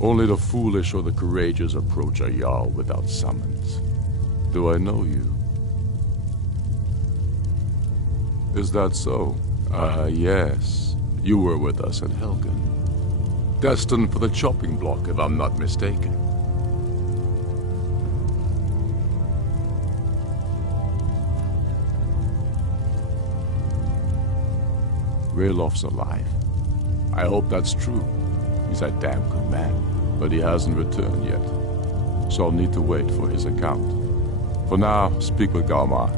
Only the foolish or the courageous approach a Jarl without summons. Do I know you? Is that so? Yes. You were with us at Helgen. Destined for the chopping block, if I'm not mistaken. Raylof's alive. I hope that's true. He's a damn good man, but he hasn't returned yet. So I'll need to wait for his account. For now, speak with Galmar.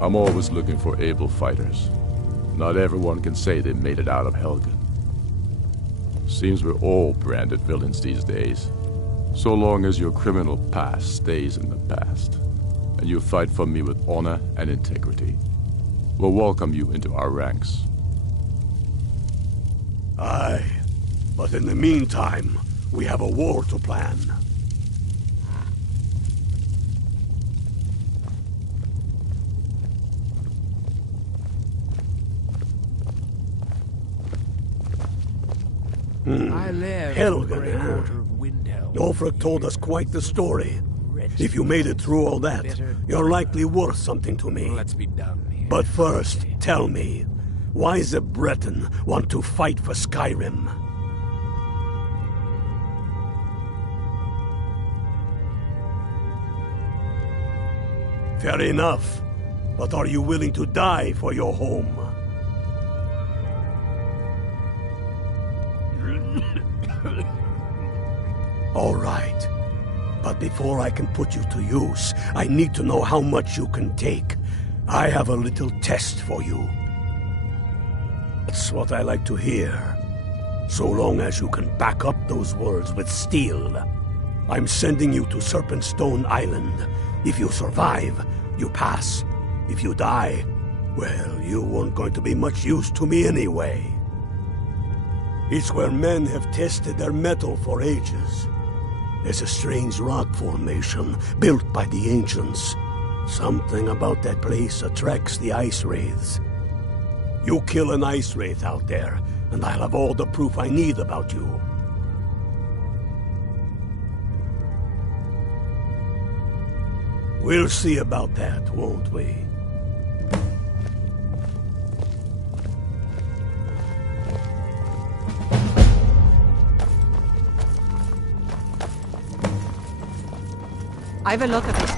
I'm always looking for able fighters. Not everyone can say they made it out of Helgen. Seems we're all branded villains these days. So long as your criminal past stays in the past, and you fight for me with honor and integrity, we'll welcome you into our ranks. Aye, but in the meantime, we have a war to plan. I live Helgen, huh? of Windhelm. Ulfric told us quite the story. If you made it through all that, you're likely worth something to me. Let's be done here. But first, tell me, why does a Breton want to fight for Skyrim? Fair enough, but are you willing to die for your home? All right. But before I can put you to use, I need to know how much you can take. I have a little test for you. That's what I like to hear. So long as you can back up those words with steel. I'm sending you to Serpentstone Island. If you survive, you pass. If you die, well, you weren't going to be much use to me anyway. It's where men have tested their metal for ages. There's a strange rock formation built by the ancients. Something about that place attracts the ice wraiths. You kill an ice wraith out there, and I'll have all the proof I need about you. We'll see about that, won't we? I've a look at this.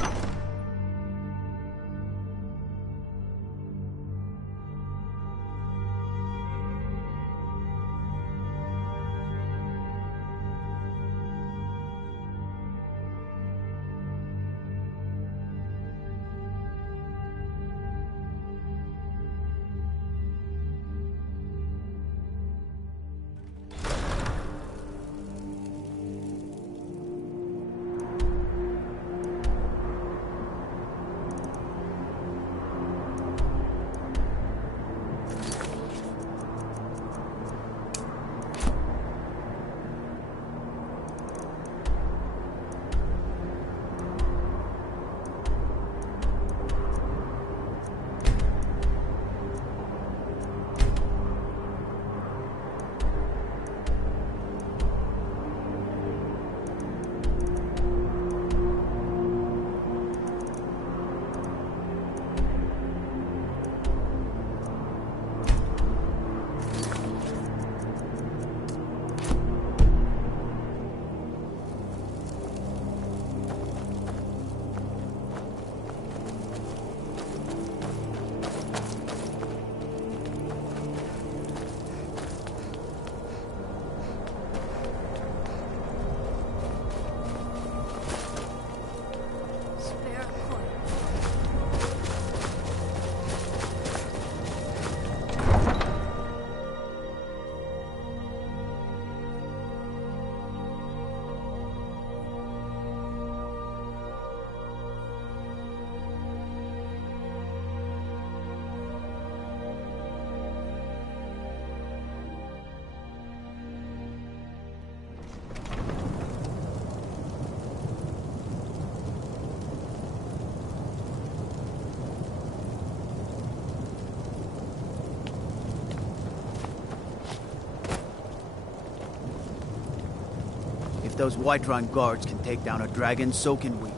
those Whiterun guards can take down a dragon, so can we.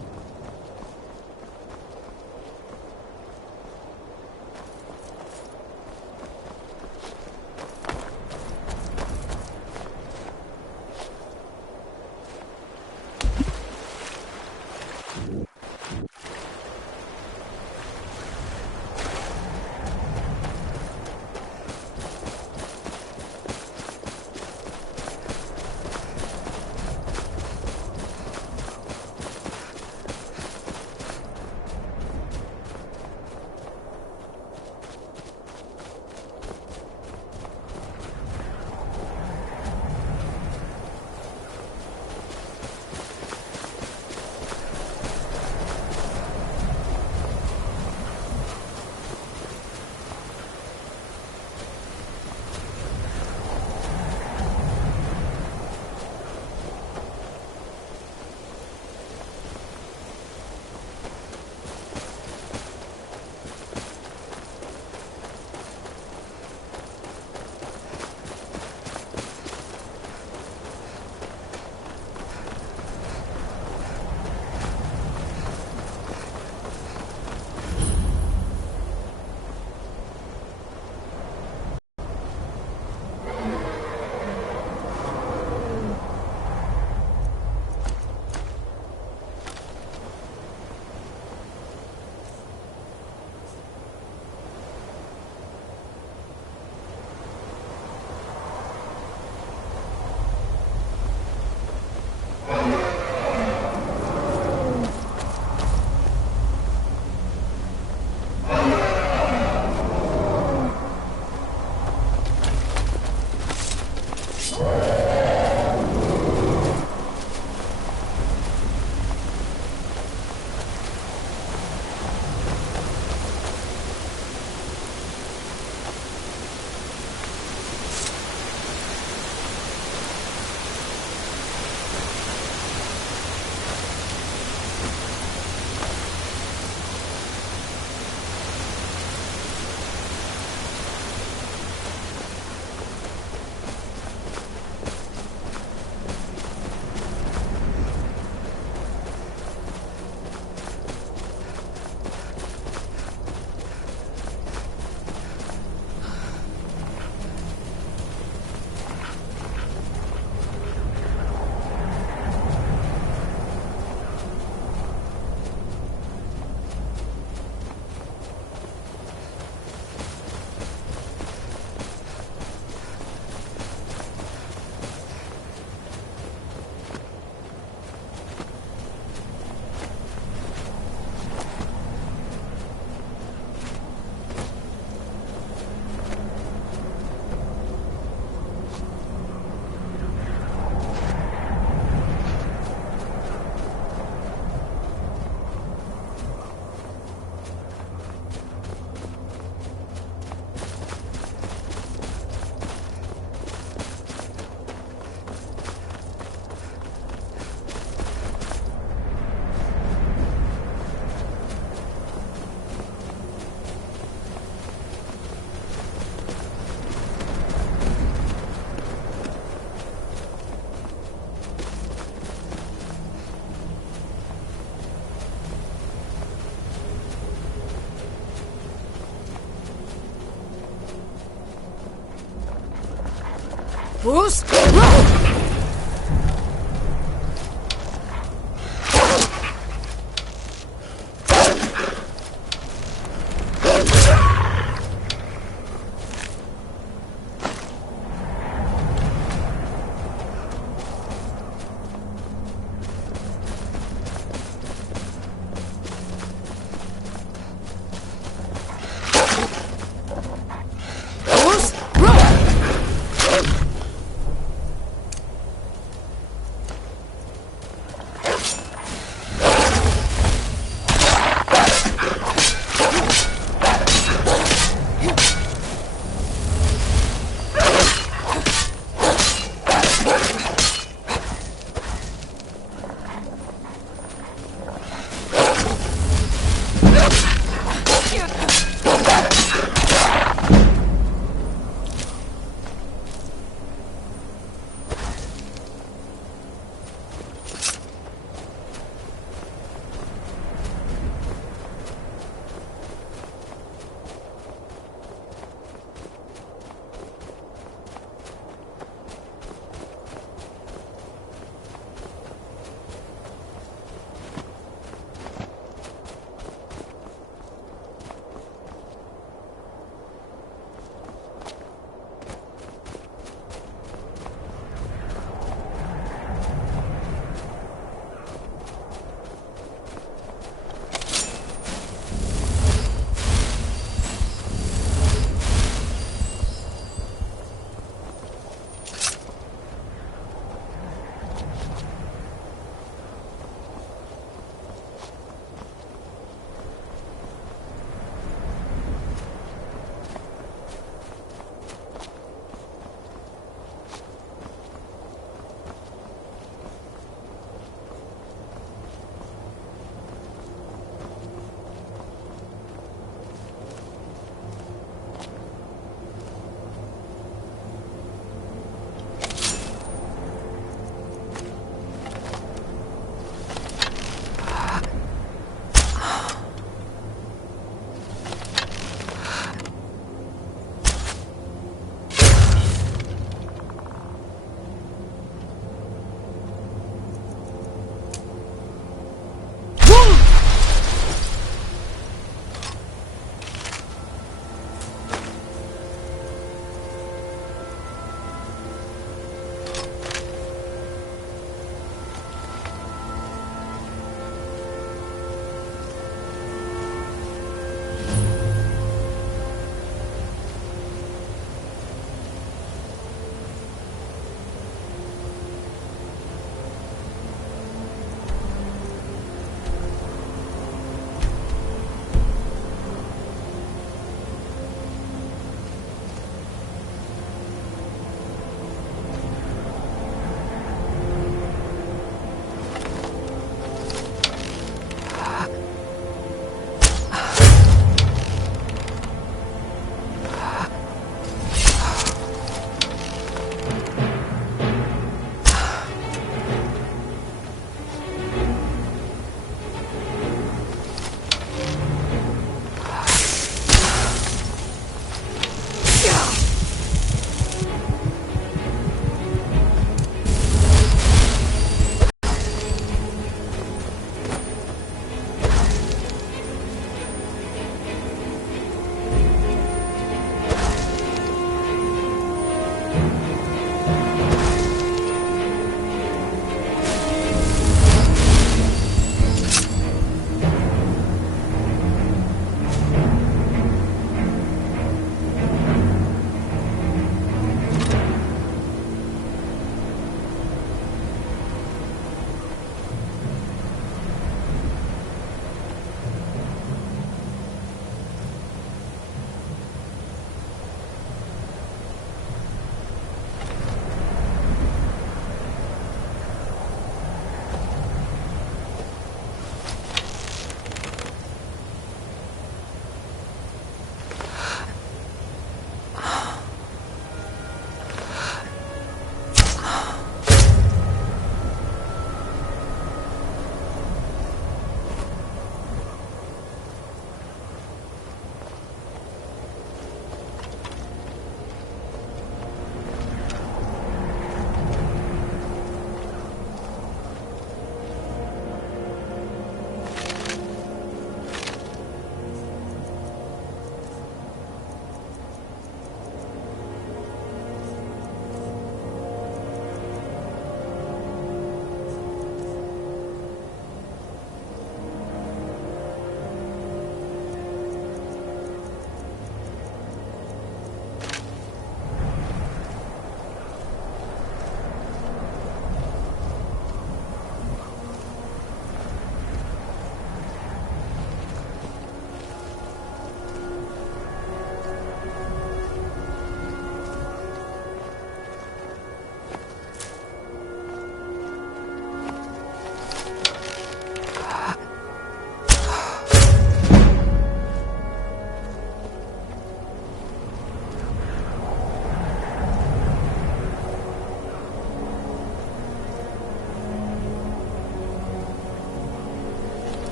Boost! Roll!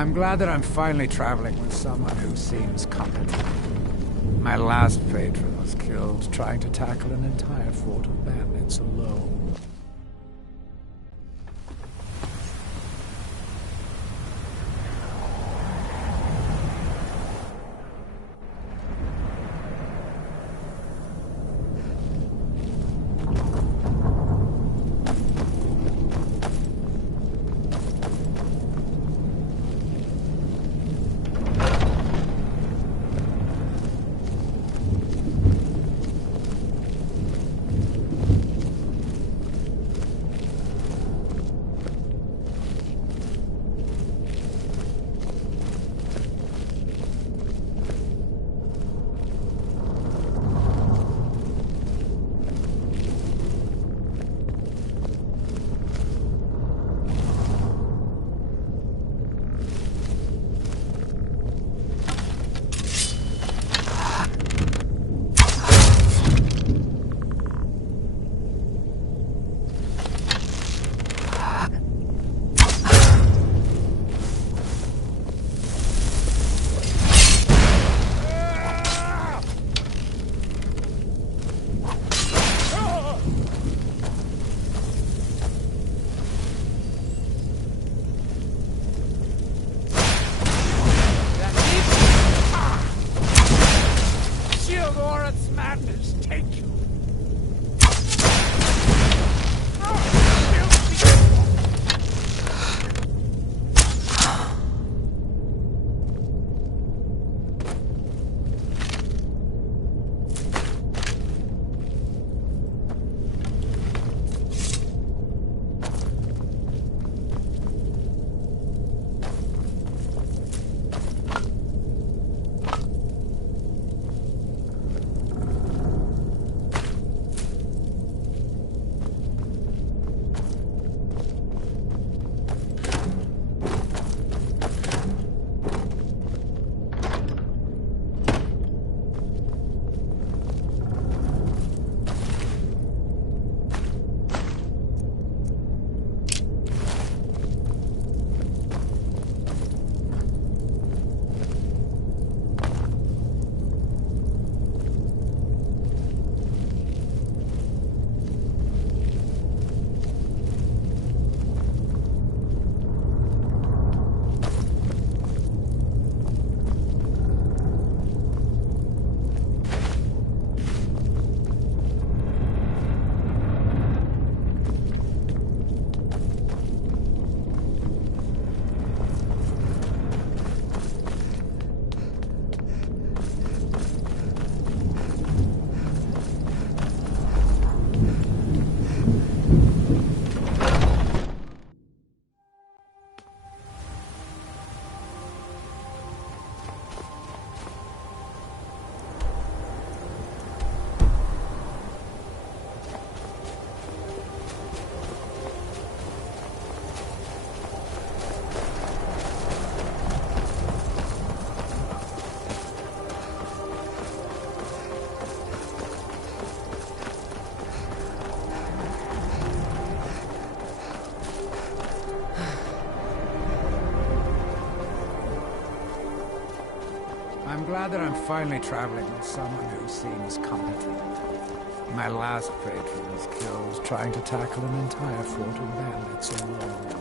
I'm glad that I'm finally traveling with someone who seems competent. My last patron was killed trying to tackle an entire fort of bandits alone. I'm glad that I'm finally traveling with someone who seems competent. My last patron was killed trying to tackle an entire fort of bandits alone.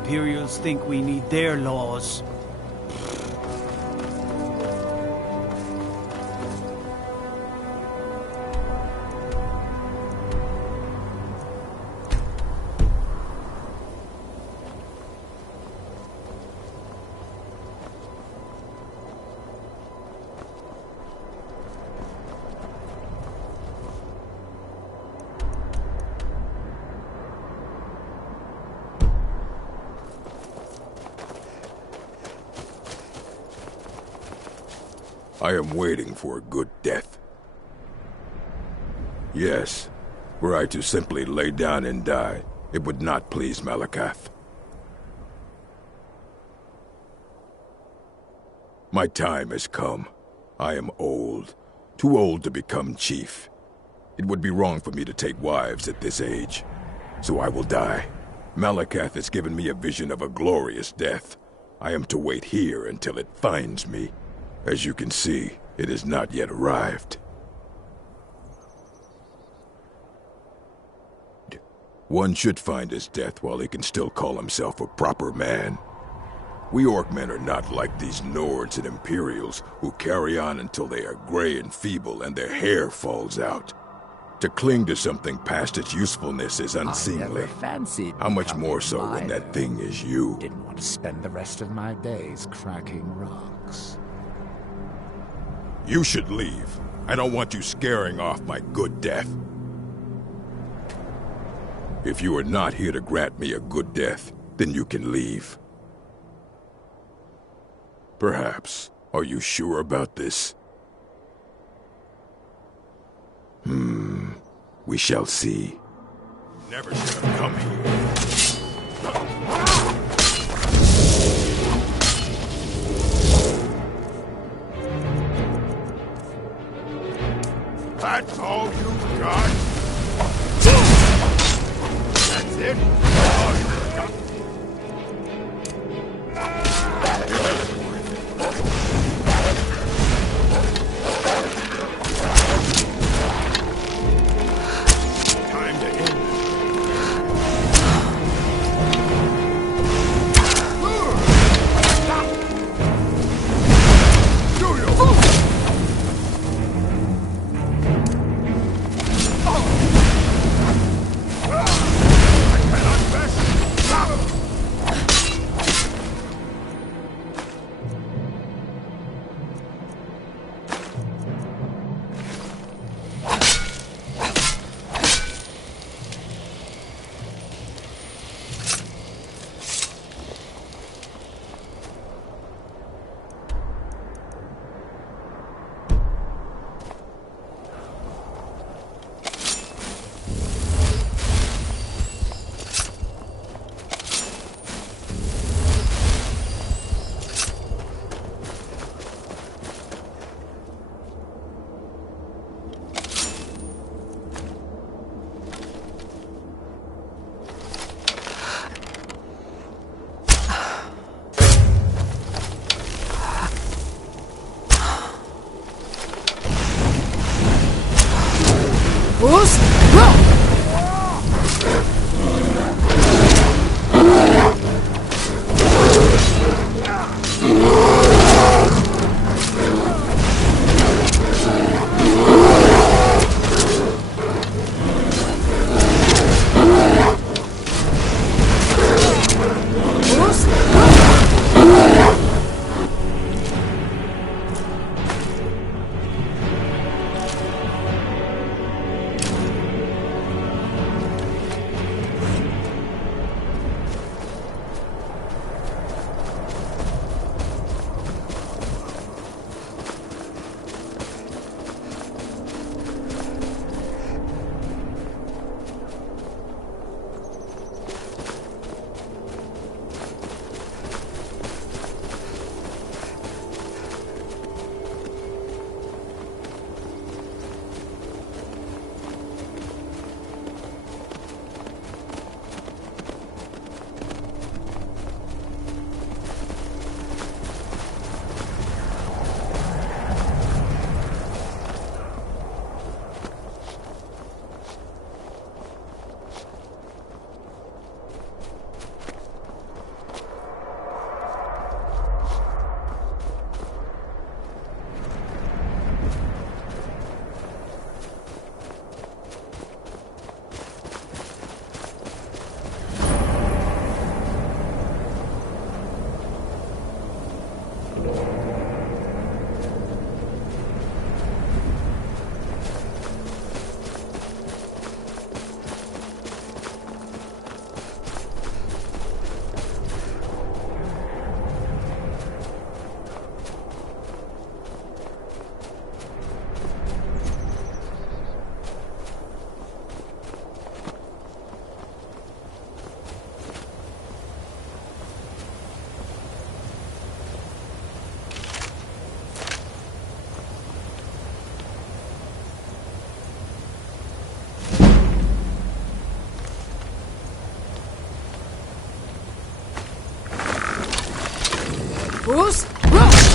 Imperials think we need their laws. I am waiting for a good death. Yes, were I to simply lay down and die, it would not please Malakath. My time has come. I am old, too old to become chief. It would be wrong for me to take wives at this age, so I will die. Malakath has given me a vision of a glorious death. I am to wait here until it finds me. As you can see, it has not yet arrived. One should find his death while he can still call himself a proper man. We Orcmen are not like these Nords and Imperials who carry on until they are gray and feeble and their hair falls out. To cling to something past its usefulness is unseemly. I never fancied How much becoming more so when miner. that thing is you? Didn't want to spend the rest of my days cracking rocks. You should leave. I don't want you scaring off my good death. If you are not here to grant me a good death, then you can leave. Perhaps. Are you sure about this? We shall see. Never should have come here. That's all you got? That's it? All you got? Time to end Who's? Who's?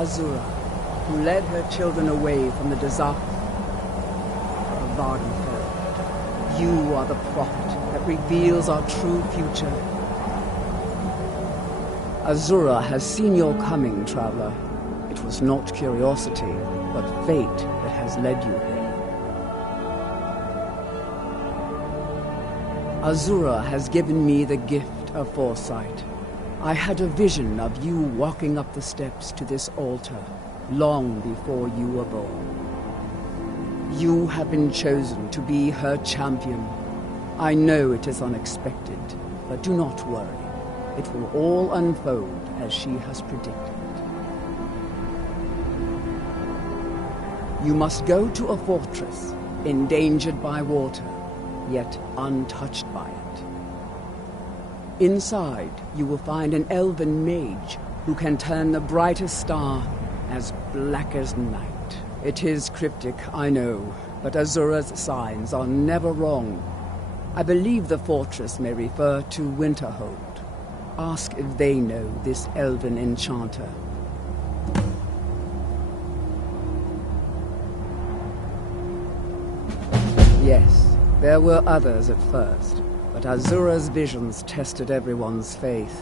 Azura, who led her children away from the disaster of Vardenfell. You are the prophet that reveals our true future. Azura has seen your coming, traveler. It was not curiosity, but fate that has led you here. Azura has given me the gift of foresight. I had a vision of you walking up the steps to this altar long before you were born. You have been chosen to be her champion. I know it is unexpected, but do not worry. It will all unfold as she has predicted. You must go to a fortress, endangered by water, yet untouched by it. Inside, you will find an elven mage who can turn the brightest star as black as night. It is cryptic, I know, but Azura's signs are never wrong. I believe the fortress may refer to Winterhold. Ask if they know this elven enchanter. Yes, there were others at first. But Azura's visions tested everyone's faith.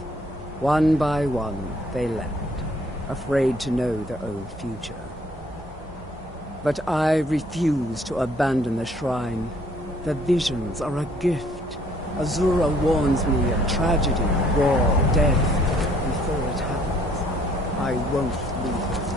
One by one, they left, afraid to know their own future. But I refuse to abandon the shrine. The visions are a gift. Azura warns me of tragedy, war, death. Before it happens, I won't leave her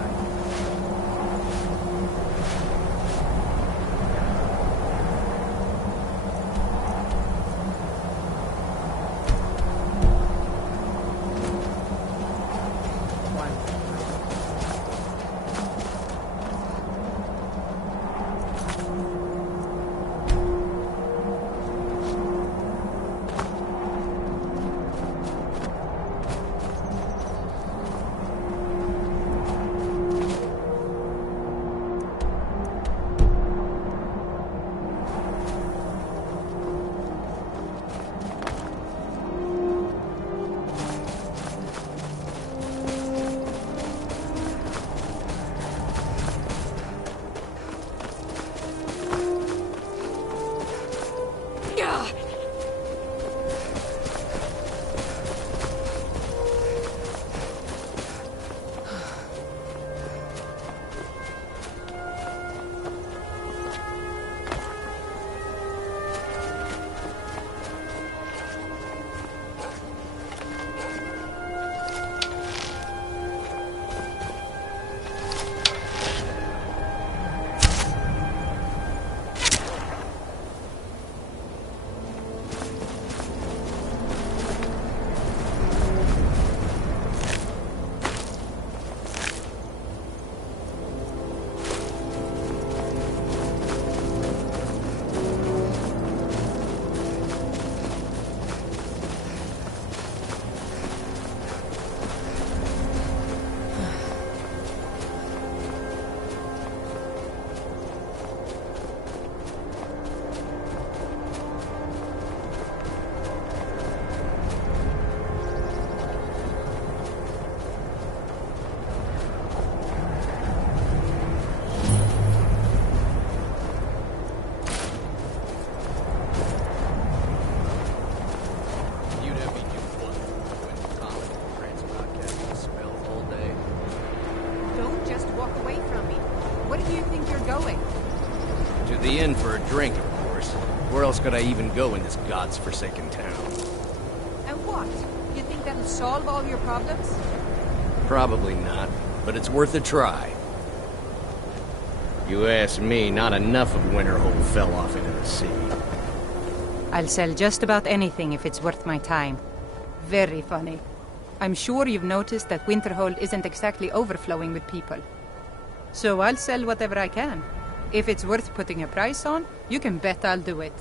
the inn for a drink, of course. Where else could I even go in this god's-forsaken town? And what? You think that'll solve all your problems? Probably not, but it's worth a try. You ask me, not enough of Winterhold fell off into the sea. I'll sell just about anything if it's worth my time. Very funny. I'm sure you've noticed that Winterhold isn't exactly overflowing with people. So I'll sell whatever I can. If it's worth putting a price on, you can bet I'll do it.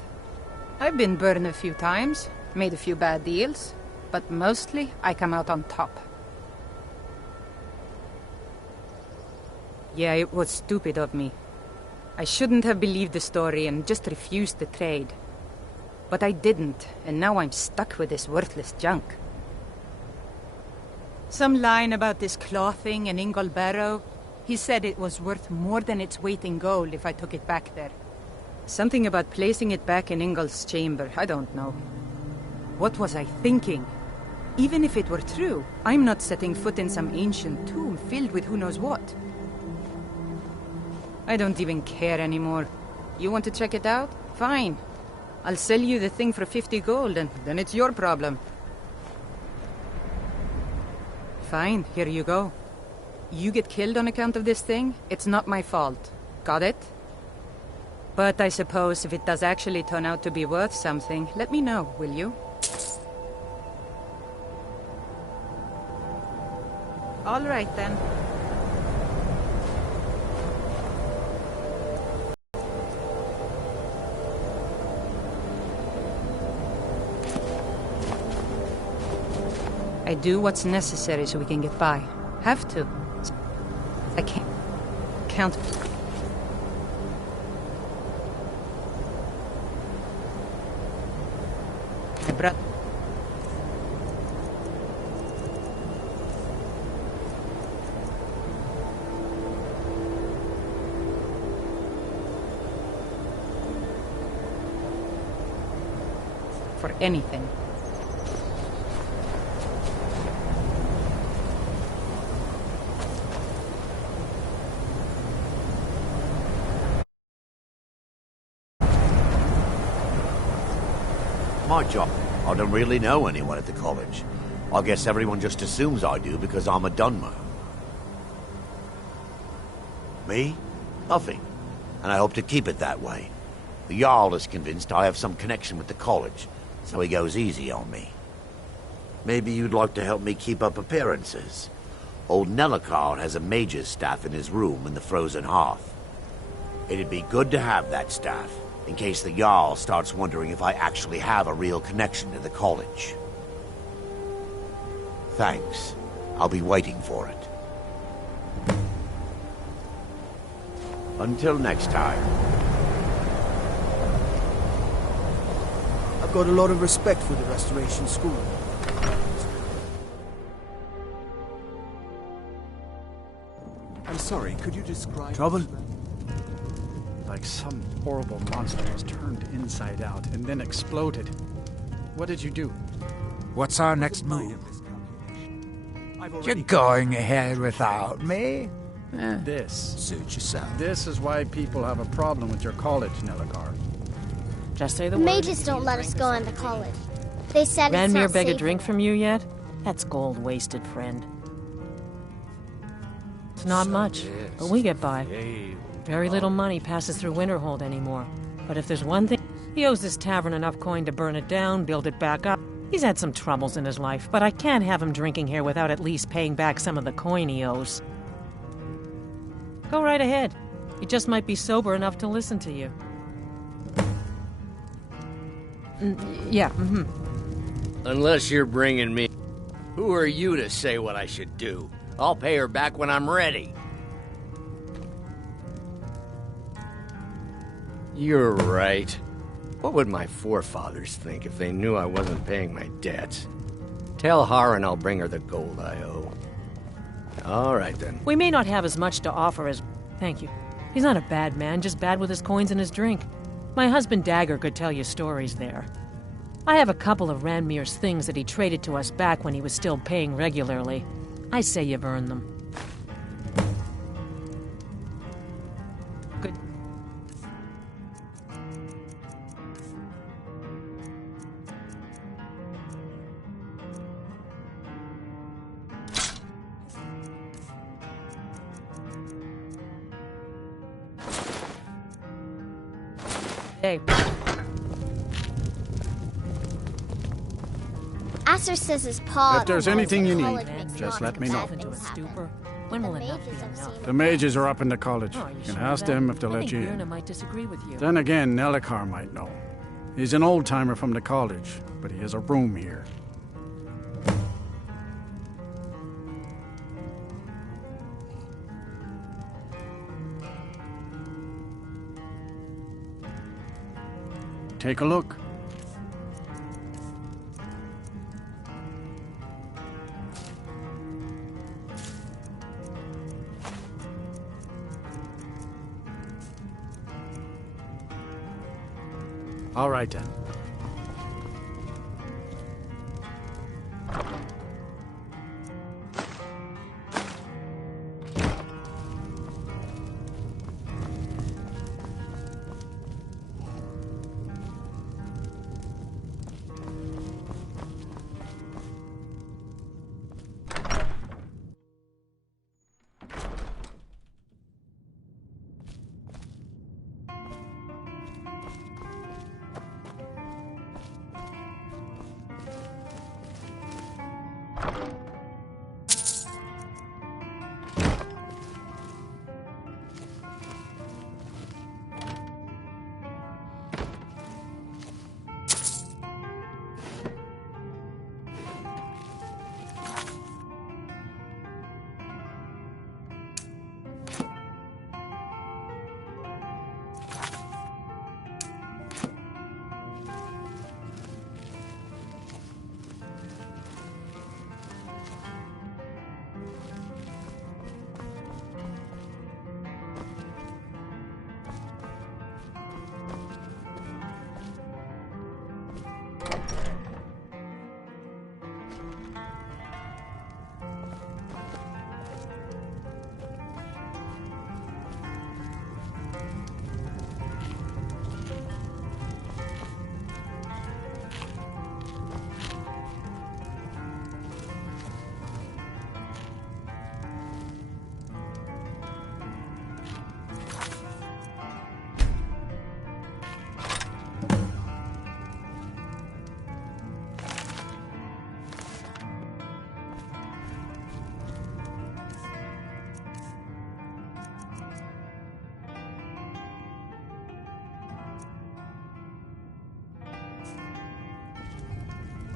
I've been burned a few times, made a few bad deals, but mostly I come out on top. Yeah, it was stupid of me. I shouldn't have believed the story and just refused the trade. But I didn't, and now I'm stuck with this worthless junk. Some line about this clothing in Ingol Barrow. He said it was worth more than its weight in gold if I took it back there. Something about placing it back in Ingol's chamber, I don't know. What was I thinking? Even if it were true, I'm not setting foot in some ancient tomb filled with who knows what. I don't even care anymore. You want to check it out? Fine. I'll sell you the thing for 50 gold, and then it's your problem. Fine, here you go. You get killed on account of this thing, it's not my fault. Got it? But I suppose if it does actually turn out to be worth something, let me know, will you? All right, then. I do what's necessary so we can get by. Have to. I can't. My brother. For anything. My job. I don't really know anyone at the college. I guess everyone just assumes I do because I'm a Dunmer. Me? Nothing. And I hope to keep it that way. The Jarl is convinced I have some connection with the college, so he goes easy on me. Maybe you'd like to help me keep up appearances. Old Nellikar has a mage's staff in his room in the frozen hearth. It'd be good to have that staff, in case the Jarl starts wondering if I actually have a real connection to the college. Thanks. I'll be waiting for it. Until next time. I've got a lot of respect for the Restoration School. I'm sorry, could you describe... Trouble? Like some horrible monster was turned inside out and then exploded. What did you do? What's our next move? You're going ahead without me? This. Suit yourself. This is why people have a problem with your college, Nellikar. Just say the word. Mages don't let us go into college. They said it's not Ranmir beg a safe. drink from you yet? That's gold wasted, friend. It's not much, but we get by. Very little money passes through Winterhold anymore. But if there's one thing, he owes this tavern enough coin to burn it down, build it back up. He's had some troubles in his life, but I can't have him drinking here without at least paying back some of the coin he owes. Go right ahead. He just might be sober enough to listen to you. Yeah, Unless you're bringing me... Who are you to say what I should do? I'll pay her back when I'm ready. You're right. What would my forefathers think if they knew I wasn't paying my debts? Tell Harren I'll bring her the gold I owe. All right, then. We may not have as much to offer as... Thank you. He's not a bad man, just bad with his coins and his drink. My husband Dagger could tell you stories there. I have a couple of Ranmir's things that he traded to us back when he was still paying regularly. I say you've earned them. Good. Hey. Asher says his paw. If there's anything you need, just let me know. When will enough be enough? The mages are up in the college. Oh, You can ask them if they'll let you in. Birna might disagree with you. Then again, Nelikar might know. He's an old-timer from the college, but he has a room here. Take a look. All right, then.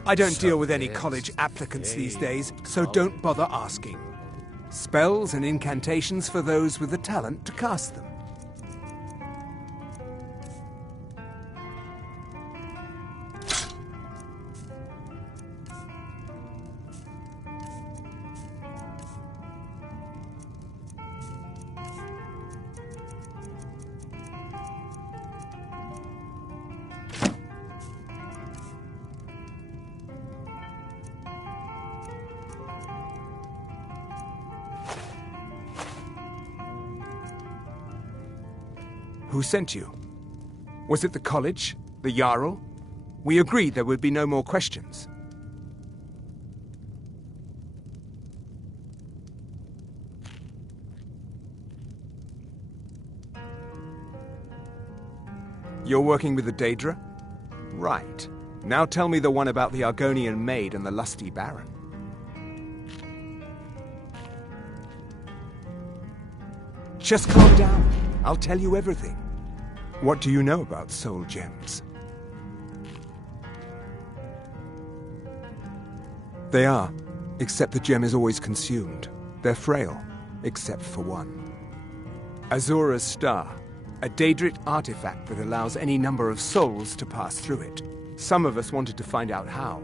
I don't deal with any college applicants these days, so don't bother asking. Spells and incantations for those with the talent to cast them. Who sent you? Was it the college? The Jarl? We agreed there would be no more questions. You're working with the Daedra? Right. Now tell me the one about the Argonian maid and the lusty baron. Just calm down. I'll tell you everything. What do you know about soul gems? They are, except the gem is always consumed. They're frail, except for one. Azura's Star, a Daedric artifact that allows any number of souls to pass through it. Some of us wanted to find out how.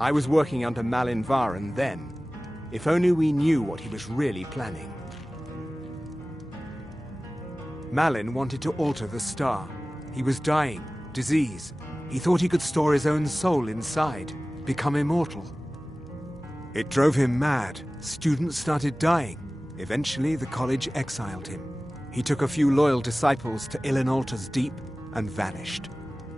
I was working under Malin Varen then. If only we knew what he was really planning. Malin wanted to alter the star. He was dying, disease. He thought he could store his own soul inside, become immortal. It drove him mad. Students started dying. Eventually, the college exiled him. He took a few loyal disciples to Ilinalta's Deep and vanished.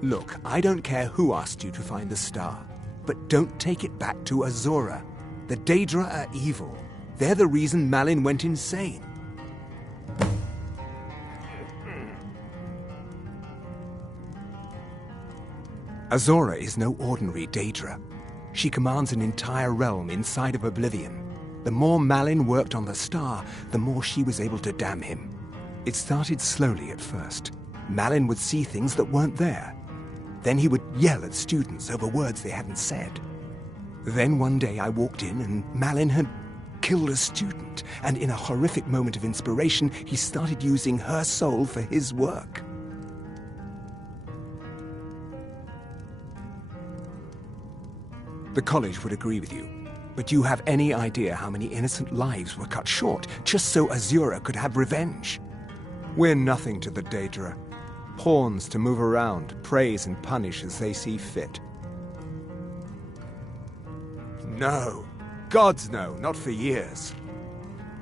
Look, I don't care who asked you to find the star, but don't take it back to Azura. The Daedra are evil. They're the reason Malin went insane. Azora is no ordinary Daedra. She commands an entire realm inside of Oblivion. The more Malin worked on the star, the more she was able to damn him. It started slowly at first. Malin would see things that weren't there. Then he would yell at students over words they hadn't said. Then one day I walked in and Malin had killed a student, and in a horrific moment of inspiration, he started using her soul for his work. The college would agree with you, but do you have any idea how many innocent lives were cut short just so Azura could have revenge? We're nothing to the Daedra. Pawns to move around, praise and punish as they see fit. No. Gods no, not for years.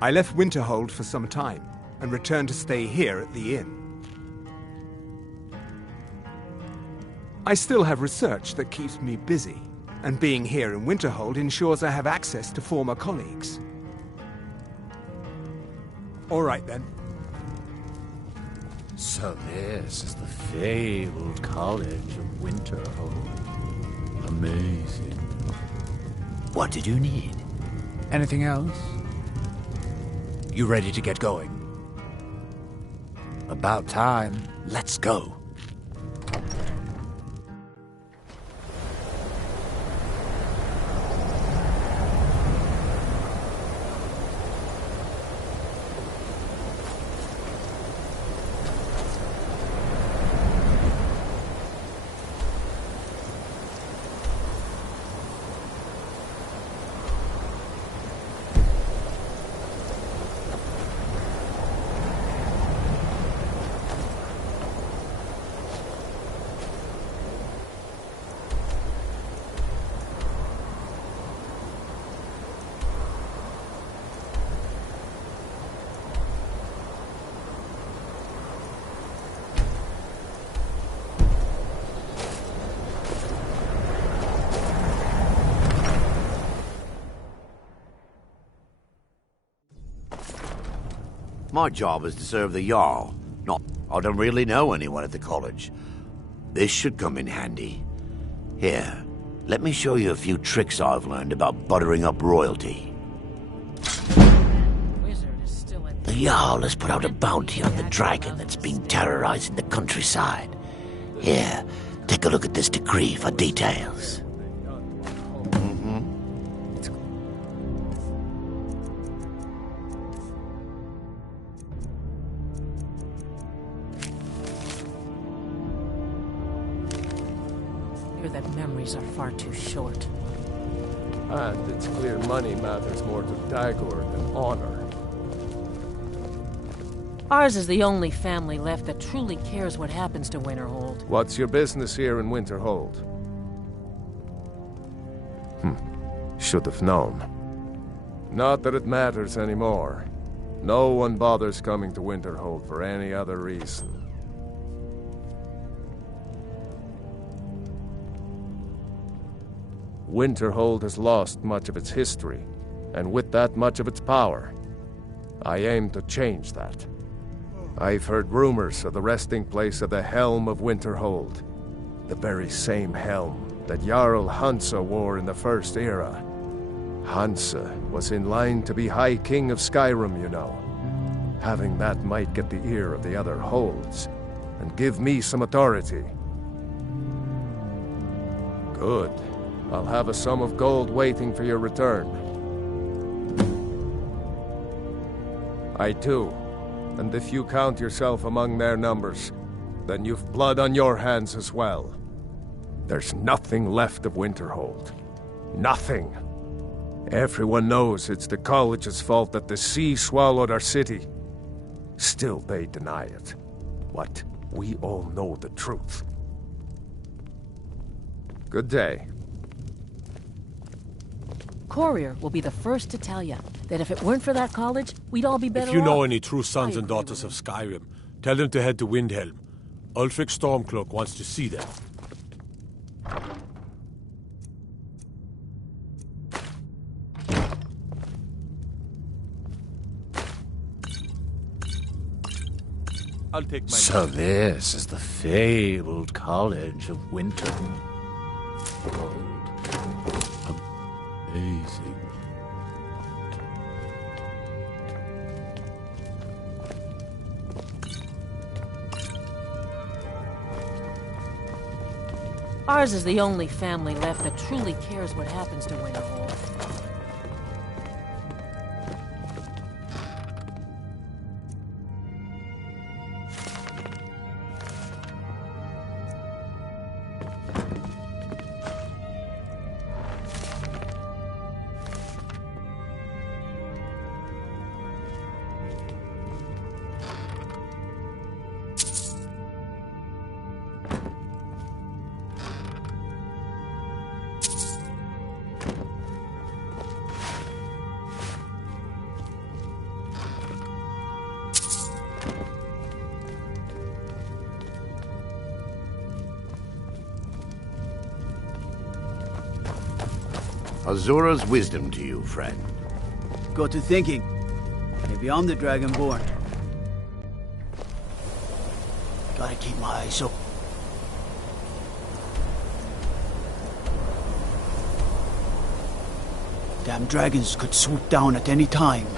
I left Winterhold for some time and returned to stay here at the inn. I still have research that keeps me busy, and being here in Winterhold ensures I have access to former colleagues. All right then. So this is the fabled College of Winterhold. Amazing. What did you need? Anything else? You ready to get going? About time. Let's go. My job is to serve the Jarl. I don't really know anyone at the college. This should come in handy. Here, let me show you a few tricks I've learned about buttering up royalty. The Jarl has put out a bounty on the dragon that's been terrorizing the countryside. Here, take a look at this decree for details. That memories are far too short. And it's clear money matters more to Dagor than honor. Ours is the only family left that truly cares what happens to Winterhold. What's your business here in Winterhold? Should have known. Not that it matters anymore. No one bothers coming to Winterhold for any other reason. Winterhold has lost much of its history, and with that much of its power. I aim to change that. I've heard rumors of the resting place of the Helm of Winterhold, the very same helm that Jarl Hansa wore in the First Era. Hansa was in line to be High King of Skyrim, you know. Having that might get the ear of the other holds, and give me some authority. Good. I'll have a sum of gold waiting for your return. I do. And if you count yourself among their numbers, then you've blood on your hands as well. There's nothing left of Winterhold. Nothing. Everyone knows it's the college's fault that the sea swallowed our city. Still they deny it. What? We all know the truth. Good day. Courier will be the first to tell you that if it weren't for that college, we'd all be better off. If you know any true sons and daughters of Skyrim, tell them to head to Windhelm. Ulfric Stormcloak wants to see them. So this is the fabled College of Winter. Winterhold. Amazing. Ours is the only family left that truly cares what happens to Winterhold. Azura's wisdom to you, friend. Got to thinking. Maybe I'm the Dragonborn. Gotta keep my eyes open. Damn dragons could swoop down at any time.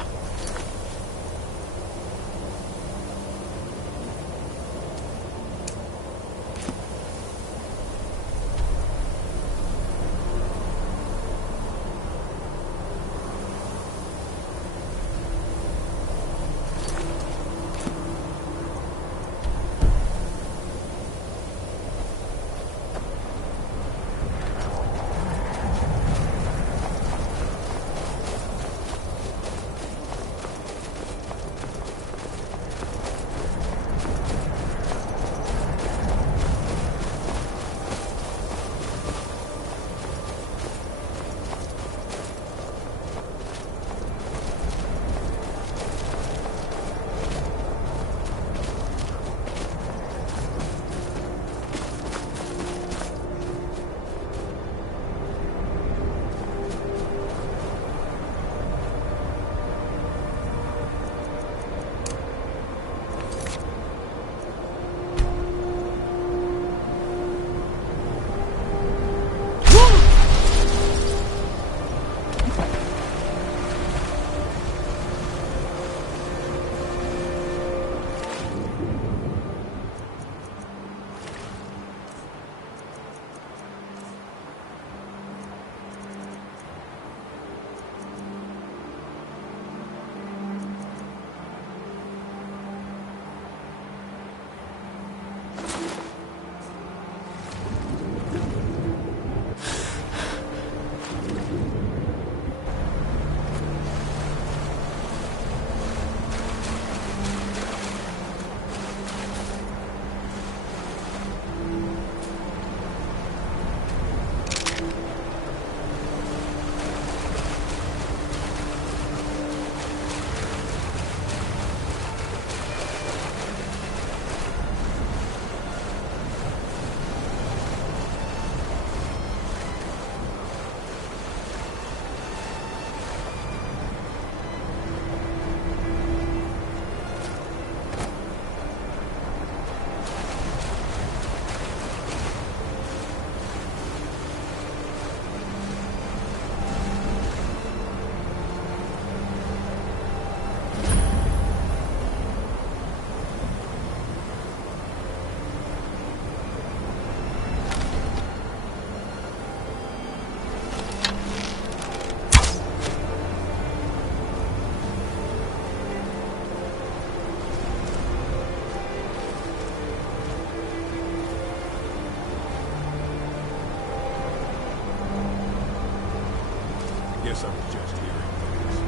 Guess I was just hearing things.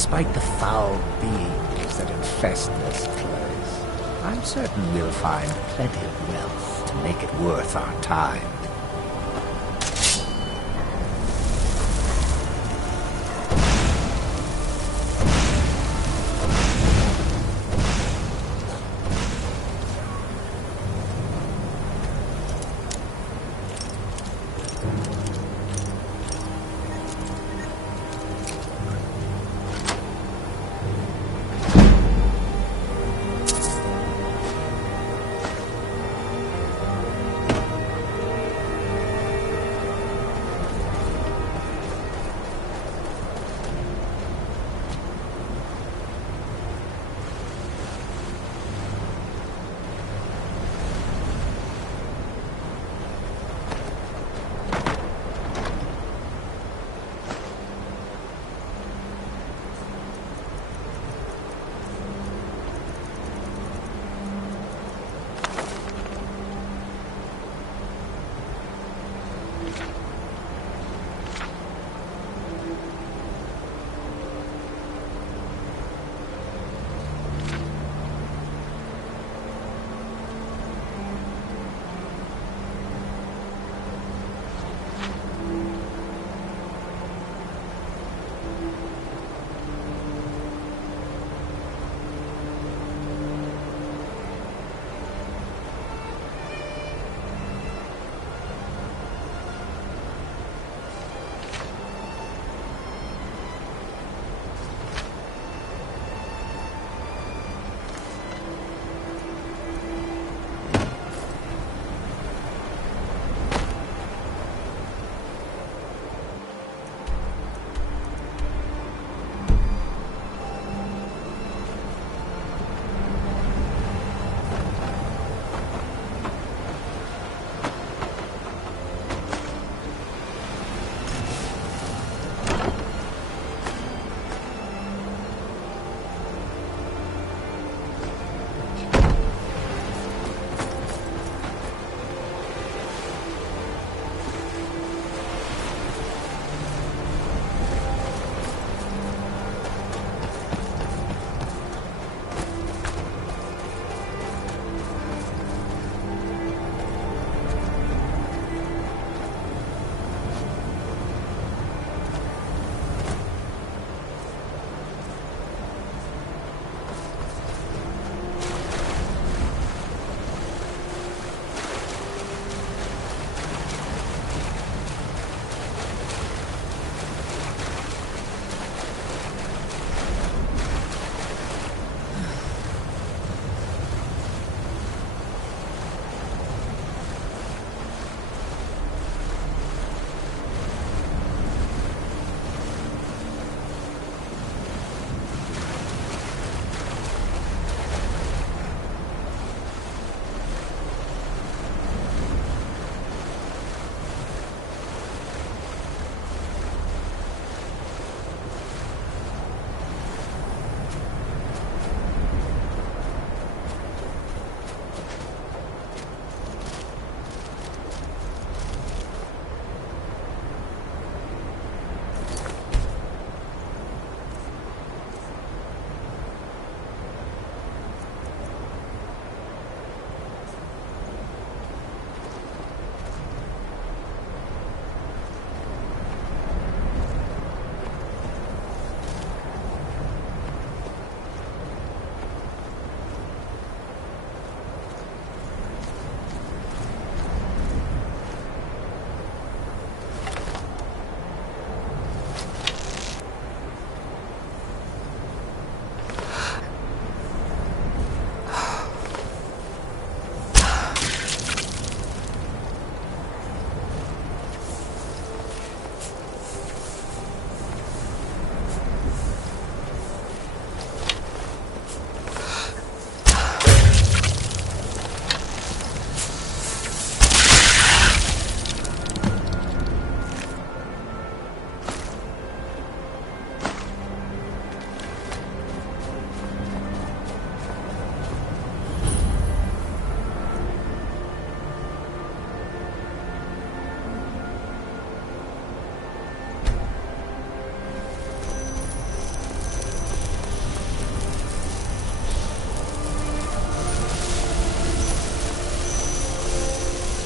Despite the foul beings that infest this place, I'm certain we'll find plenty of wealth to make it worth our time.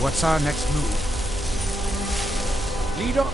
What's our next move? Lead on.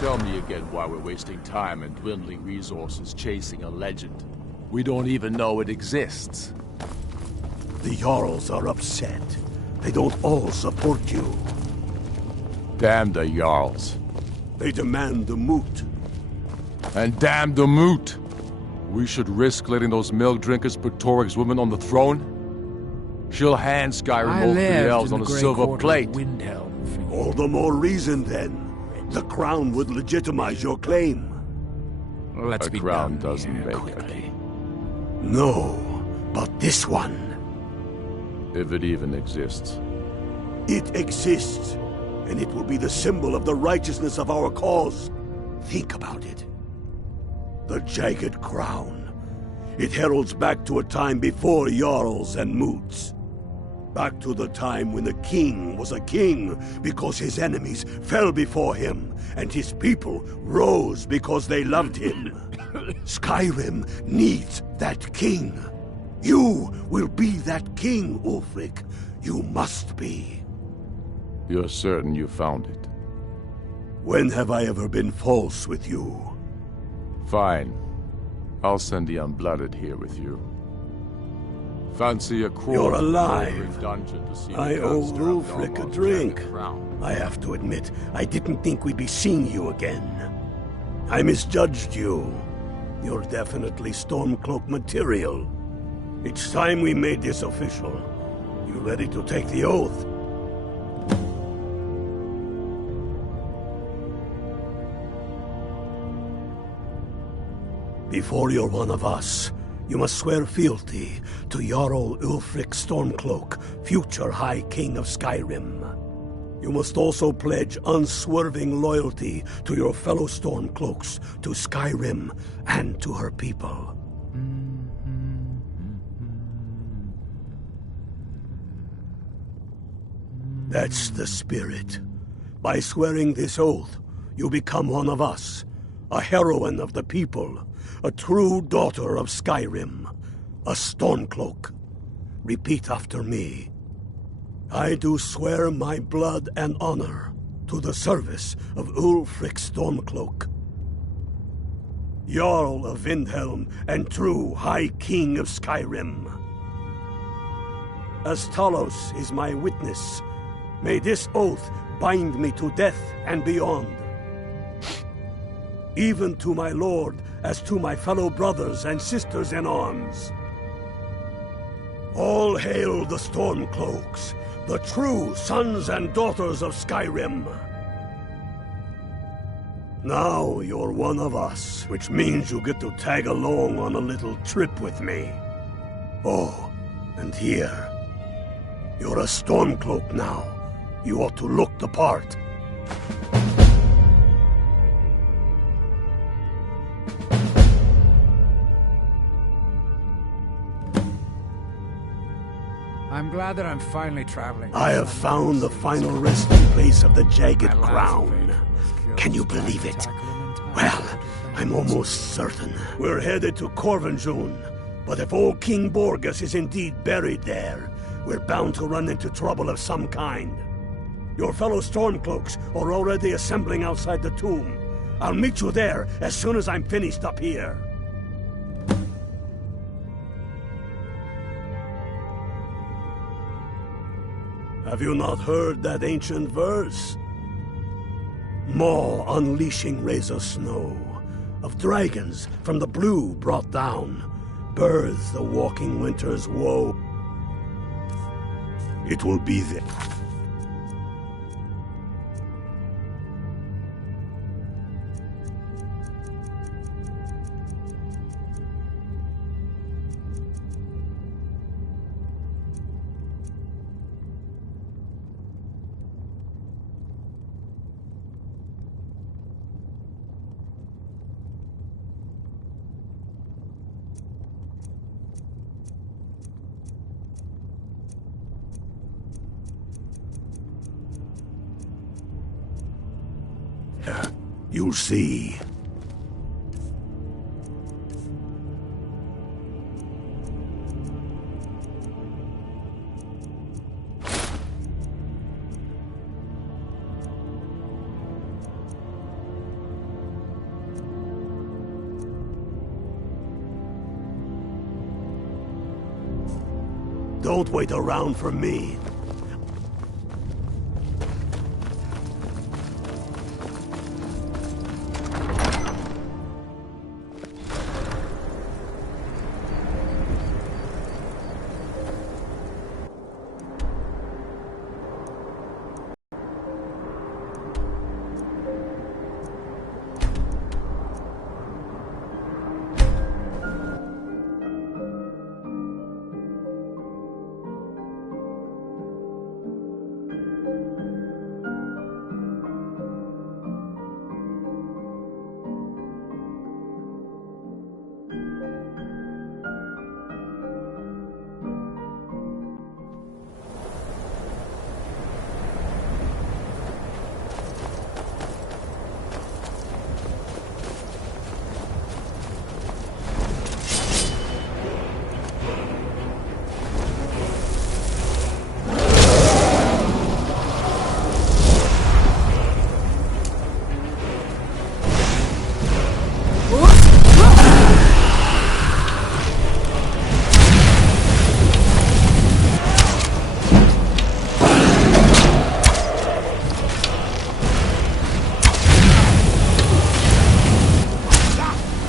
Tell me again why we're wasting time and dwindling resources chasing a legend. We don't even know it exists. The Jarls are upset. They don't all support you. Damn the Jarls. They demand the moot. And damn the moot! We should risk letting those milk drinkers put Toryg's woman on the throne? She'll hand Skyrim over to the elves on a silver plate. All the more reason then. The crown would legitimize your claim. Let's be crown done doesn't here make quickly. No, but this one. If it even exists. It exists, and it will be the symbol of the righteousness of our cause. Think about it. The jagged crown. It heralds back to a time before Jarls and moots. Back to the time when the king was a king because his enemies fell before him, and his people rose because they loved him. Skyrim needs that king. You will be that king, Ulfric. You must be. You're certain you found it? When have I ever been false with you? Fine. I'll send the Unblooded here with you. Fancy a crawl. You're alive. Dungeon to see I owe Ulfric a drink. I have to admit, I didn't think we'd be seeing you again. I misjudged you. You're definitely Stormcloak material. It's time we made this official. You ready to take the oath? Before you're one of us, you must swear fealty to Jarl Ulfric Stormcloak, future High King of Skyrim. You must also pledge unswerving loyalty to your fellow Stormcloaks, to Skyrim, and to her people. That's the spirit. By swearing this oath, you become one of us, a heroine of the people, a true daughter of Skyrim, a Stormcloak. Repeat after me. I do swear my blood and honor to the service of Ulfric Stormcloak, Jarl of Windhelm and true High King of Skyrim. As Talos is my witness, may this oath bind me to death and beyond. Even to my lord, as to my fellow brothers and sisters in arms. All hail the Stormcloaks, the true sons and daughters of Skyrim. Now you're one of us, which means you get to tag along on a little trip with me. Oh, and here. You're a Stormcloak now. You ought to look the part. I'm glad that I'm finally traveling. I have found the final resting place of the Jagged Crown. Can you believe it? Well, I'm almost certain. We're headed to Corvinjune, but if old King Borgus is indeed buried there, we're bound to run into trouble of some kind. Your fellow Stormcloaks are already assembling outside the tomb. I'll meet you there as soon as I'm finished up here. Have you not heard that ancient verse? Maw unleashing rays of snow, of dragons from the blue brought down, births the walking winter's woe. It will be there. You'll see. Don't wait around for me.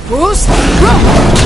Bruce, run!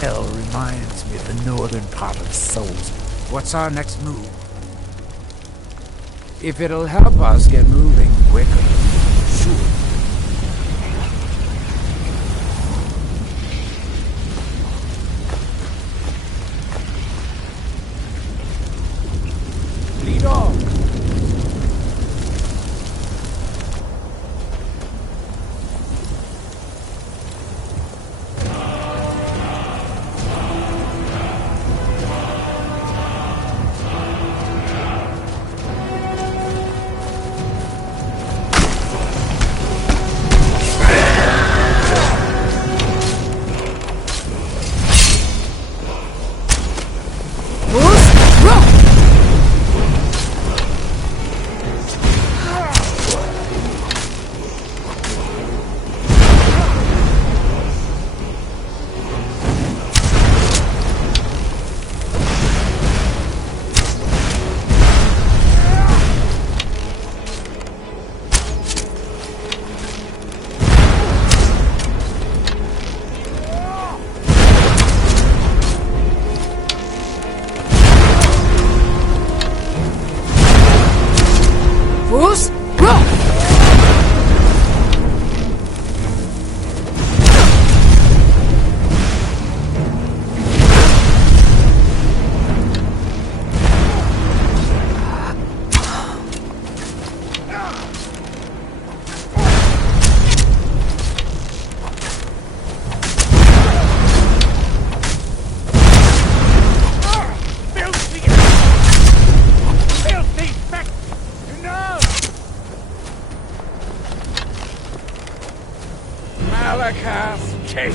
Hell reminds me of the northern part of Souls. What's our next move? If it'll help us get moving quicker, sure. Lead on! take.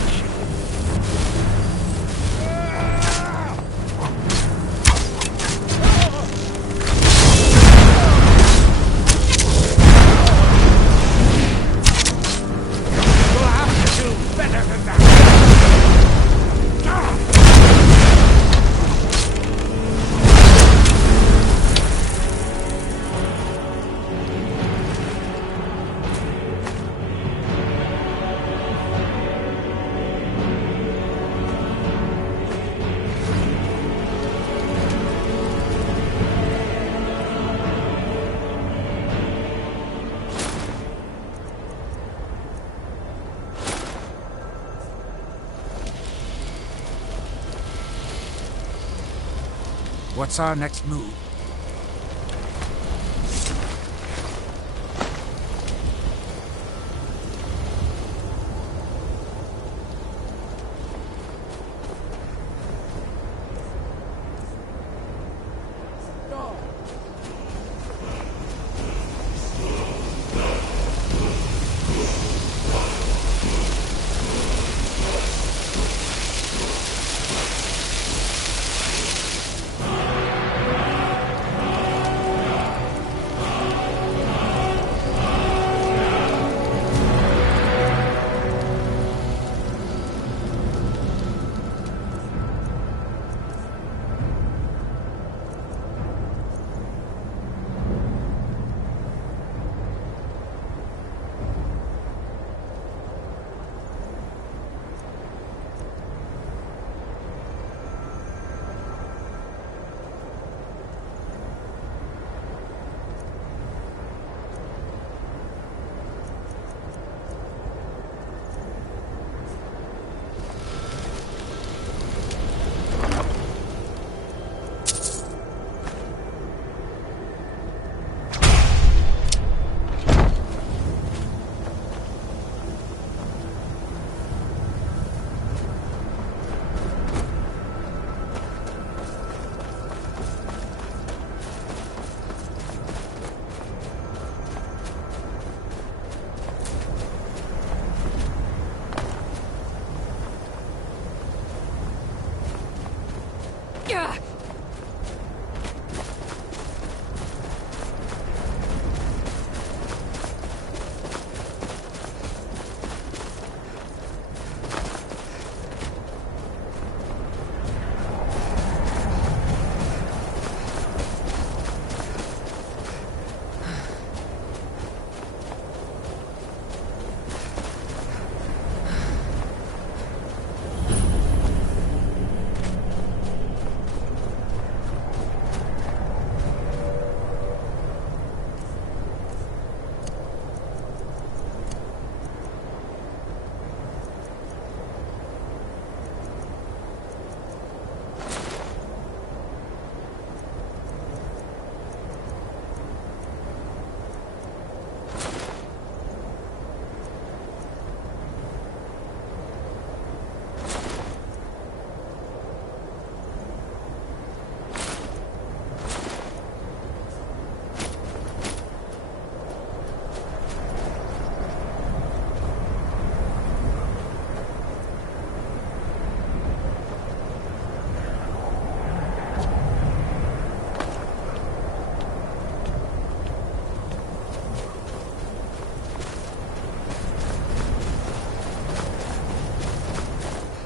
What's our next move?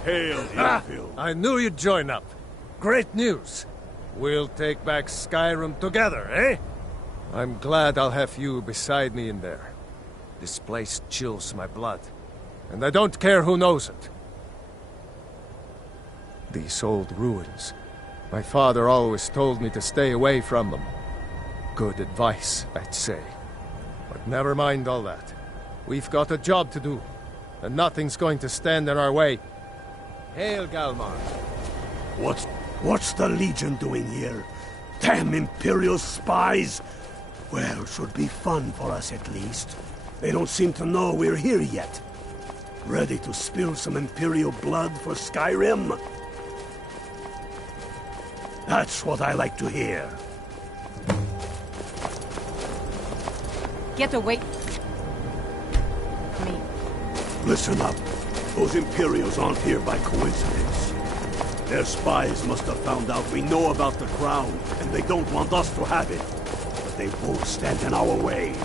Hail, I knew you'd join up. Great news. We'll take back Skyrim together, eh? I'm glad I'll have you beside me in there. This place chills my blood, and I don't care who knows it. These old ruins. My father always told me to stay away from them. Good advice, I'd say. But never mind all that. We've got a job to do, and nothing's going to stand in our way. Hail, Galmar. What's the Legion doing here? Damn Imperial spies! Well, should be fun for us at least. They don't seem to know we're here yet. Ready to spill some Imperial blood for Skyrim? That's what I like to hear. Get away from me. Listen up. Those Imperials aren't here by coincidence. Their spies must have found out we know about the crown, and they don't want us to have it. But they won't stand in our way.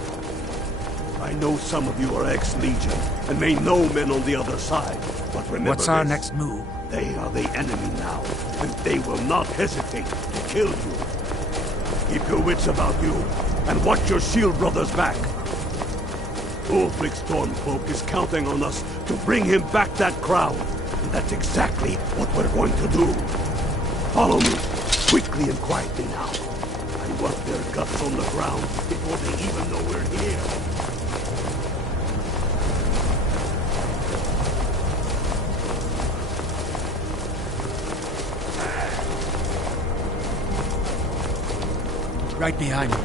I know some of you are ex-Legion, and may know men on the other side, but remember What's our this. next move? They are the enemy now, and they will not hesitate to kill you. Keep your wits about you, and watch your shield brothers back. Ulfric Stormcloak is counting on us to bring him back that crown, and that's exactly what we're going to do. Follow me, quickly and quietly now. I want their guts on the ground before they even know we're here. Right behind you.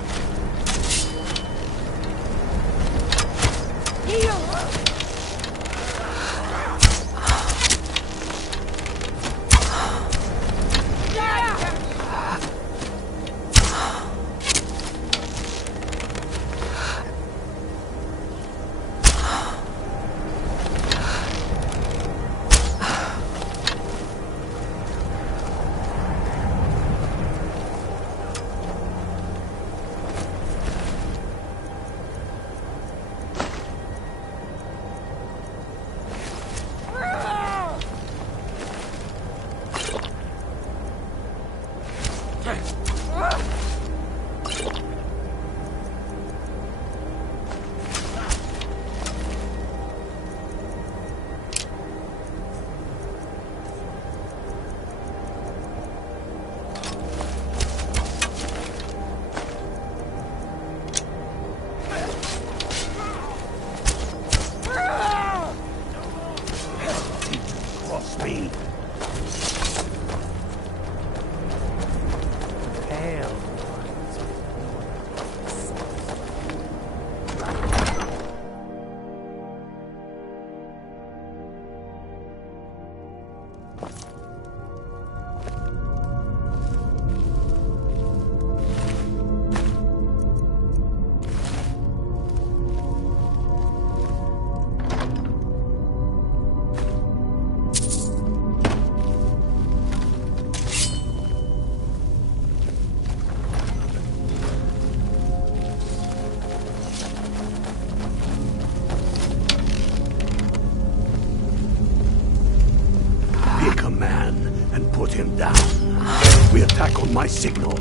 My signal.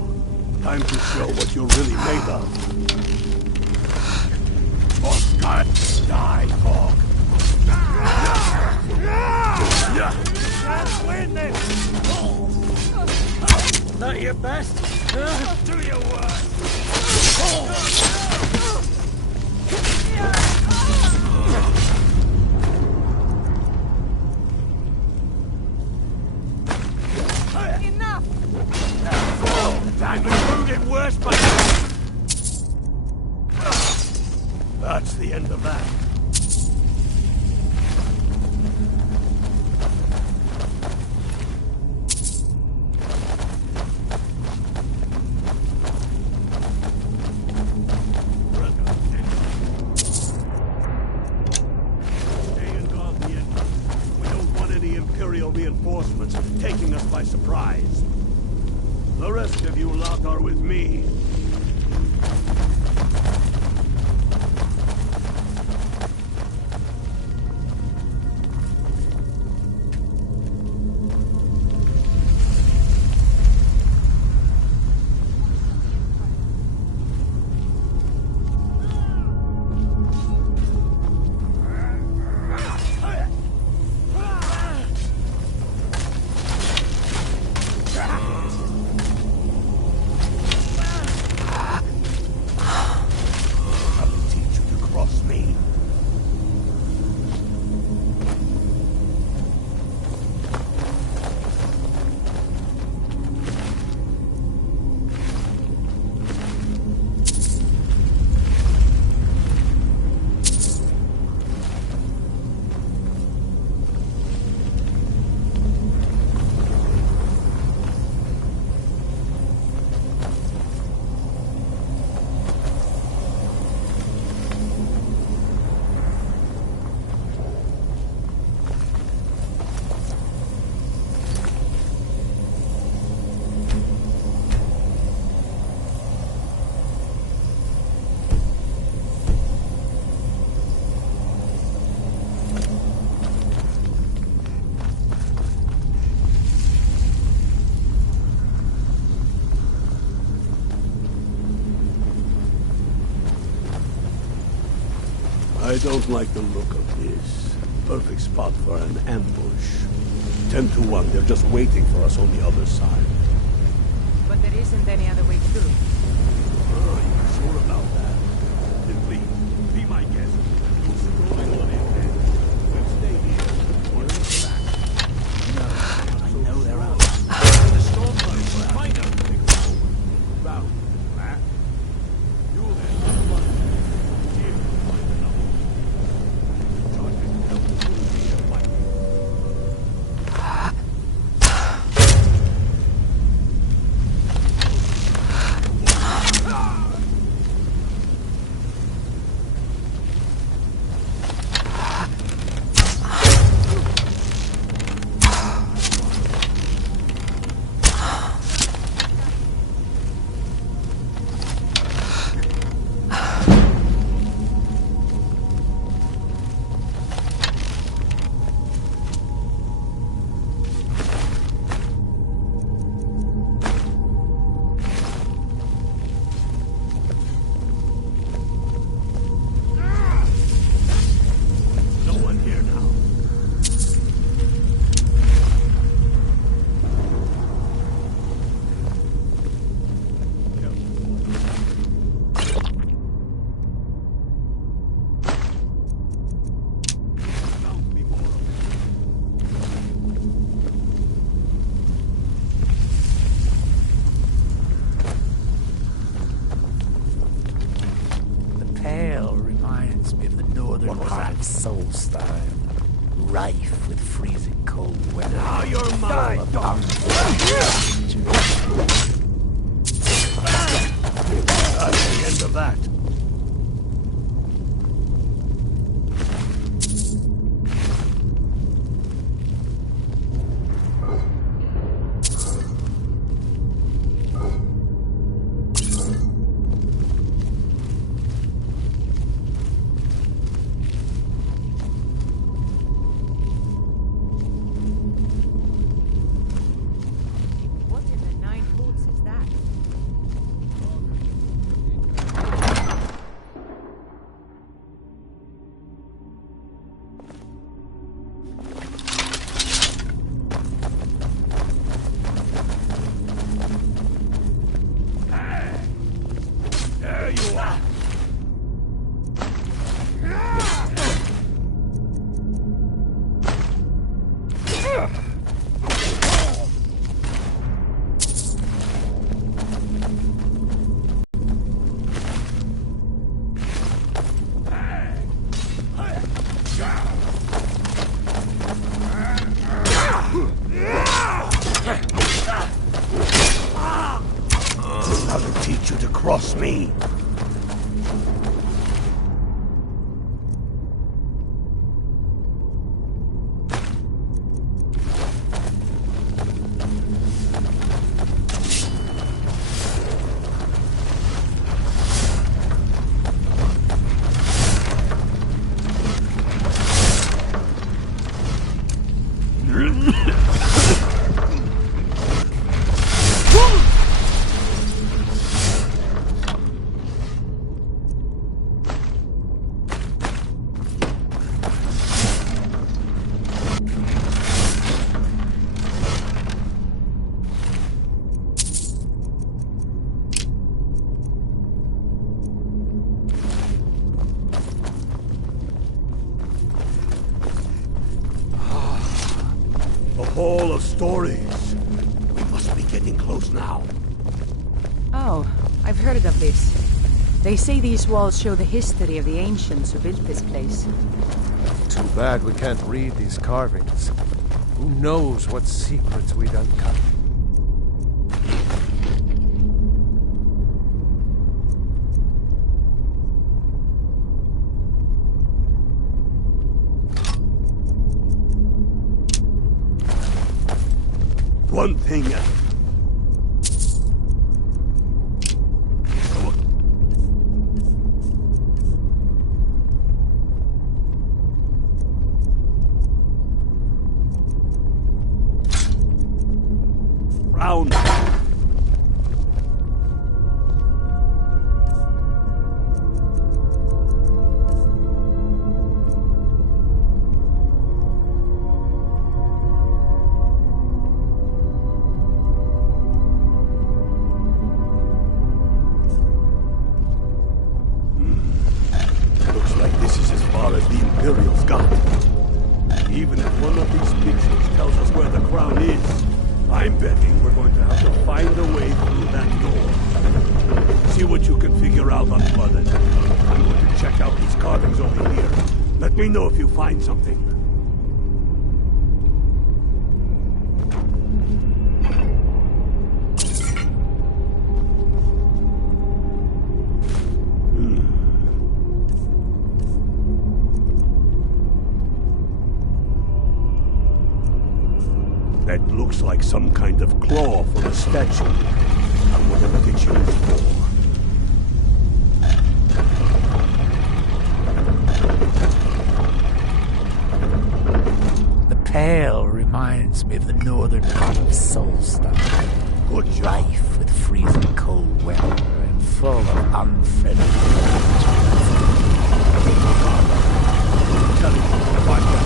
Time to show what you're really made of. Oscar, die, dog. Can't win this. Is that your best? Do your worst. That's the end of that. Stay and guard the entrance. We don't want any Imperial reinforcements taking us by surprise. The rest of you lot are with me. I don't like the look of this. Perfect spot for an ambush. 10 to 1, they're just waiting for us on the other side. But there isn't any other way through. Are you sure about that? Then please, be my guest. What's going on in there? We'll stay here. Or in the back. No, I know they're out. The storm boats, find them. Take them forward. Round. Back. You then. Here, find another. Charge it. Help the crew be a fight. Solstheim, rife with freezing cold weather. Now you're mine! That's the end of that. I'll teach you to cross me. Hall of Stories. We must be getting close now. Oh, I've heard of this. They say these walls show the history of the ancients who built this place. Too bad we can't read these carvings. Who knows what secrets we'd uncover? One thing at round. what you can figure out on Blooded. I'm going to check out these carvings over here. Let me know if you find something. That looks like some kind of claw for a statue. I wonder what it's used for. The pale reminds me of the northern part of Solstar. Good job. Rife with freezing cold weather and full of unfriendly creatures. Tell you if I got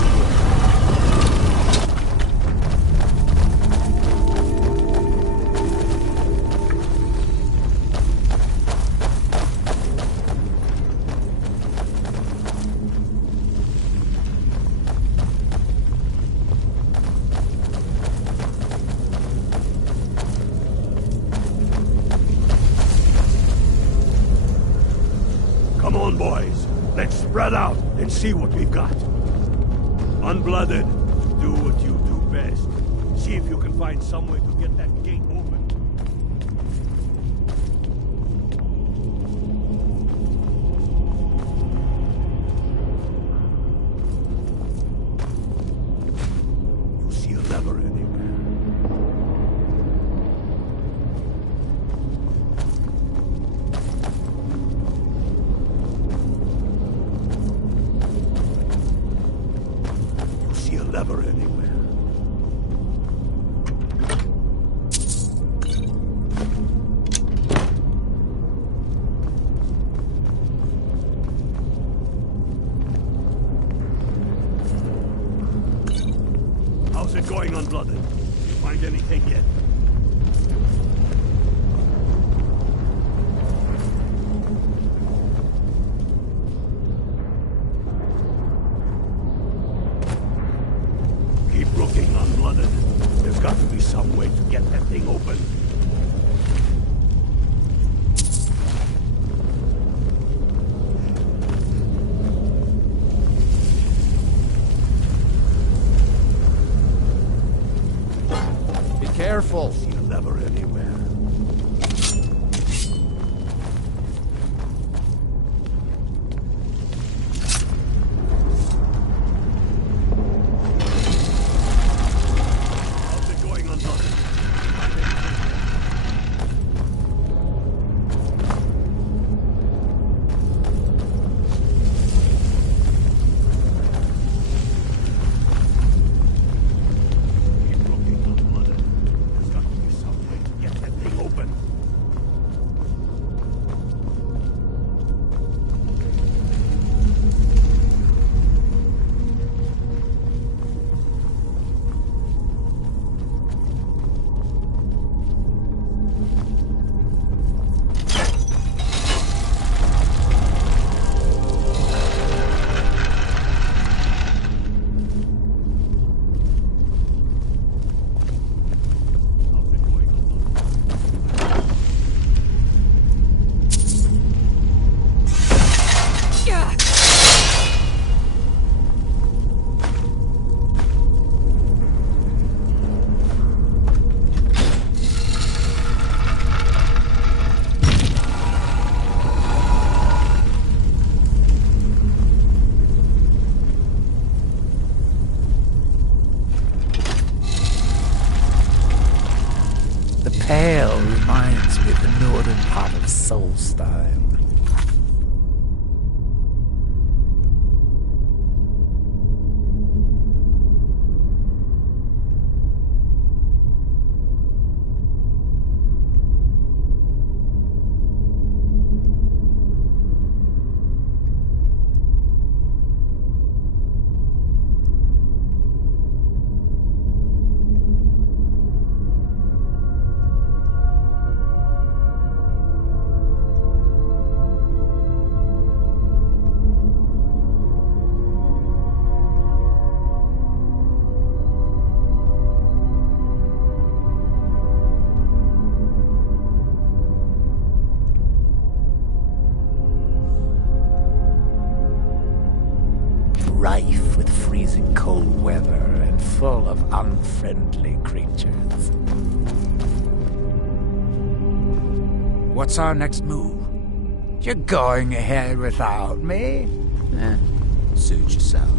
spread out and see what we've got. Unblooded, do what you do best. See if you can find some way to get that gate open. You see a lever anywhere? Lever anywhere. How's it going, Unblooded? Did you find anything yet? Keep looking, Unblooded. There's got to be some way to get that thing open. Be careful. See a lever anywhere. Pale reminds me of the northern part of Solstar. rife with freezing cold weather and full of unfriendly creatures. What's our next move? You're going ahead without me? Suit yourself.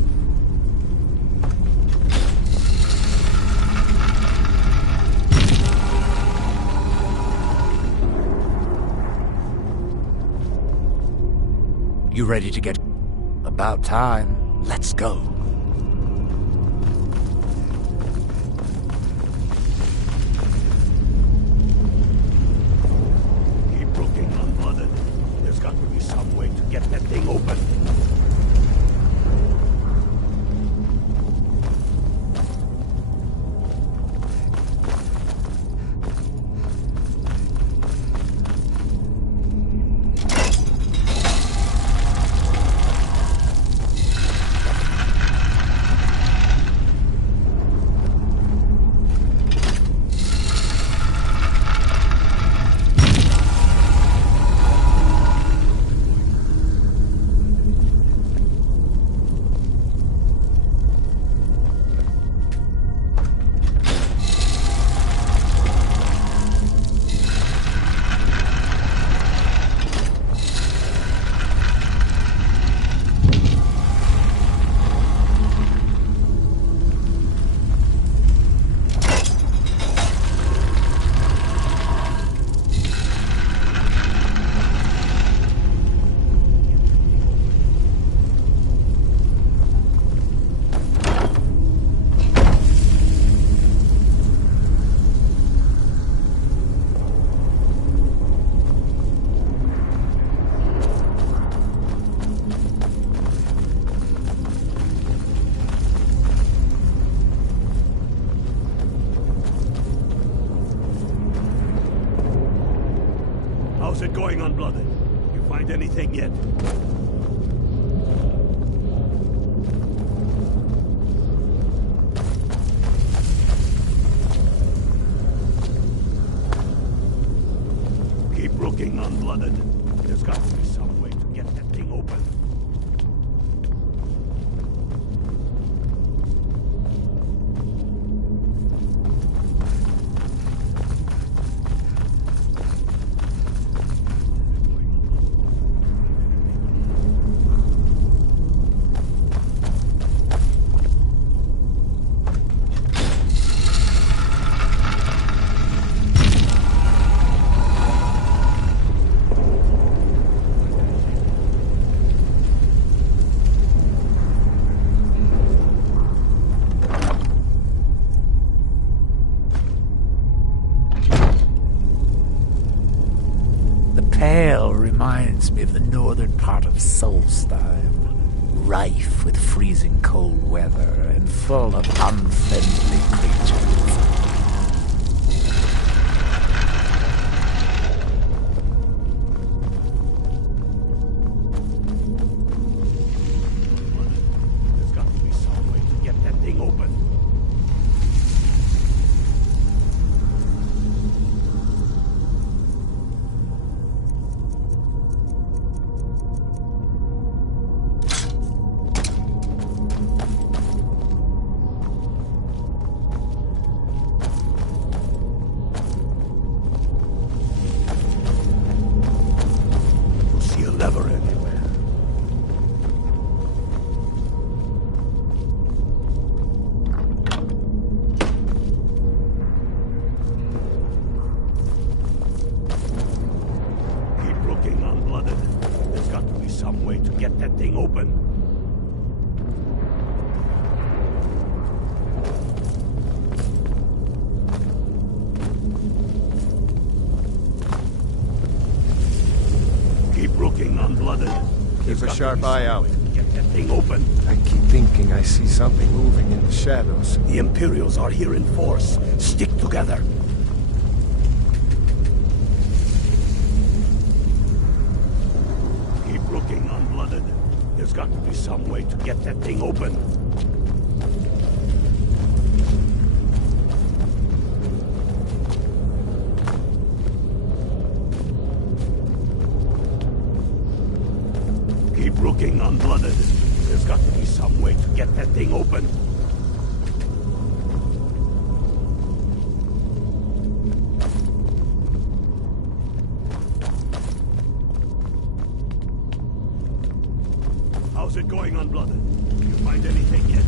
You ready to get... About time. Let's go. Keep looking, unblooded. There's got to be some way to get that thing open. How's it going, unblooded? You find anything yet? Keep looking, unblooded. There's got to be some way to get that thing open. Pale reminds me of the northern part of Solstheim, rife with freezing cold weather and full of unfriendly creatures. There's got to be some way to get that thing open. Never anywhere. Keep looking, unblooded. There's got to be some way to get that thing open. Keep looking, unblooded. Keep a sharp eye out. Get that thing open. I keep thinking I see something moving in the shadows. The Imperials are here in force. Stick together. Keep looking, unblooded. There's got to be some way to get that thing open. Keep looking, unblooded. There's got to be some way to get that thing open. How's it going, Unblooded? Did you find anything yet?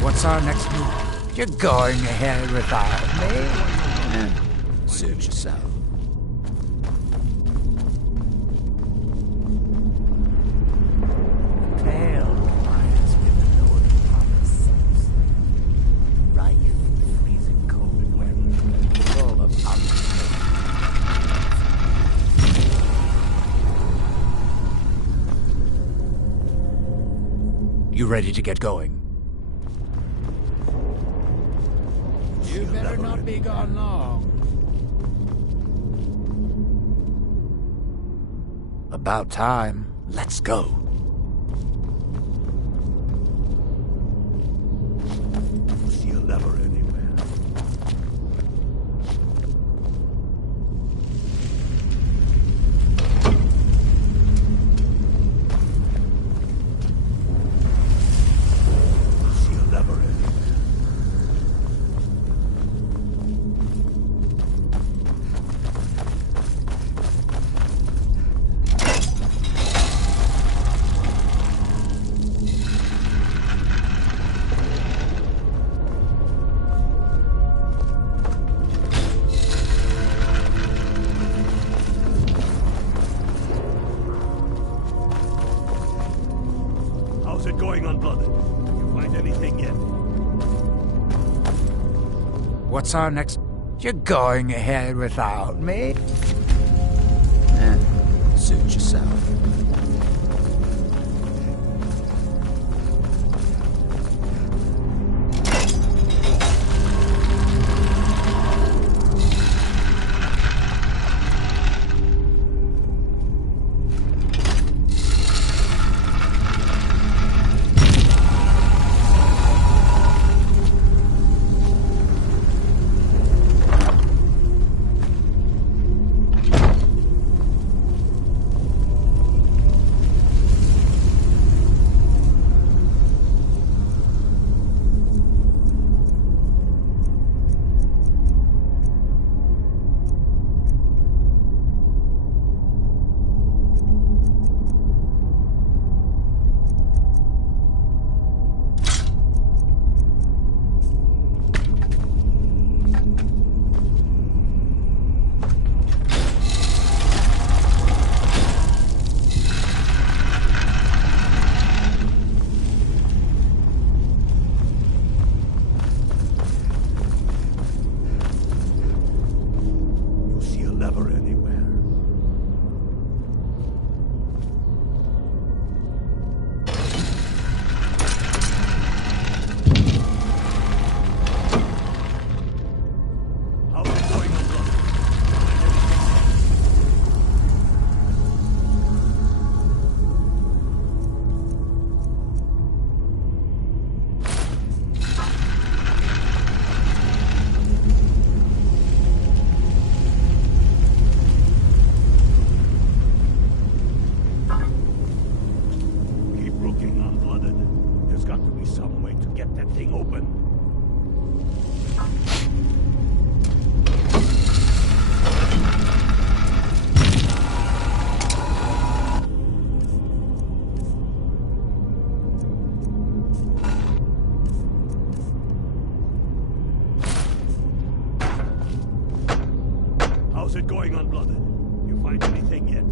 What's our next move? You're going ahead without me? Suit yourself. Pale reminds me of the northern part of Souls. Rife with freezing cold weather, full of You ready to get going? You better not be gone long. About time. Let's go. See a lever anywhere. See a lever anywhere. How's it going, Unblooded? Did you find anything yet? What's our next... You're going ahead without me? Suit yourself. it going, Unblooded? You find anything yet?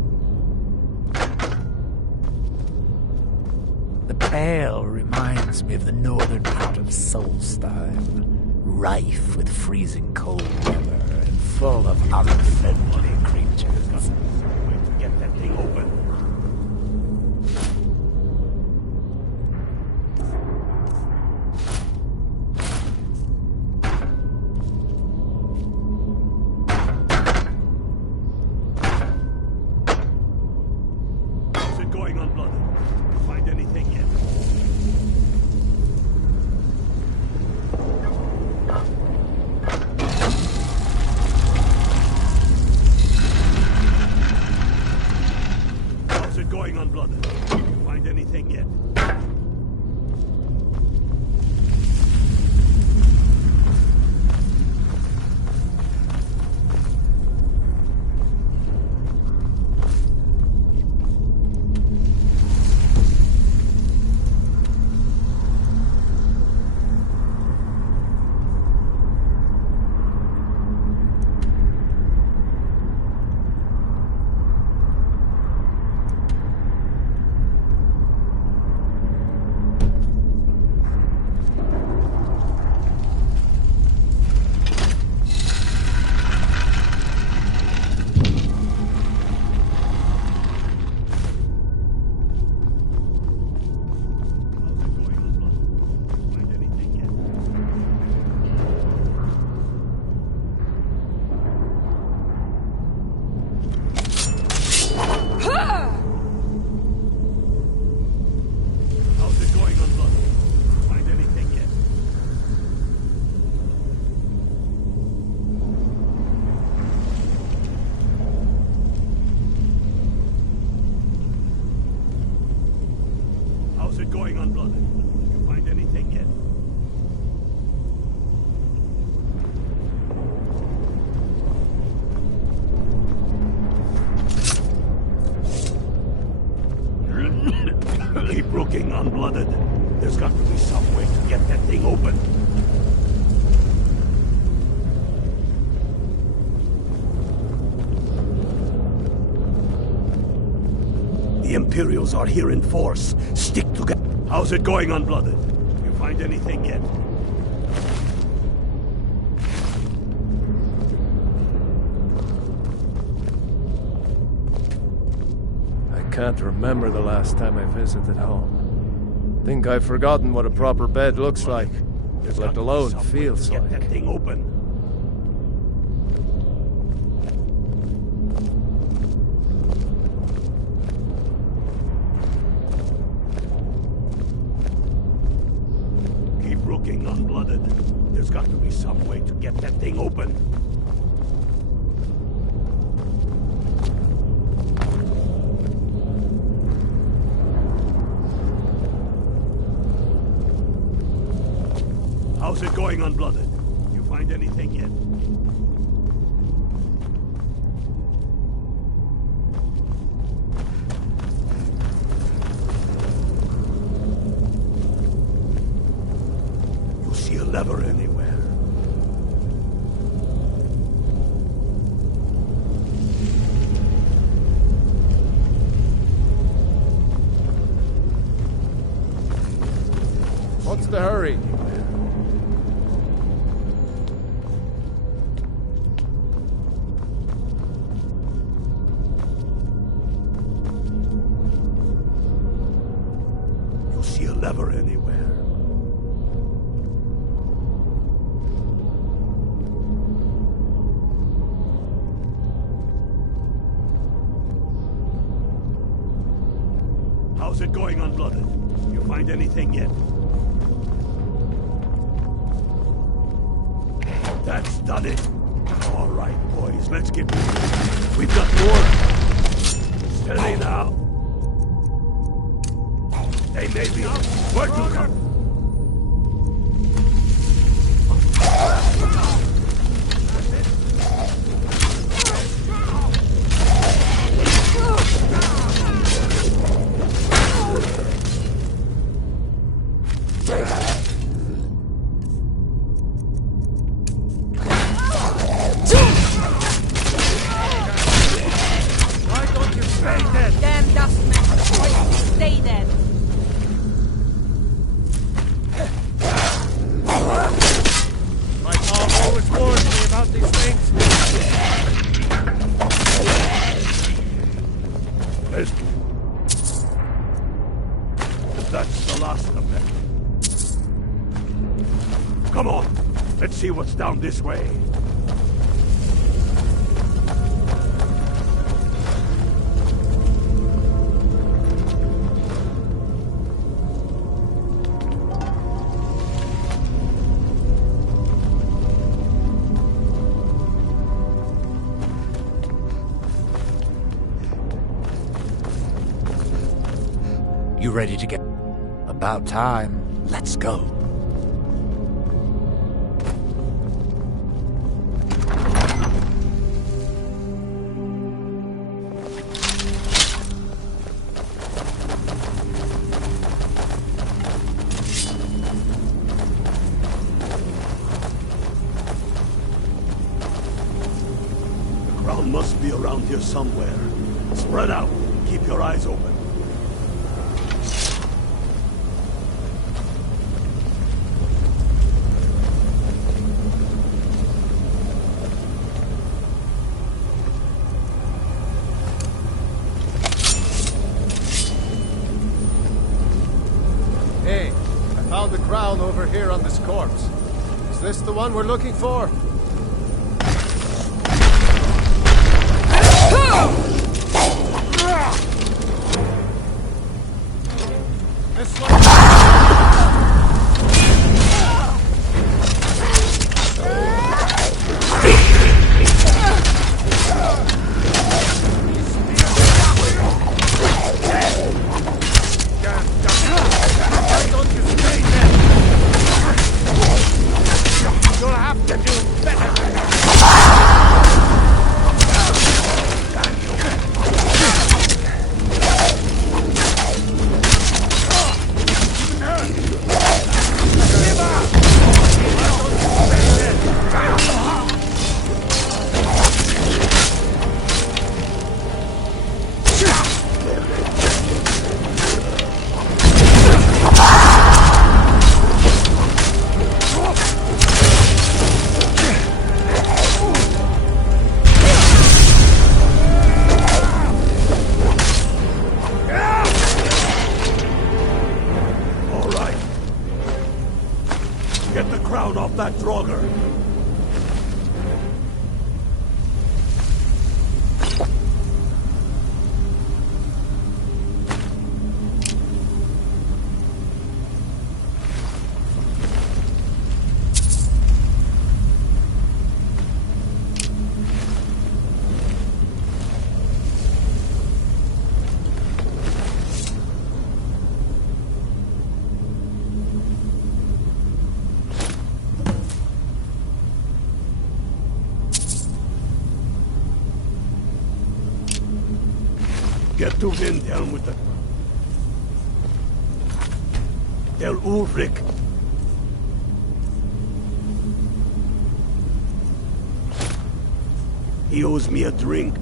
The Pale reminds me of the northern part of Solstheim, rife with freezing cold weather and full of unfriendly creatures. Wait to get that thing open. Keep looking, Unblooded. There's got to be some way to get that thing open. The Imperials are here in force. Stick together. How's it going, Unblooded? You find anything yet? I can't remember the last time I visited home. Think I've forgotten what a proper bed looks like, let alone feels like. Get that thing open. Keep looking, Unblooded. There's got to be some way to get that thing open. How's it going, Unblooded? You find anything yet? You see a lever anywhere? What's the hurry? Lever anywhere. How's it going, Unblooded? You find anything yet? That's done it. All right, boys, let's get moving. We've got more. Steady now. They may be. Where to come? the last of them. Come on, let's see what's down this way. You ready to get... About time. Let's go. The crown must be around here somewhere. Spread out. Keep your eyes open. Hey, I found the crown over here on this corpse. Is this the one we're looking for? This one. You'll have to do better. Get the crown off that Draugr. Get to Windhelm with the... Tell Ulfric. He owes me a drink.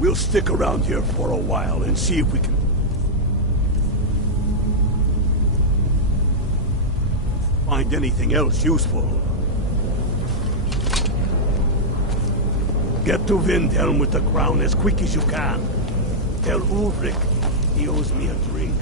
We'll stick around here for a while and see if we can... find anything else useful. Get to Windhelm with the crown as quick as you can. Tell Ulfric he owes me a drink.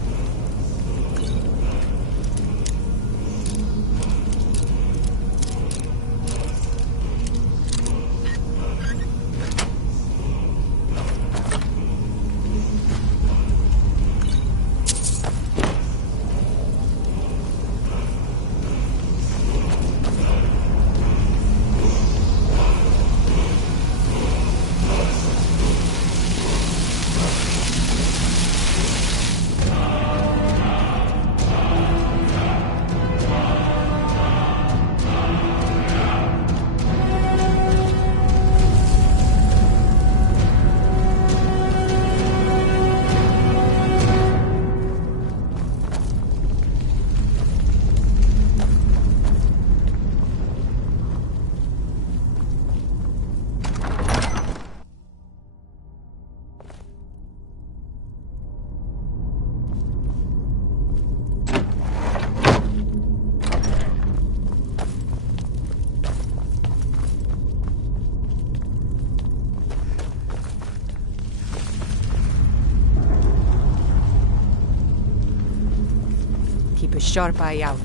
a sharp eye out.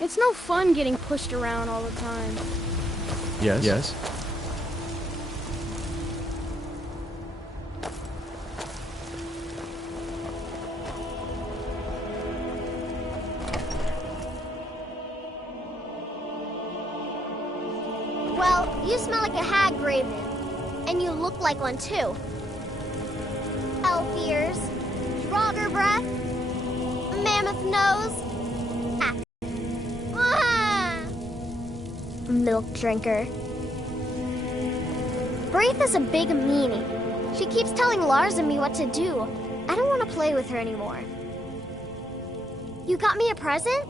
It's no fun getting pushed around all the time. Yes? Yes? Well, you smell like a hag, Raven. And you look like one, too. Elf ears, draugr breath, mammoth nose. Milk drinker. Braith is a big meanie. She keeps telling Lars and me what to do. I don't want to play with her anymore. You got me a present?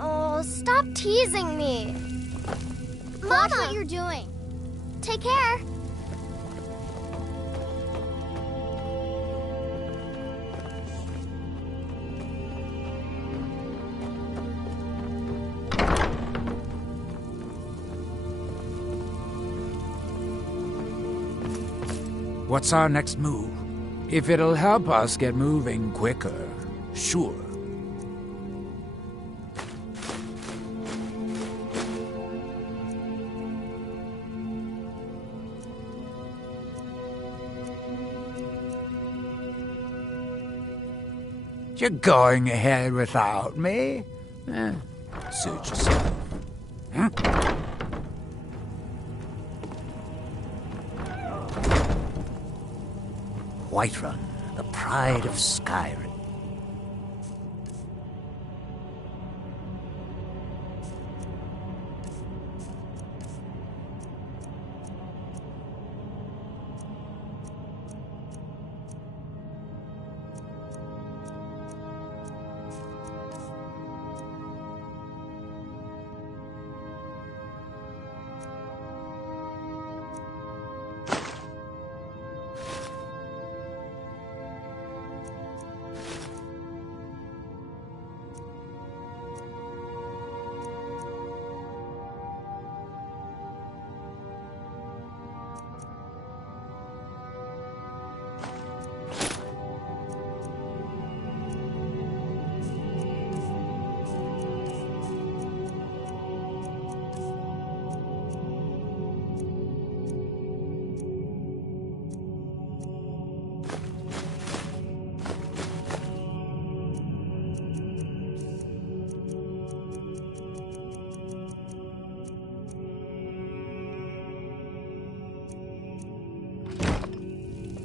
Oh, stop teasing me. Mama! Watch what you're doing. Take care. What's our next move? If it'll help us get moving quicker, sure. You're going ahead without me? Suit yourself. Huh? Whiterun, the pride of Skyrim.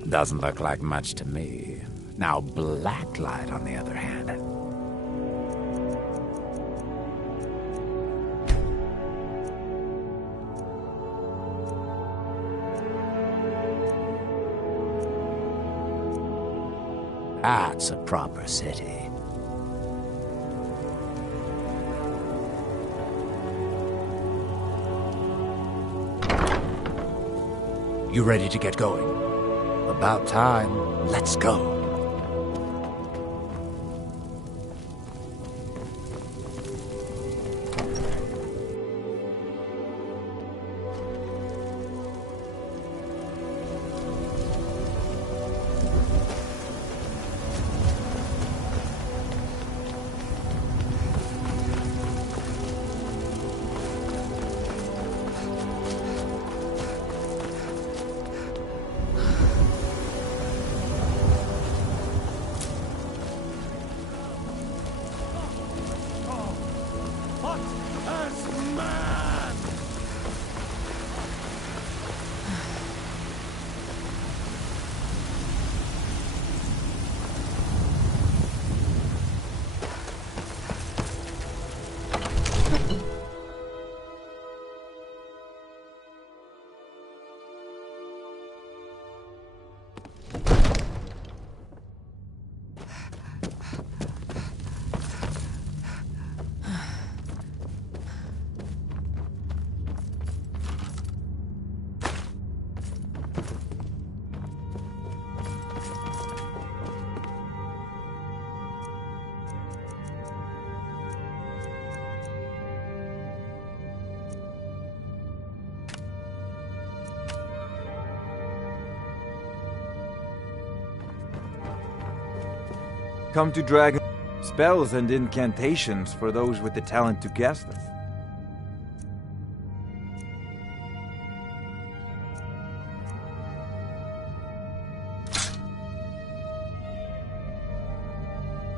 Doesn't look like much to me. Now Blacklight, on the other hand. That's a proper city. You ready to get going? About time. Let's go. Come to Dragon. Spells and incantations for those with the talent to cast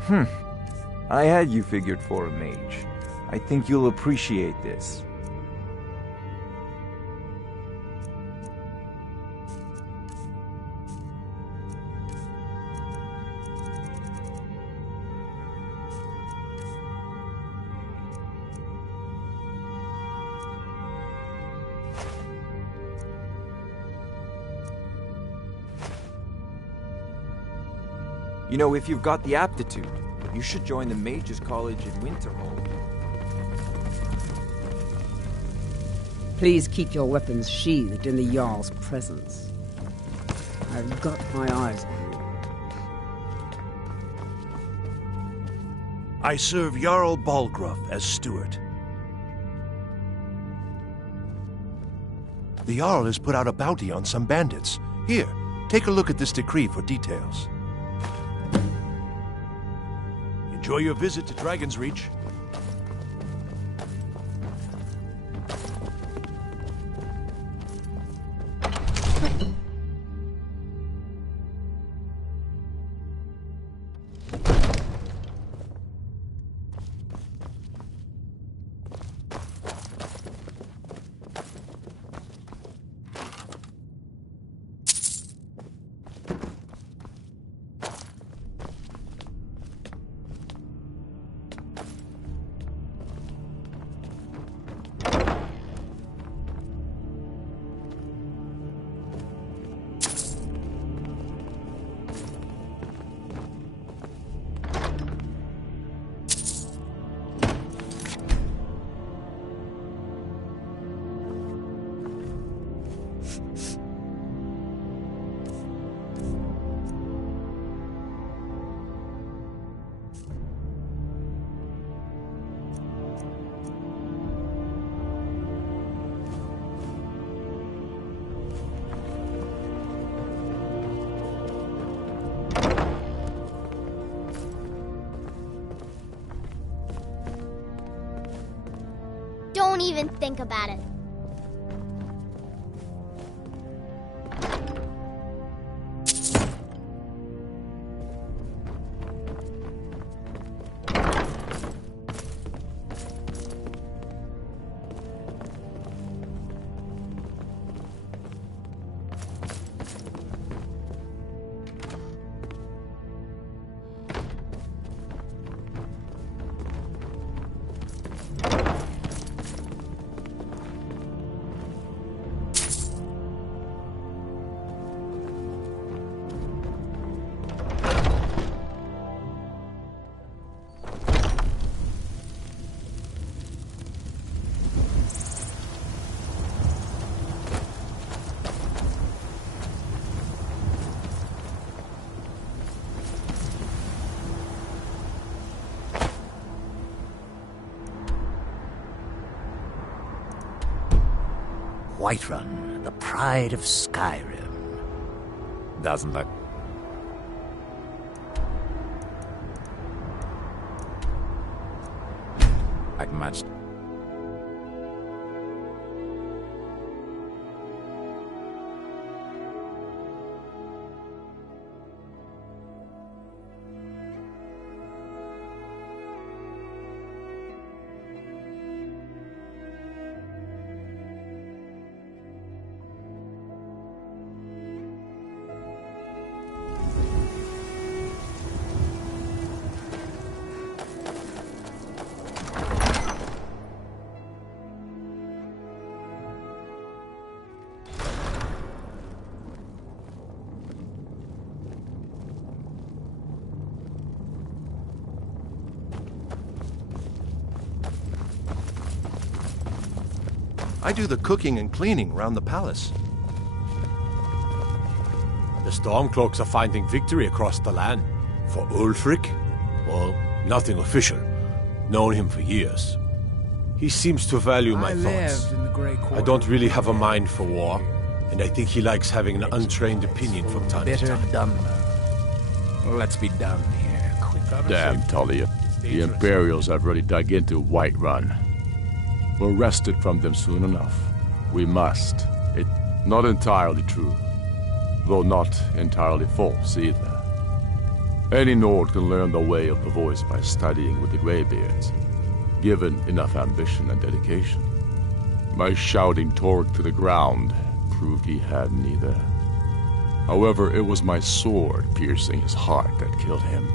them. I had you figured for a mage. I think you'll appreciate this. You know, if you've got the aptitude, you should join the Mages College in Winterhold. Please keep your weapons sheathed in the Jarl's presence. I've got my eyes on you. I serve Jarl Balgruuf as steward. The Jarl has put out a bounty on some bandits. Here, take a look at this decree for details. Enjoy your visit to Dragon's Reach. Don't even think about it. Whiterun, the pride of Skyrim. Doesn't look like much. I do the cooking and cleaning around the palace. The Stormcloaks are finding victory across the land. For Ulfric? Well, nothing official. Known him for years. He seems to value my thoughts. Lived in the Grey Quarter. I don't really have a mind for war, and I think he likes having an untrained opinion from time to Bitter time. Dunmer. Let's be done here, quick. Damn, Talia. The Imperials have already dug into Whiterun. We're wrested from them soon enough. We must. It's not entirely true, though not entirely false either. Any Nord can learn the way of the voice by studying with the Greybeards, given enough ambition and dedication. My shouting Torg to the ground proved he had neither. However, it was my sword piercing his heart that killed him.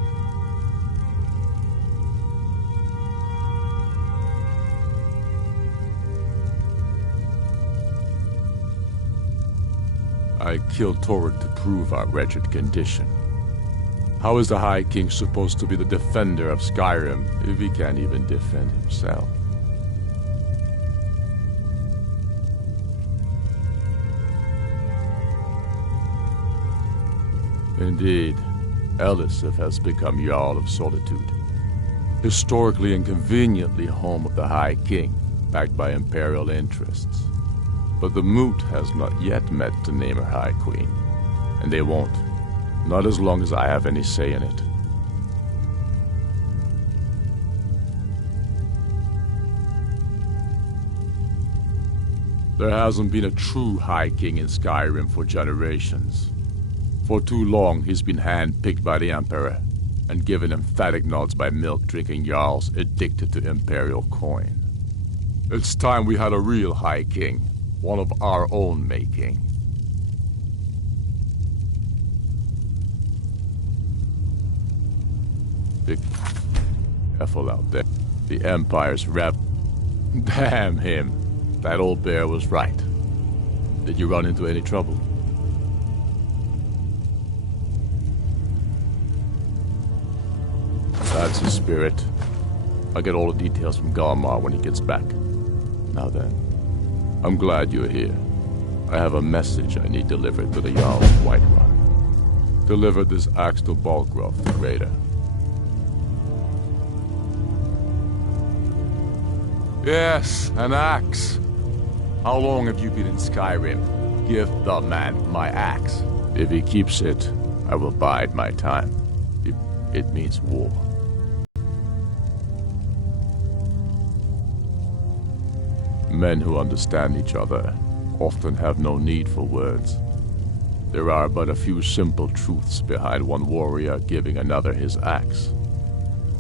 I killed Torg to prove our wretched condition. How is the High King supposed to be the defender of Skyrim if he can't even defend himself? Indeed, Elisif has become Jarl of Solitude, historically and conveniently home of the High King, backed by Imperial interests. But the Moot has not yet met to name her High Queen, and they won't. Not as long as I have any say in it. There hasn't been a true High King in Skyrim for generations. For too long, he's been hand-picked by the Emperor, and given emphatic nods by milk-drinking Jarls addicted to Imperial coin. It's time we had a real High King, one of our own making. Be careful out there. The Empire's rep. Damn him. That old bear was right. Did you run into any trouble? That's his spirit. I'll get all the details from Galmar when he gets back. Now then, I'm glad you're here. I have a message I need delivered to the Jarl of Whiterun. Deliver this axe to Balgraf the Greater. Yes, an axe. How long have you been in Skyrim? Give the man my axe. If he keeps it, I will bide my time. It means war. Men who understand each other often have no need for words. There are but a few simple truths behind one warrior giving another his axe.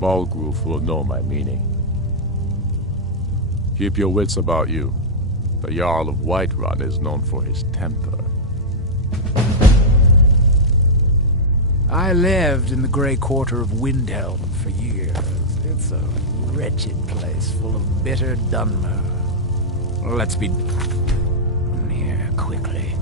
Balgruf will know my meaning. Keep your wits about you. The Jarl of Whiterun is known for his temper. I lived in the Grey Quarter of Windhelm for years. It's a wretched place full of bitter Dunmer. Let's be here quickly.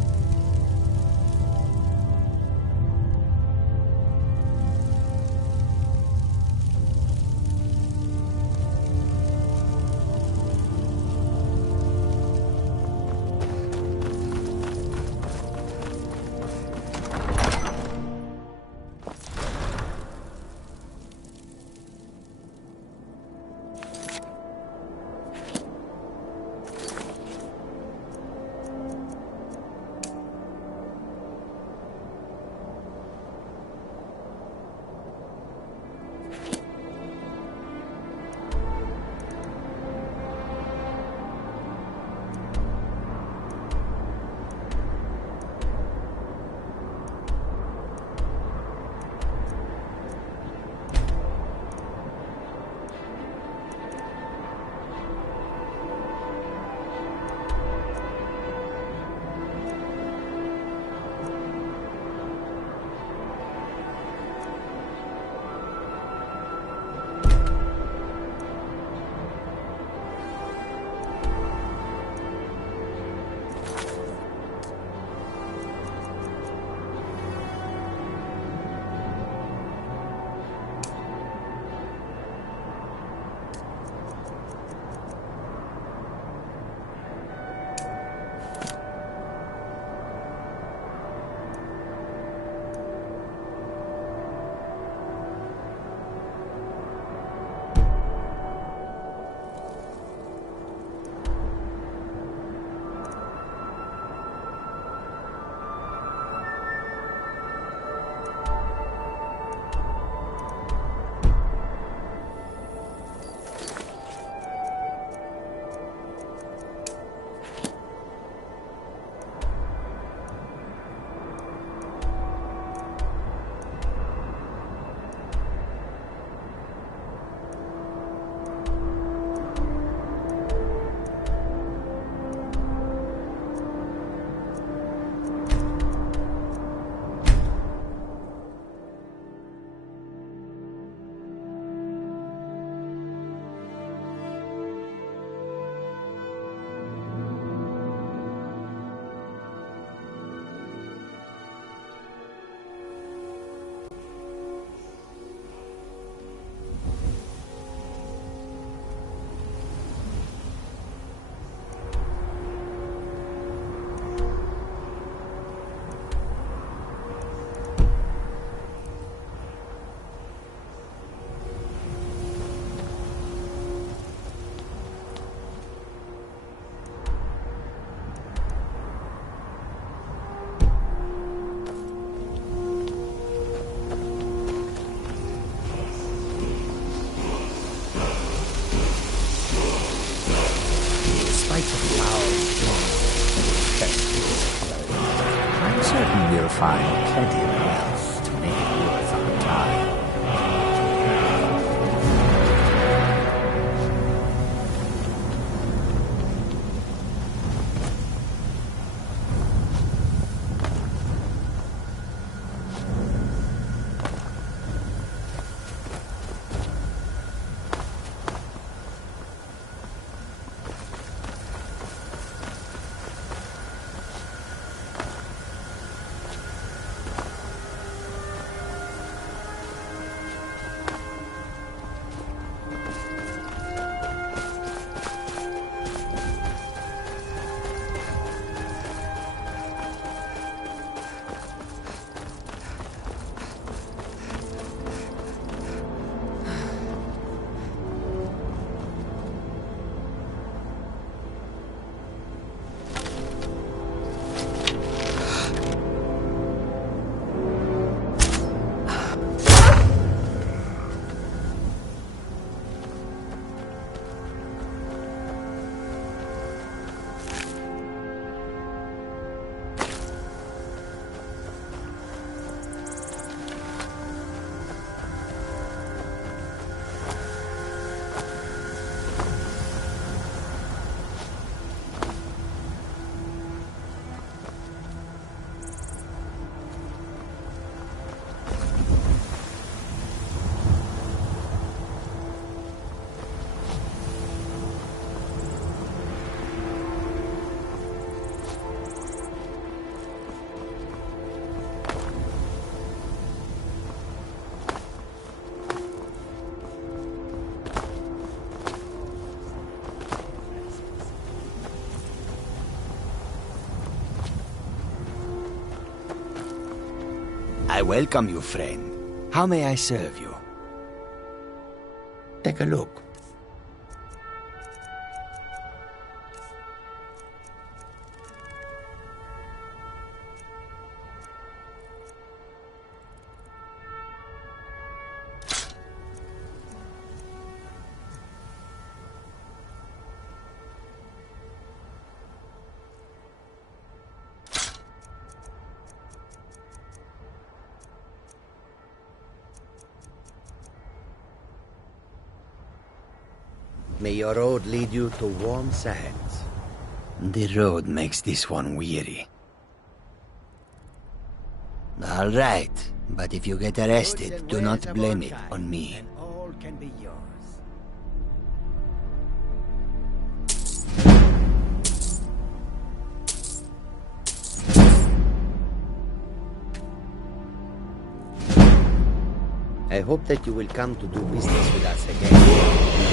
certain we'll find plenty of wealth to make it worth our time. I welcome you, friend. How may I serve you? Take a look. May your road lead you to warm sands. The road makes this one weary. All right, but if you get arrested, do not blame it on me. All can be yours. I hope that you will come to do business with us again.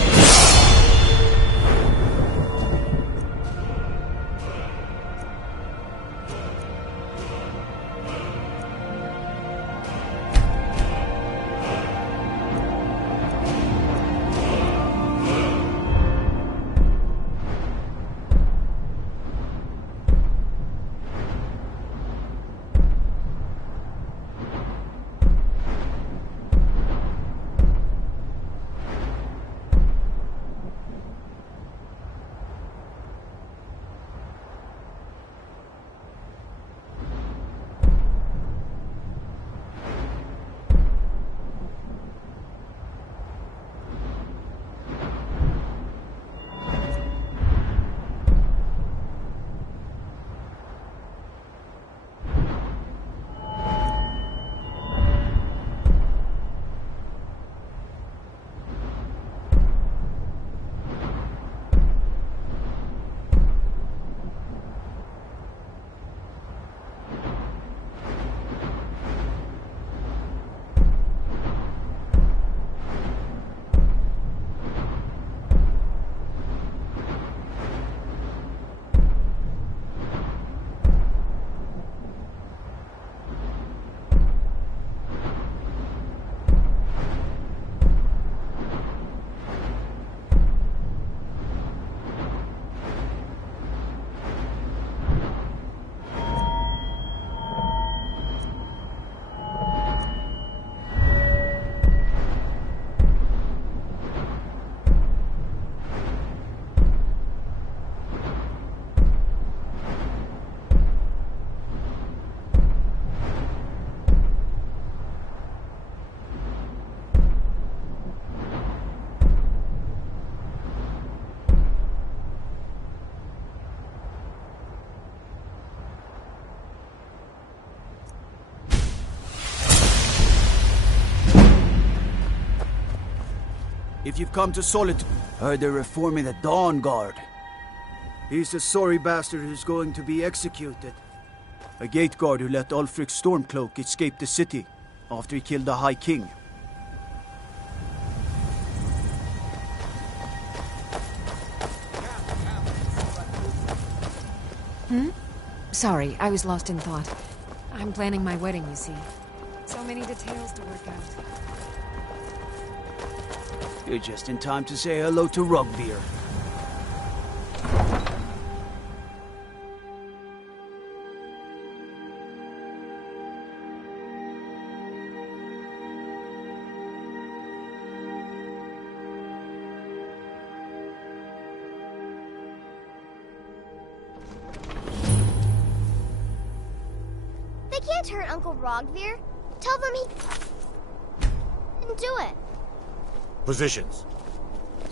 if you've come to Solitude. Heard they're reforming the Dawn Guard. He's the sorry bastard who's going to be executed. A gate guard who let Ulfric's Stormcloak escape the city after he killed the High King. Sorry, I was lost in thought. I'm planning my wedding, you see. So many details to work out. You're just in time to say hello to Rugbeer. They can't hurt Uncle Rogvir. Tell them he didn't do it. Positions.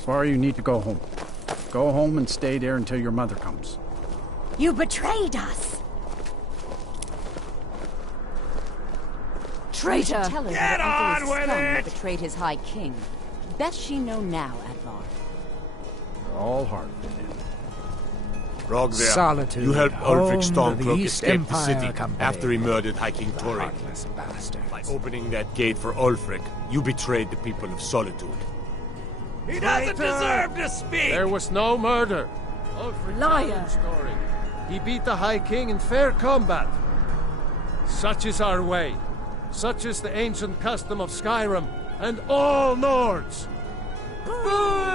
Svar, you need to go home. Go home and stay there until your mother comes. You betrayed us! Traitor! Tell her Get that on Uncle is with scum it! that betrayed his High King. Best she know now, Advar. You're all hard. Rogvir, Solitude, you helped Ulfric home to the Stormcloak East escape the Empire city Company. after he murdered High King Torrik. Heartless bastards. By opening that gate for Ulfric, you betrayed the people of Solitude. He doesn't deserve to speak! There was no murder. Ulfric Liar! Story. He beat the High King in fair combat. Such is our way. Such is the ancient custom of Skyrim and all Nords. Boo!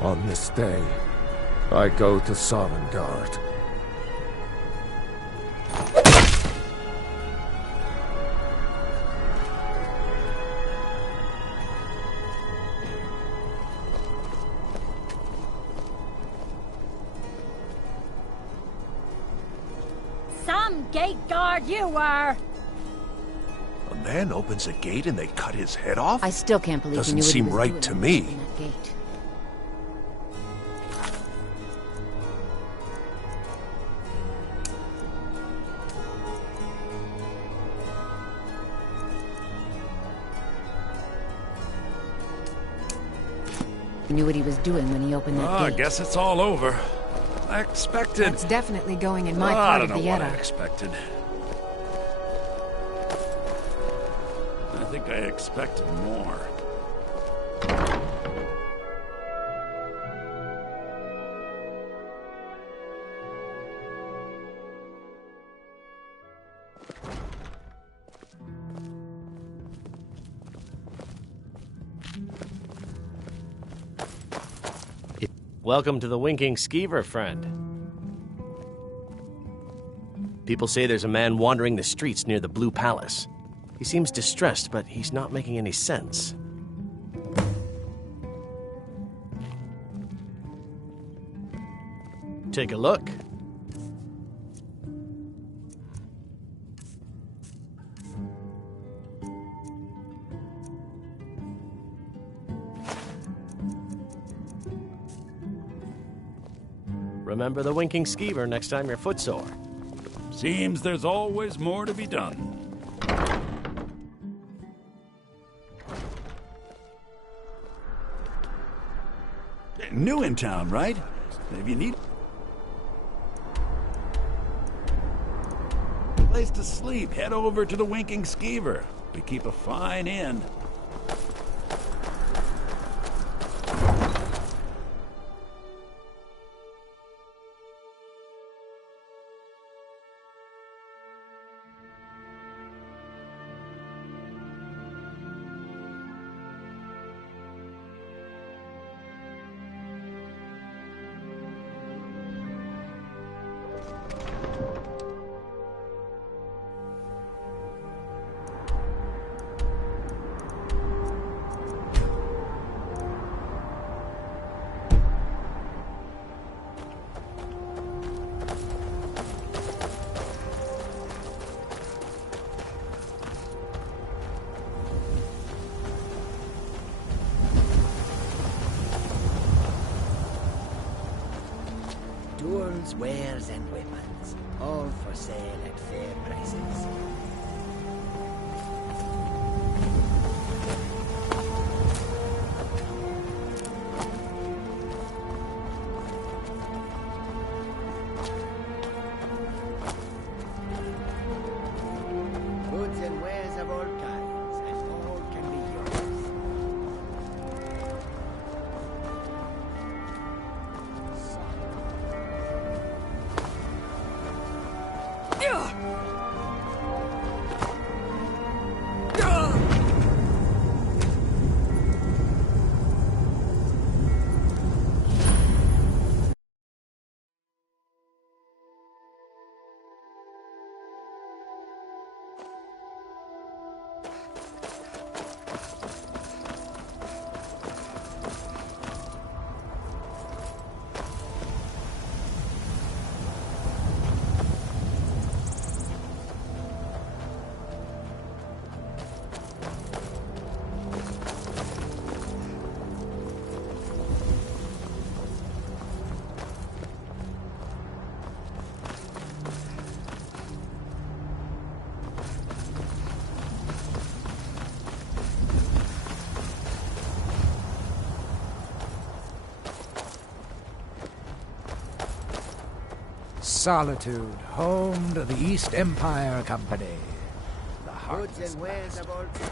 On this day, I go to Sovngarde. Some gate guard you were! A man opens a gate and they cut his head off? I still can't believe Doesn't you knew what he seem was right doing to when me. he opened that gate. He knew what he was doing when he opened that I gate. guess it's all over. I expected... It's definitely going in my I part don't of know the what I Edda. expected. I think I expected more. Welcome to the Winking Skeever, friend. People say there's a man wandering the streets near the Blue Palace. He seems distressed, but he's not making any sense. Take a look. Remember the Winking Skeever next time you're footsore. Seems there's always more to be done. New in town, right? If you need a place to sleep, head over to the Winking Skeever. We keep a fine inn. Tools, wares, and weapons. All for sale at fair prices. Goods and wares of all kinds, and all can be yours. Solitude, home to the East Empire Company. The Goods heartless and wares bastard. of all kinds.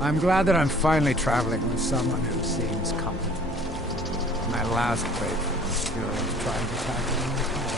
I'm glad that I'm finally traveling with someone who seems competent. My last breakthrough skills trying to tackle an entire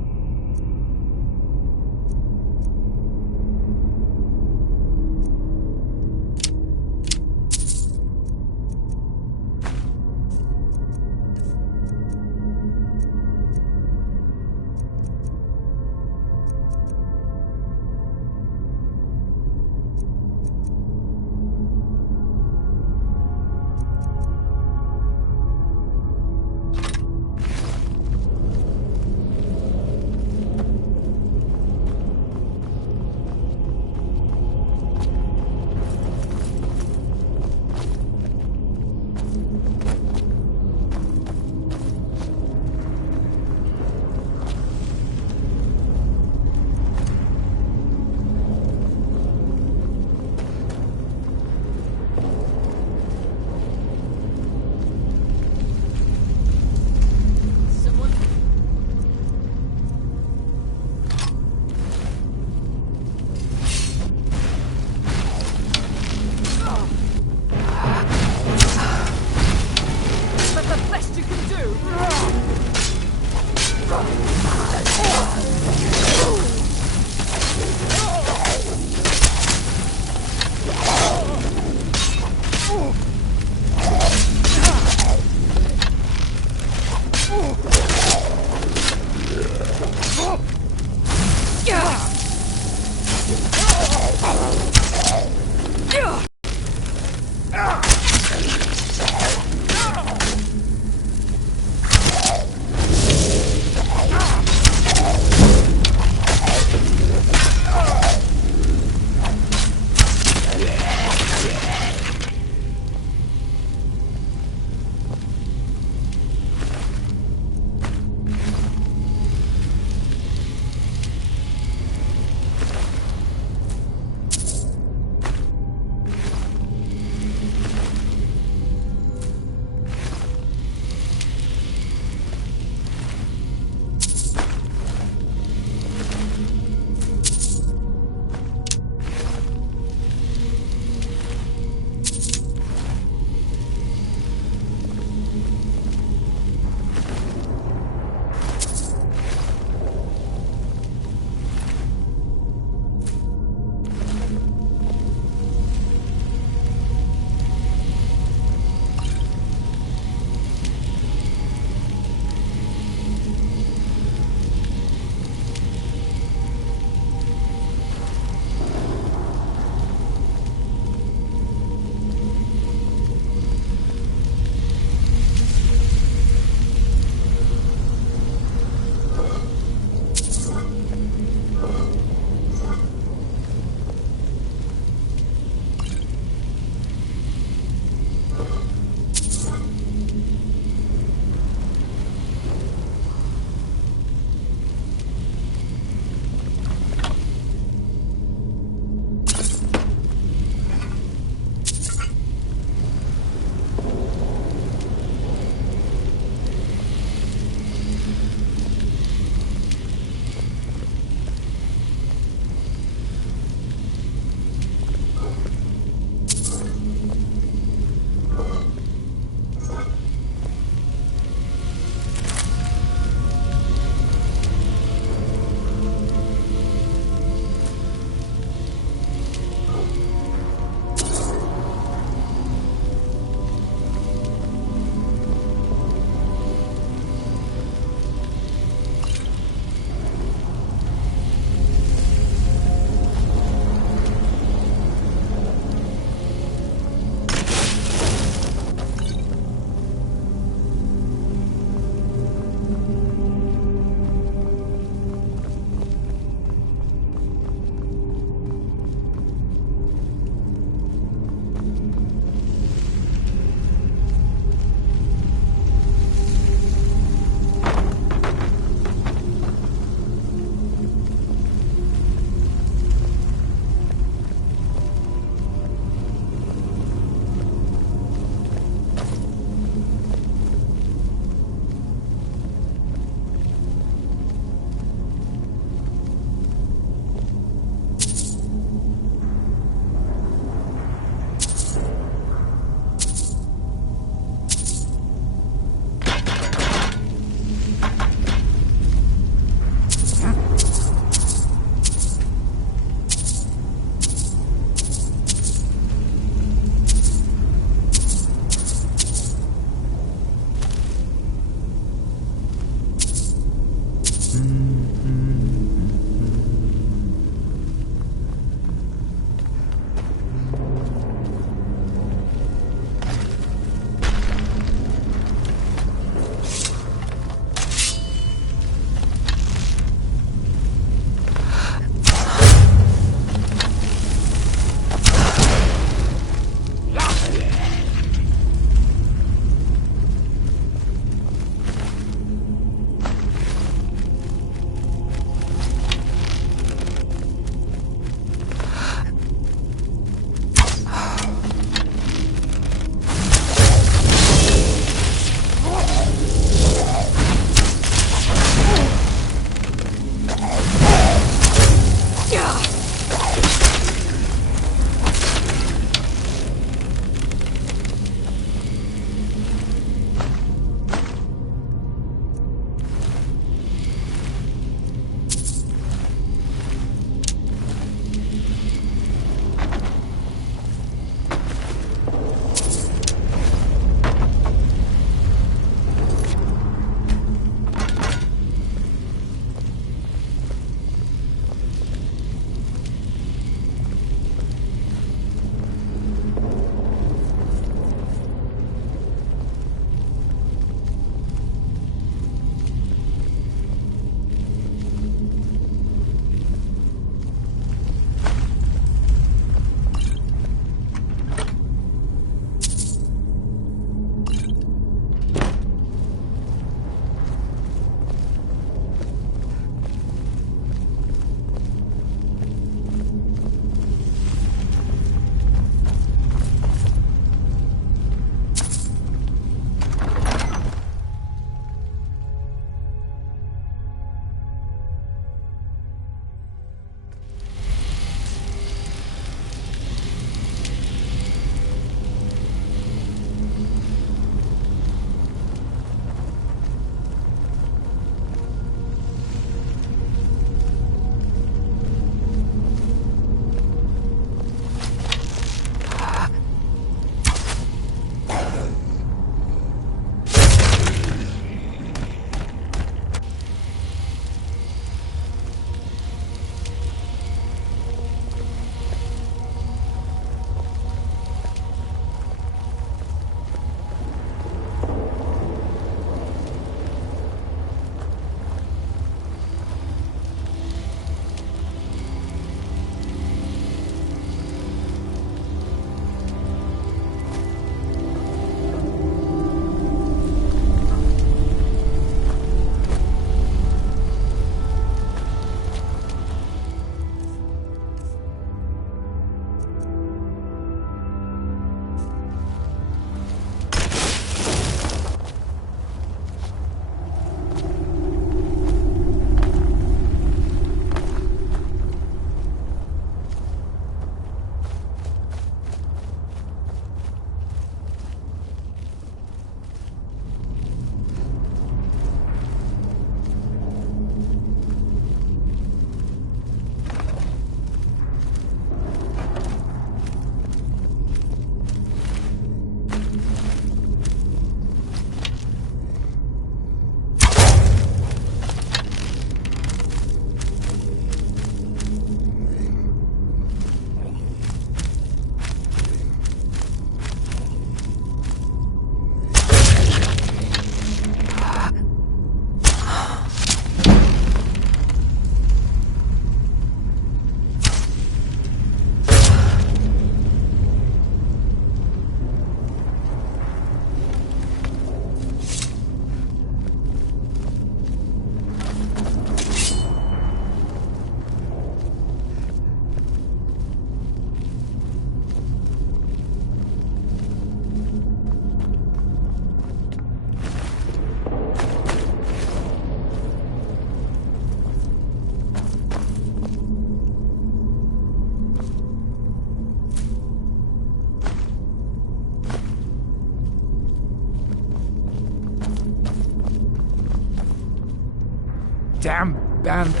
Damn bandit.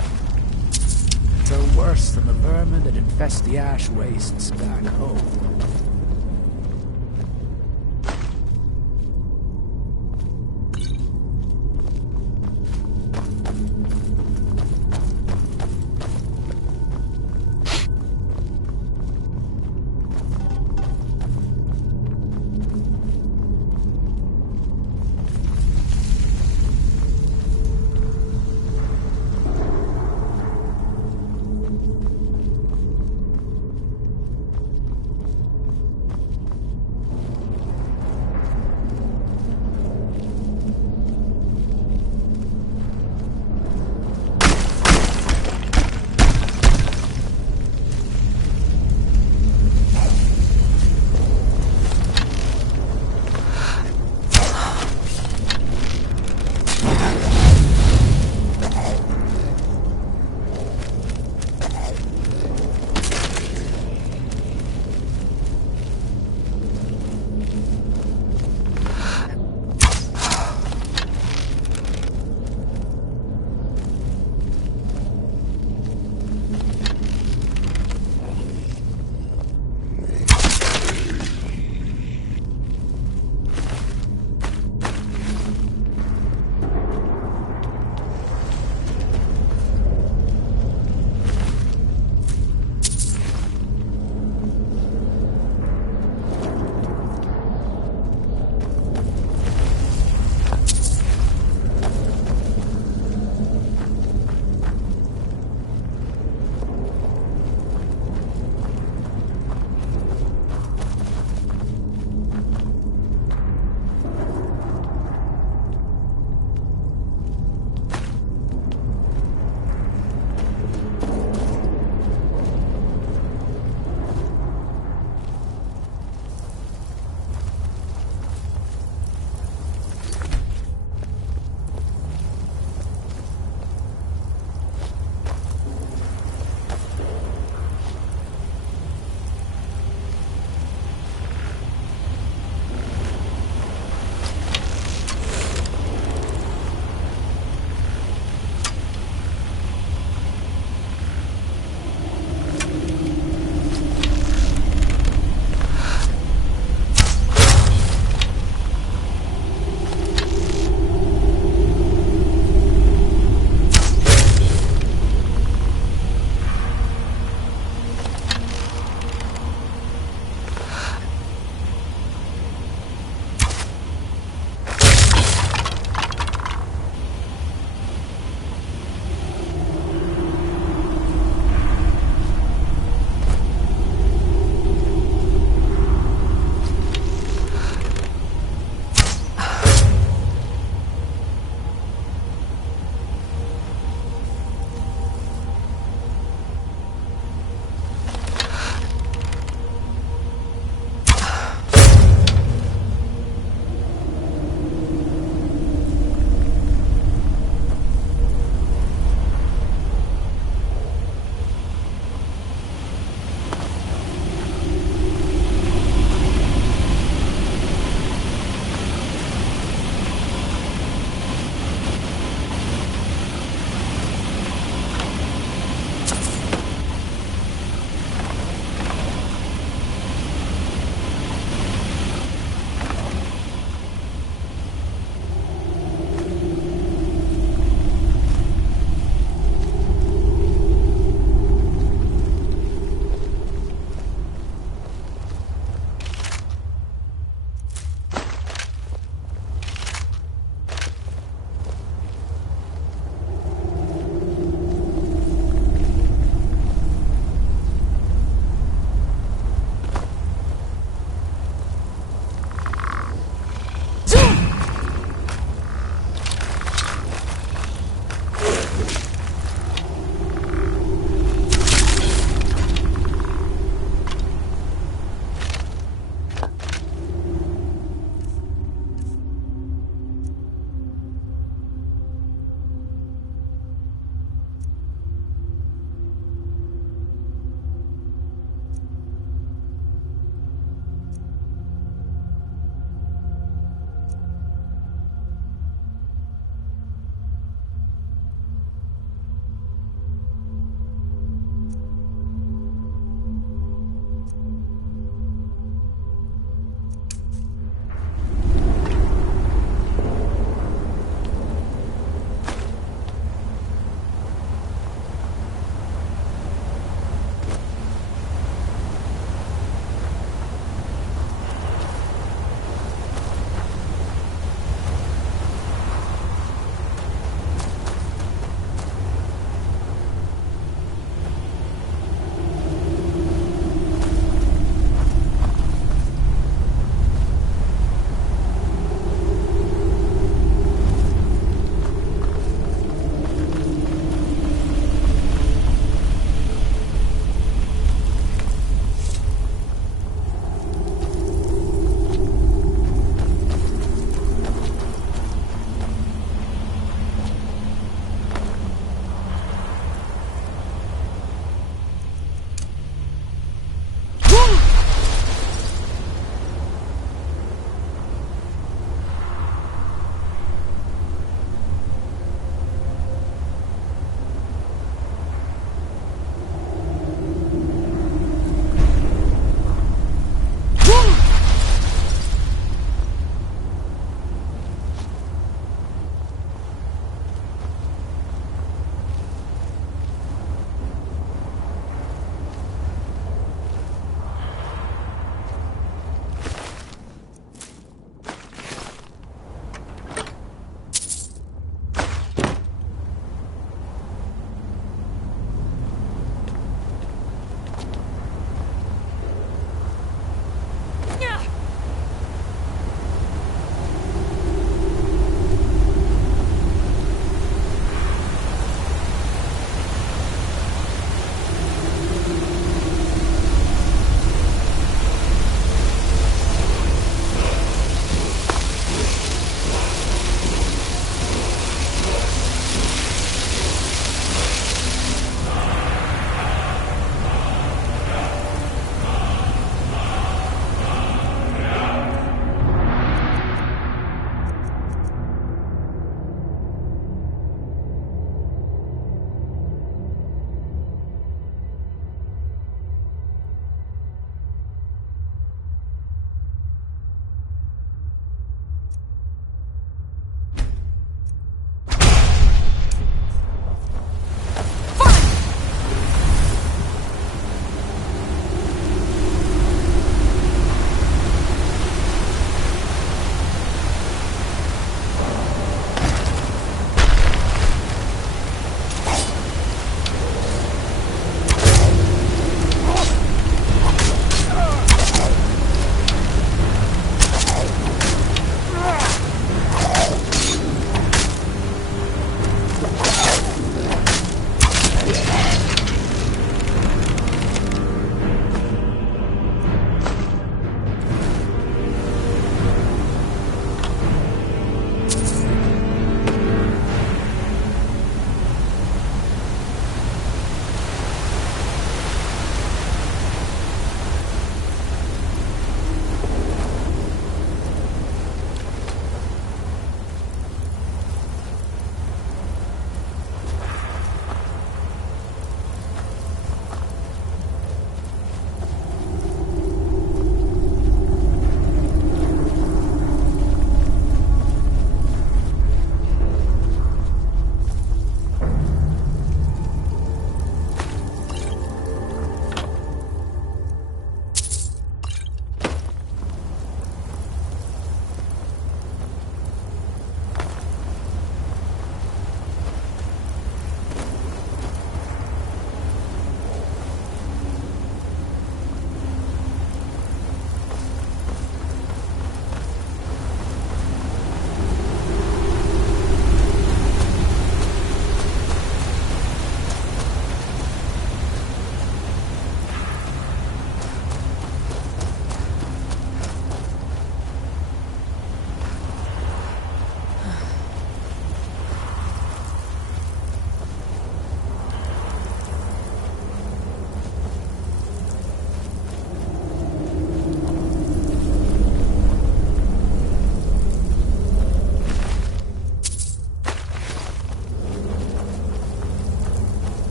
They're worse than the vermin that infest the ash wastes back home.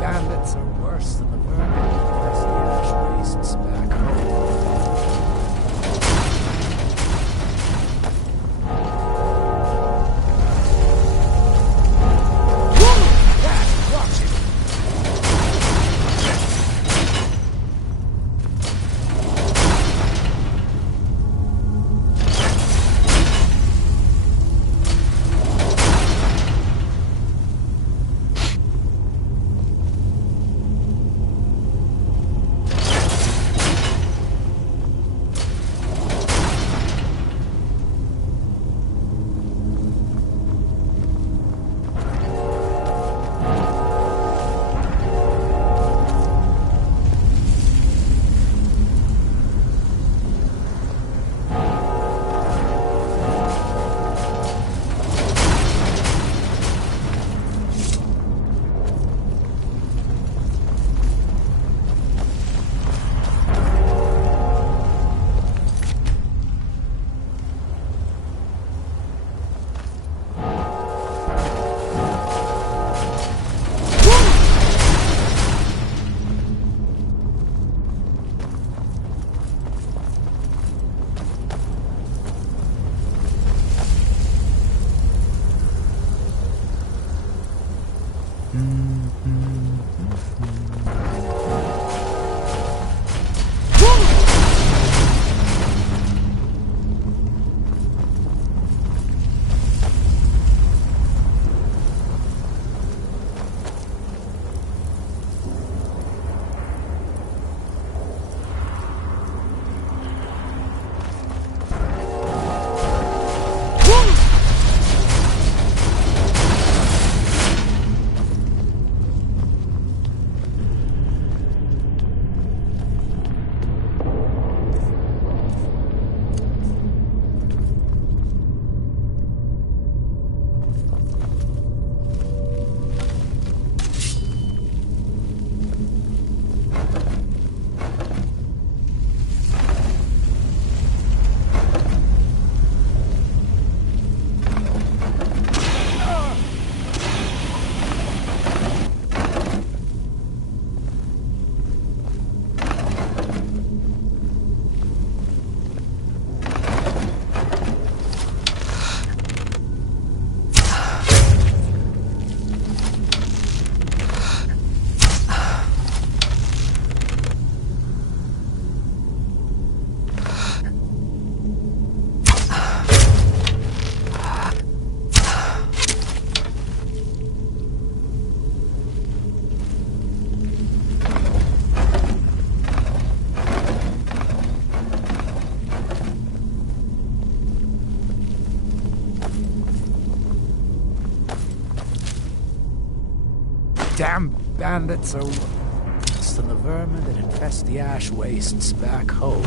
Bandits are worse than the vermin as the ash wastes back home. Damn bandits are worse than the vermin that infest the ash wastes back home.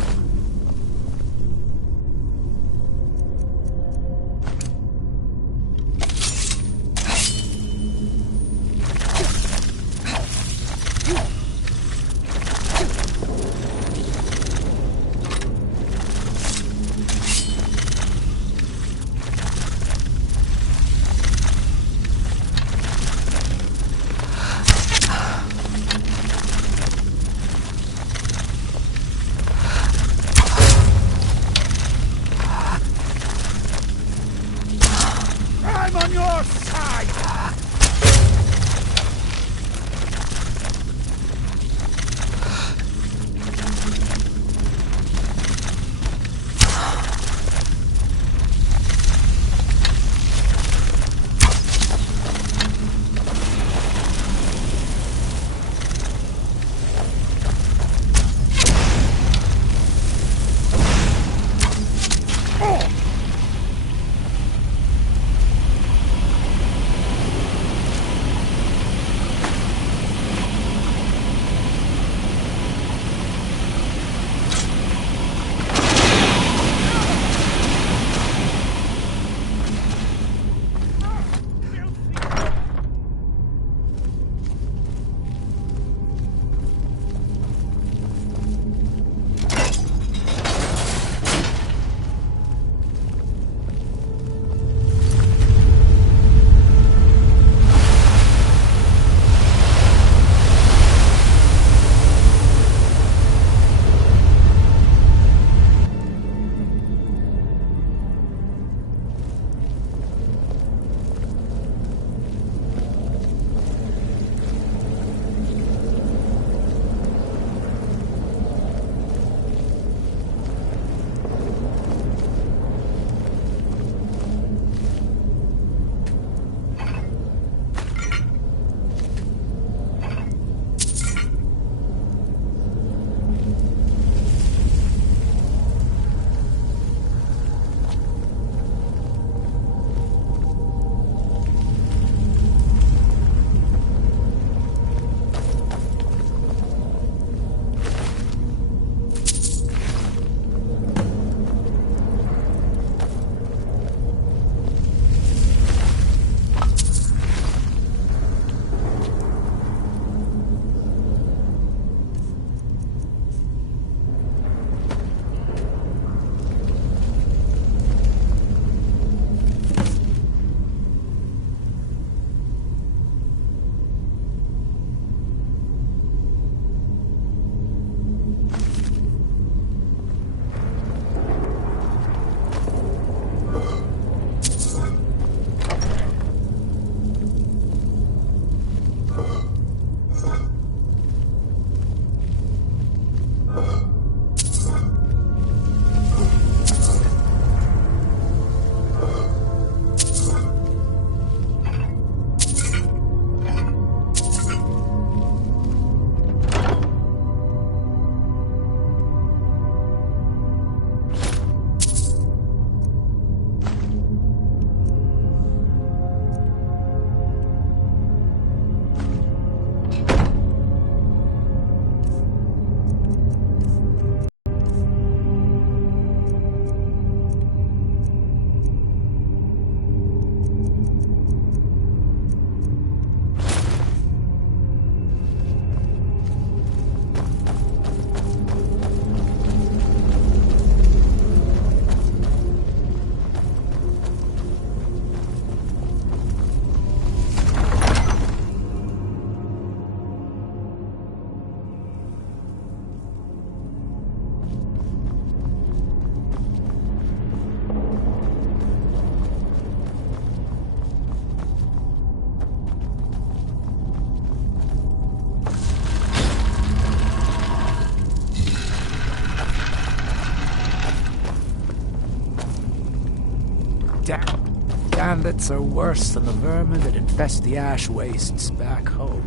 bandits are worse than the vermin that infest the ash wastes back home.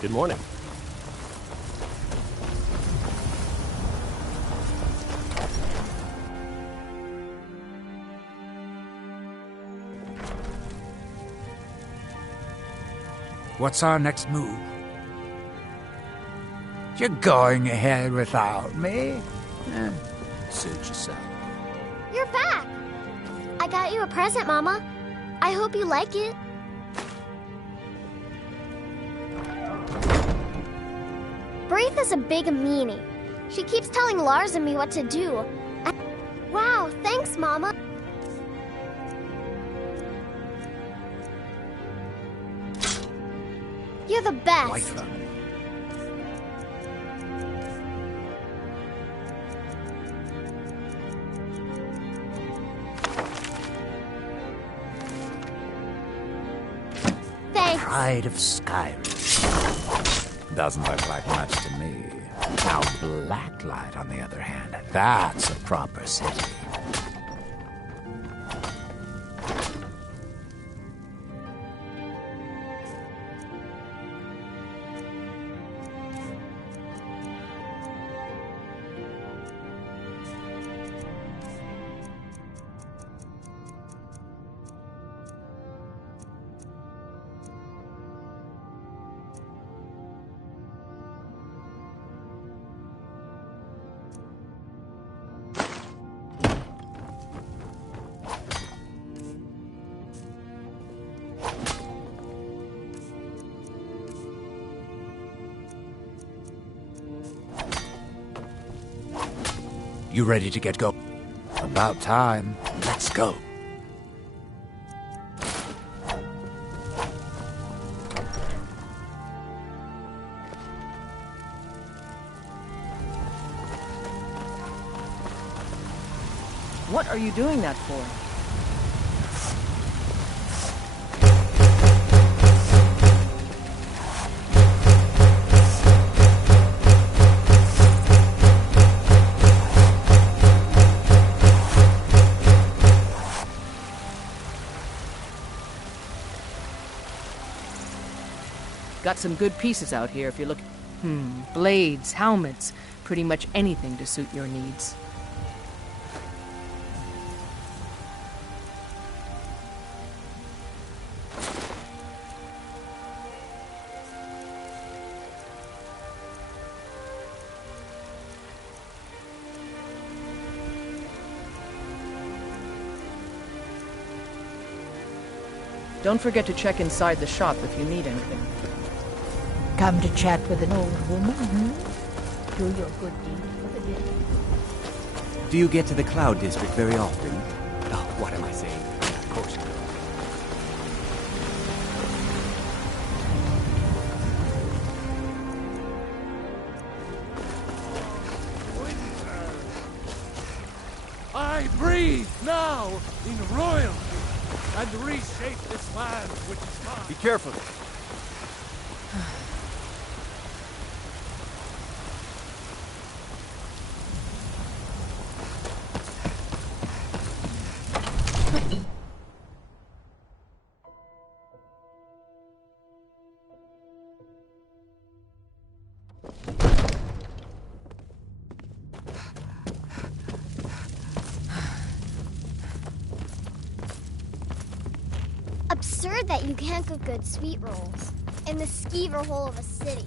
Good morning. What's our next move? You're going ahead without me? Suit yourself. You're back! I got you a present, Mama. I hope you like it. Braith is a big meanie. She keeps telling Lars and me what to do. Wow, thanks, Mama. You're the best. White Run. Thanks. Pride of Skyrim. Doesn't look like much to me. Now Blacklight, on the other hand, that's a proper city. You ready to get going? About time. Let's go. What are you doing that for? Got some good pieces out here if you look. Blades, helmets, pretty much anything to suit your needs. Don't forget to check inside the shop if you need anything. Come to chat with an old woman, Do your good deed for the day. Do you get to the Cloud District very often? Oh, what am I saying? Of course you do. I breathe now in royalty and reshape this land which is mine. Be careful. heard that you can't cook good sweet rolls in the skeever hole of a city.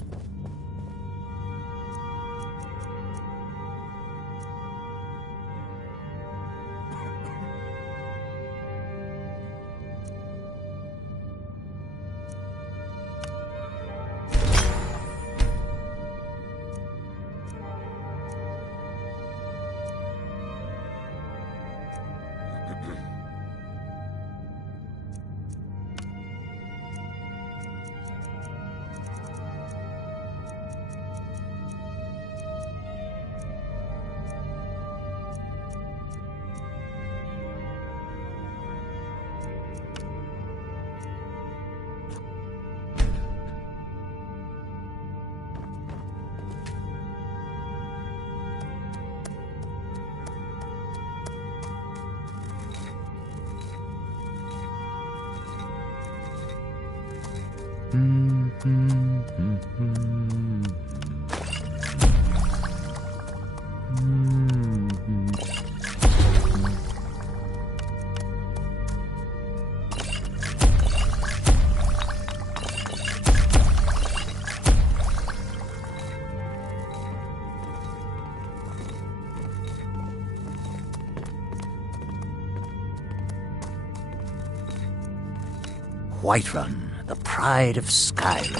Whiterun, the pride of Skyrim.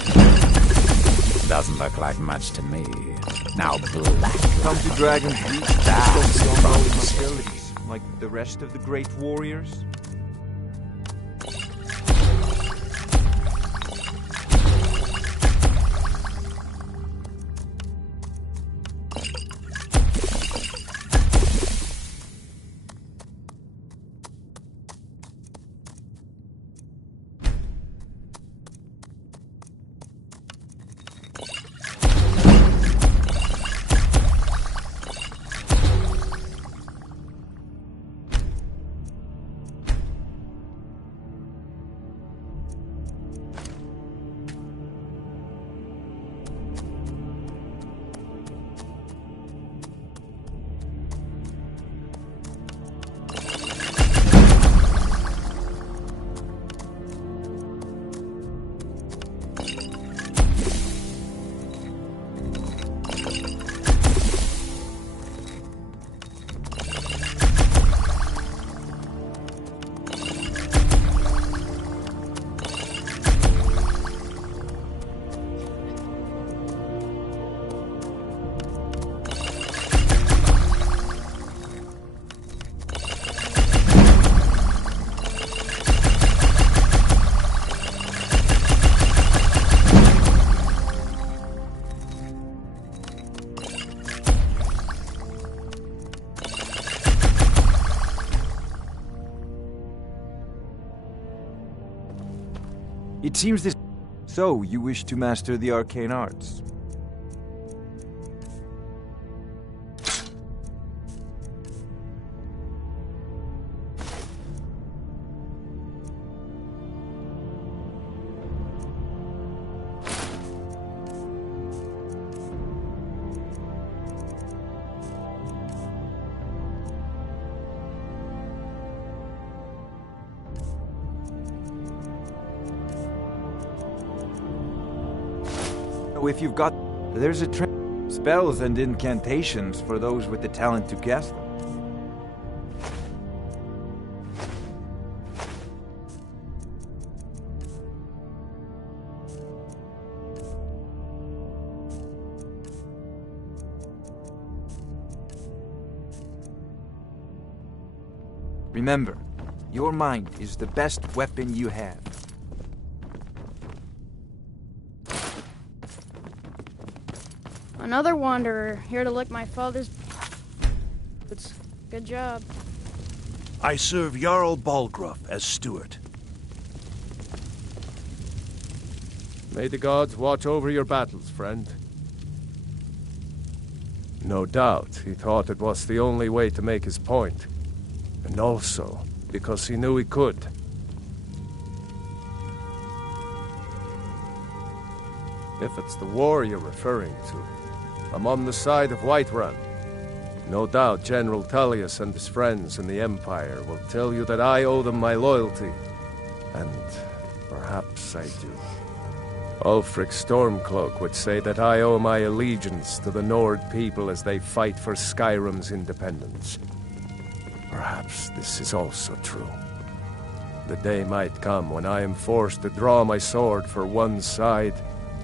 Doesn't look like much to me. Now black. Come to Dragon's Deep, focus on those abilities, like the rest of the great warriors. It seems this... So, you wish to master the arcane arts? If you've got... There's a spells and incantations for those with the talent to cast them. Remember, your mind is the best weapon you have. Another wanderer, here to lick my father's boots. Good job. I serve Jarl Balgruuf as steward. May the gods watch over your battles, friend. No doubt he thought it was the only way to make his point. And also because he knew he could. If it's the war you're referring to, I'm on the side of Whiterun. No doubt General Tullius and his friends in the Empire will tell you that I owe them my loyalty. And Perhaps I do. Ulfric Stormcloak would say that I owe my allegiance to the Nord people as they fight for Skyrim's independence. Perhaps this is also true. The day might come when I am forced to draw my sword for one side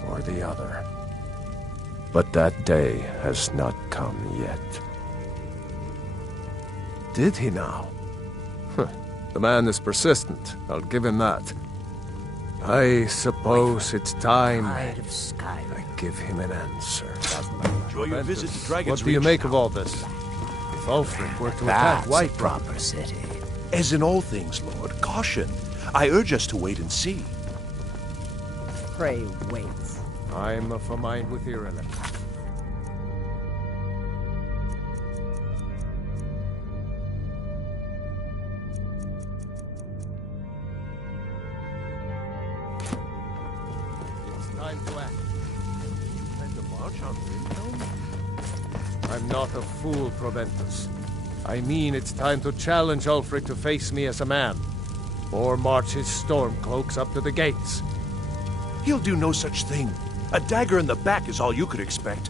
or the other. But that day has not come yet. Did he now? The man is persistent, I'll give him that. I suppose it's time I give him an answer. Enjoy your visit to Dragon's What do you Reach. make of all this? If Ulfric were to attack White proper city. As in all things, Lord, caution. I urge us to wait and see. Prey waits. I'm of a mind with Irileth. It's time to act. You plan to march on Windhelm? I'm not a fool, Proventus. I mean it's time to challenge Ulfric to face me as a man. Or march his Stormcloaks up to the gates. He'll do no such thing. A dagger in the back is all you could expect.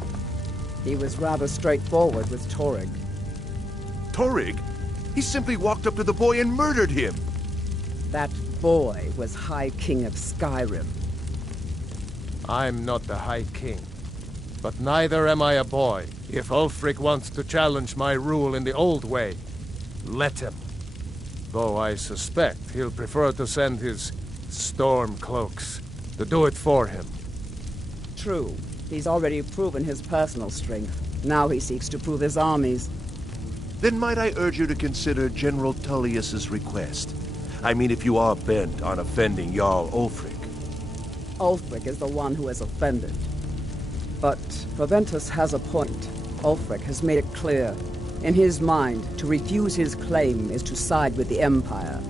He was rather straightforward with Torrig. Torrig? He simply walked up to the boy and murdered him. That boy was High King of Skyrim. I'm not the High King. But neither am I a boy. If Ulfric wants to challenge my rule in the old way, let him. Though I suspect he'll prefer to send his Stormcloaks to do it for him. True. He's already proven his personal strength. Now he seeks to prove his armies. Then might I urge you to consider General Tullius's request? I mean, if you are bent on offending Jarl Ulfric. Ulfric is the one who has offended. But Proventus has a point. Ulfric has made it clear. In his mind, to refuse his claim is to side with the Empire.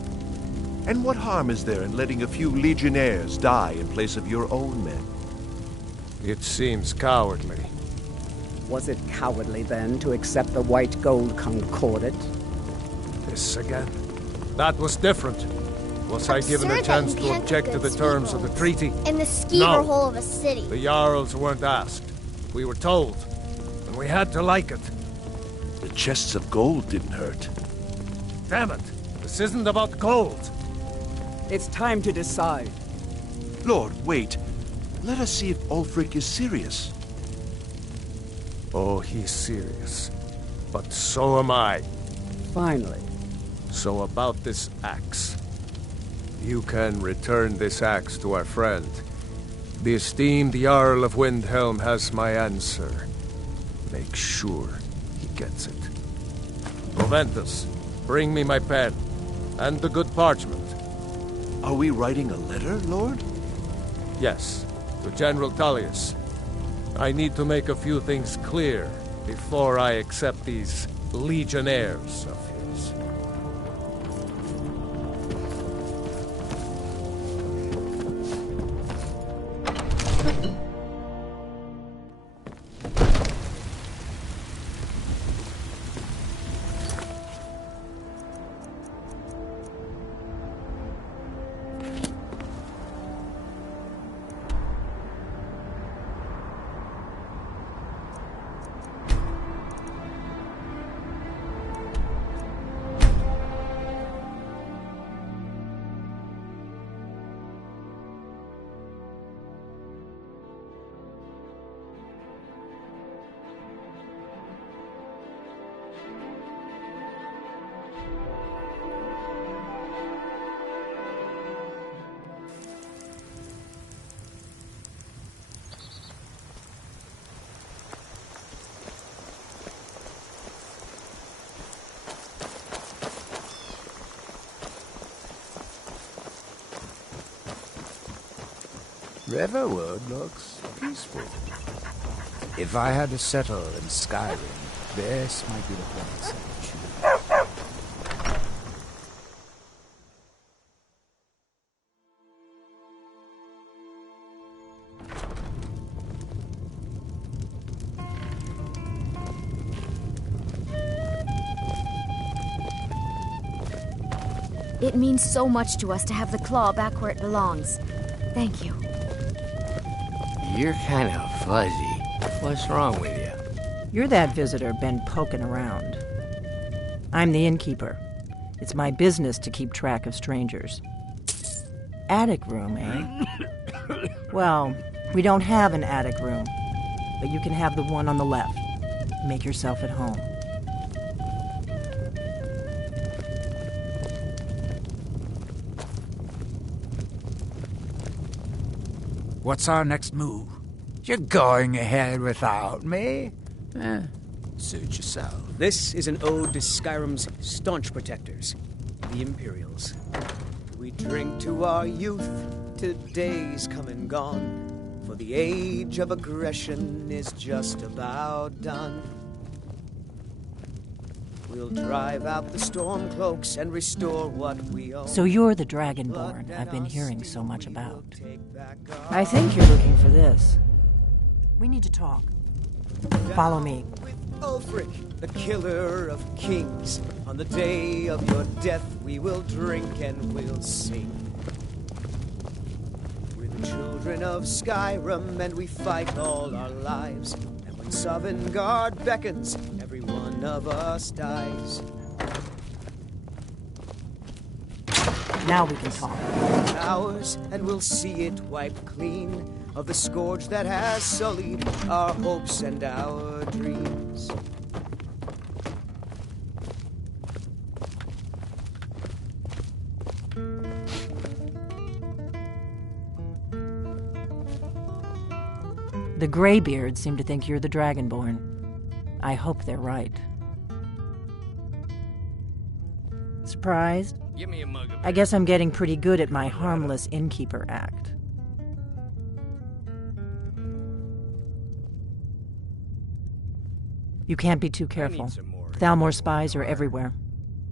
And what harm is there in letting a few legionnaires die in place of your own men? It seems cowardly. Was it cowardly, then, to accept the White Gold Concordat? This again? That was different. Was I given a chance to object to the terms of the treaty? In the skeever hole of a city. The Jarls weren't asked. We were told. And we had to like it. The chests of gold didn't hurt. Damn it! This isn't about gold! It's time to decide. Lord, wait. Let us see if Ulfric is serious. Oh, he's serious. But so am I. Finally. So about this axe. You can return this axe to our friend. The esteemed Jarl of Windhelm has my answer. Make sure he gets it. Proventus, bring me my pen. And the good parchment. Are we writing a letter, Lord? Yes, to General Tullius. I need to make a few things clear before I accept these legionnaires of his. Riverwood looks peaceful. If I had to settle in Skyrim, this might be the place I would choose. It means so much to us to have the claw back where it belongs. Thank you. You're kind of fuzzy. What's wrong with you? You're that visitor been poking around. I'm the innkeeper. It's my business to keep track of strangers. Attic room, eh? Well, we don't have an attic room, but you can have the one on the left. Make yourself at home. What's our next move? You're going ahead without me? Suit yourself. This is an ode to Skyrim's staunch protectors, the Imperials. We drink to our youth, to days come and gone, for the age of aggression is just about done. We'll drive out the Stormcloaks and restore what we own. So you're the Dragonborn I've been hearing so much about. I think you're looking for this. We need to talk. Follow me. Ulfric, the killer of kings. On the day of your death, we will drink and we'll sing. We're the children of Skyrim, and we fight all our lives. And when Sovngarde beckons, every one of us dies. Now we can talk. Ours, and we'll see it wiped clean of the scourge that has sullied our hopes and our dreams. The Greybeards seem to think you're the Dragonborn. I hope they're right. Surprised? Give me a mug of I guess I'm getting pretty good at my harmless innkeeper act. You can't be too careful. Thalmor spies are everywhere.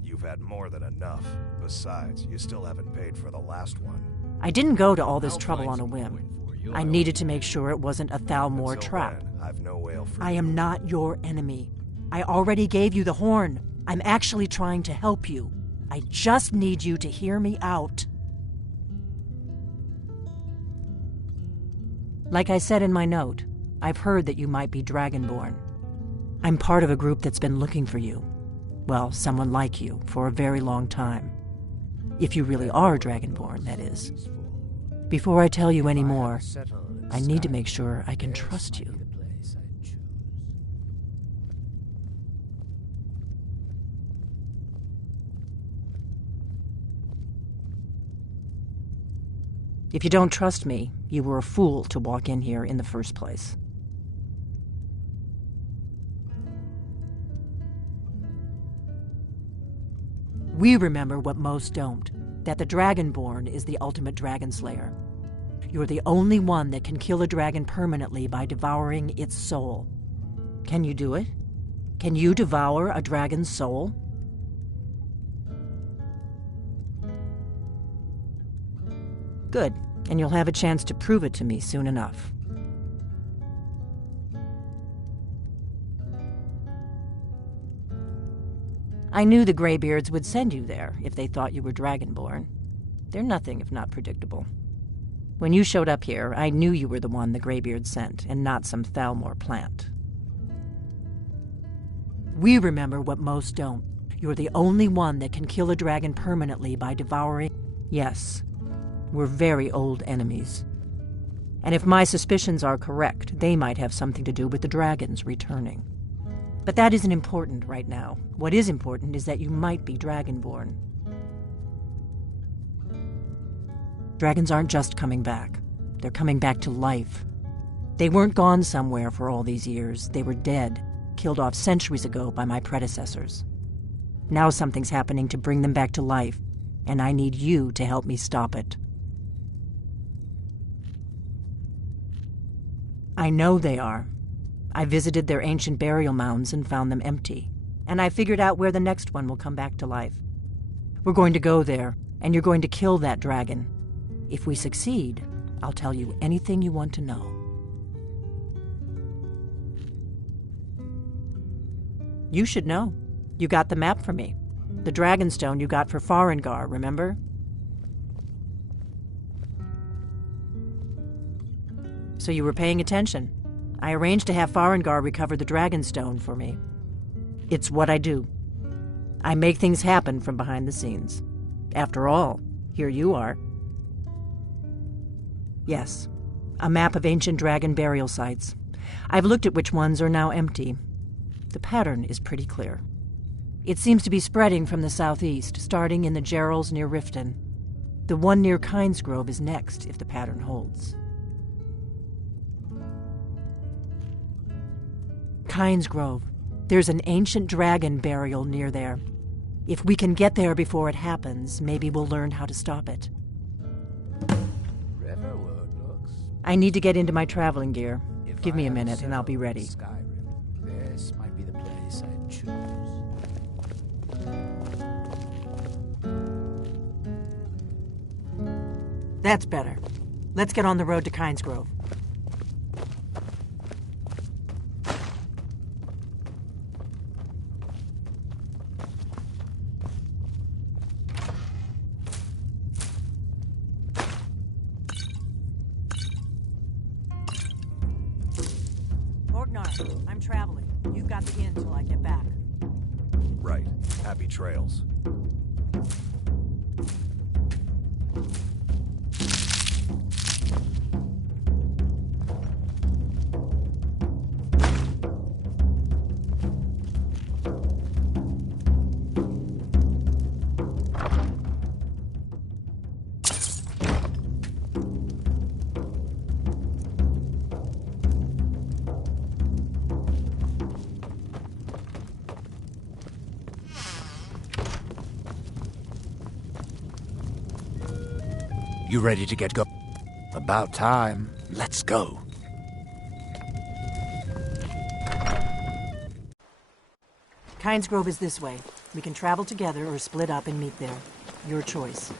You've had more than enough. Besides, you still haven't paid for the last one. I didn't go to all this trouble on a whim. I needed to make sure it wasn't a Thalmor trap. I've no way for I am not your enemy. I already gave you the horn. I'm actually trying to help you. I just need you to hear me out. Like I said in my note, I've heard that you might be Dragonborn. I'm part of a group that's been looking for you. Well, someone like you, for a very long time. If you really are Dragonborn, that is. Before I tell you any more, I need to make sure I can trust you. If you don't trust me, you were a fool to walk in here in the first place. We remember what most don't, that the Dragonborn is the ultimate dragon slayer. You're the only one that can kill a dragon permanently by devouring its soul. Can you do it? Can you devour a dragon's soul? Good, and you'll have a chance to prove it to me soon enough. I knew the Greybeards would send you there if they thought you were Dragonborn. They're nothing if not predictable. When you showed up here, I knew you were the one the Greybeards sent, and not some Thalmor plant. We remember what most don't. You're the only one that can kill a dragon permanently by devouring... Yes, we're very old enemies. And if my suspicions are correct, they might have something to do with the dragons returning. But that isn't important right now. What is important is that you might be Dragonborn. Dragons aren't just coming back. They're coming back to life. They weren't gone somewhere for all these years. They were dead, killed off centuries ago by my predecessors. Now something's happening to bring them back to life, and I need you to help me stop it. I know they are. I visited their ancient burial mounds and found them empty. And I figured out where the next one will come back to life. We're going to go there, and you're going to kill that dragon. If we succeed, I'll tell you anything you want to know. You should know. You got the map for me. The Dragonstone you got for Farengar, remember? So you were paying attention. I arranged to have Farengar recover the Dragonstone for me. It's what I do. I make things happen from behind the scenes. After all, here you are. Yes, a map of ancient dragon burial sites. I've looked at which ones are now empty. The pattern is pretty clear. It seems to be spreading from the southeast, starting in the Gerals near Riften. The one near Kynesgrove is next, if the pattern holds. Kynesgrove. There's an ancient dragon burial near there. If we can get there before it happens, maybe we'll learn how to stop it. Riverwood looks... I need to get into my traveling gear. If Give I me a had minute and I'll be ready. Skyrim, this might be the place I'd choose. That's better. Let's get on the road to Kynesgrove. I'm traveling. You've got the inn till I get back. Right. Happy trails. You ready to get go? About time. Let's go. Kynesgrove is this way. We can travel together or split up and meet there. Your choice.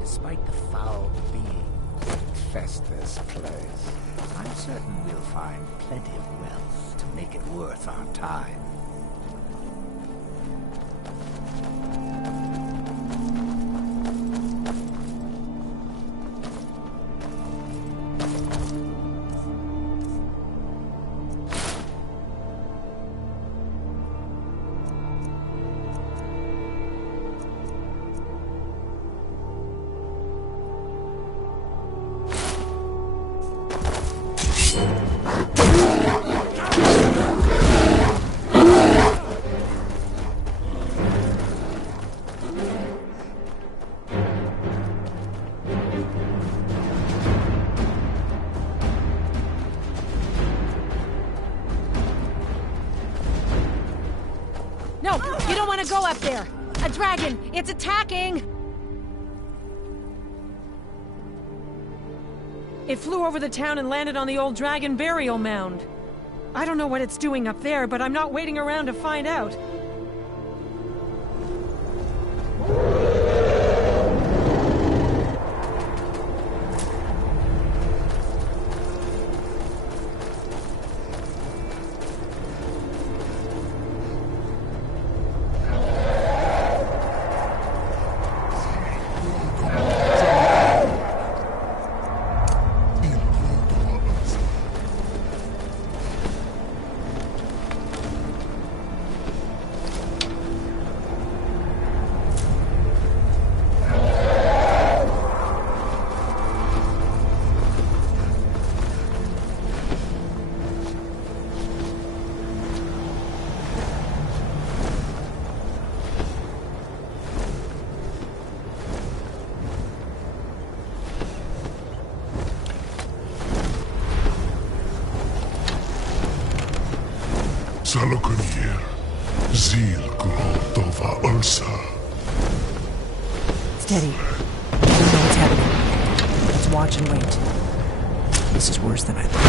Despite the foul beings that infest this place, I'm certain we'll find plenty of wealth to make it worth our time. No, you don't want to go up there. A dragon, it's attacking. It flew over the town and landed on the old dragon burial mound. I don't know what it's doing up there, but I'm not waiting around to find out. Salokunir, Zil Grotova Ursa. Steady. I don't know what's happening. Let's watch and wait. This is worse than I thought.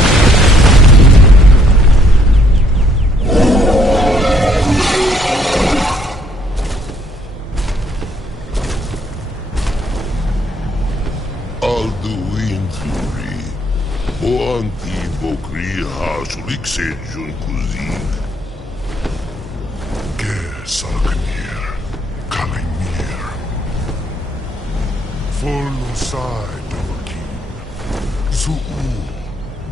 Alduin Fury, Boanti Bokri Hasuliksen Junkuzik. Ke Salokunir, Kalimir. Forlusai Dovakin, Zuu,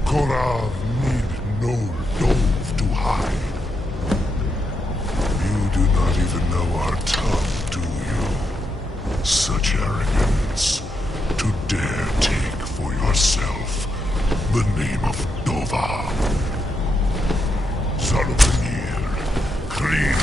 Korav Mir Nol Dov to hide. You do not even know our tongue, do you? Such arrogance, to dare take for yourself the name of Dova. Zalokunir, Kree,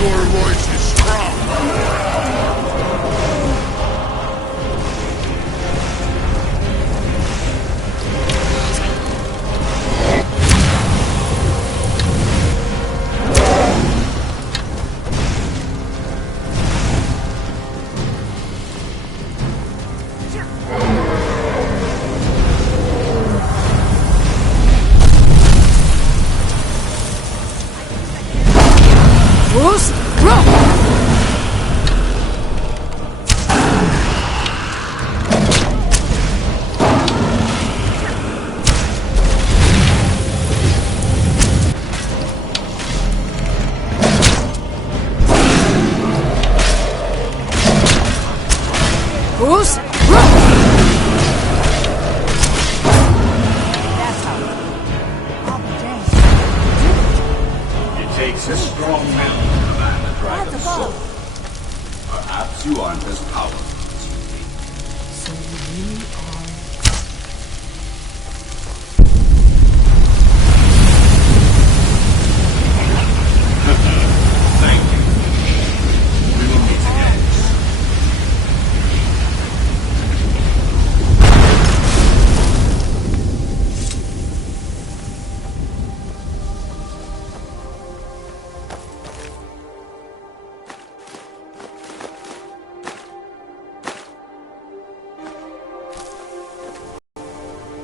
your voice is strong. It takes a strong man to command a dragon's soul. Perhaps you aren't as powerful as you think. So you really are... Thank you. We will meet again.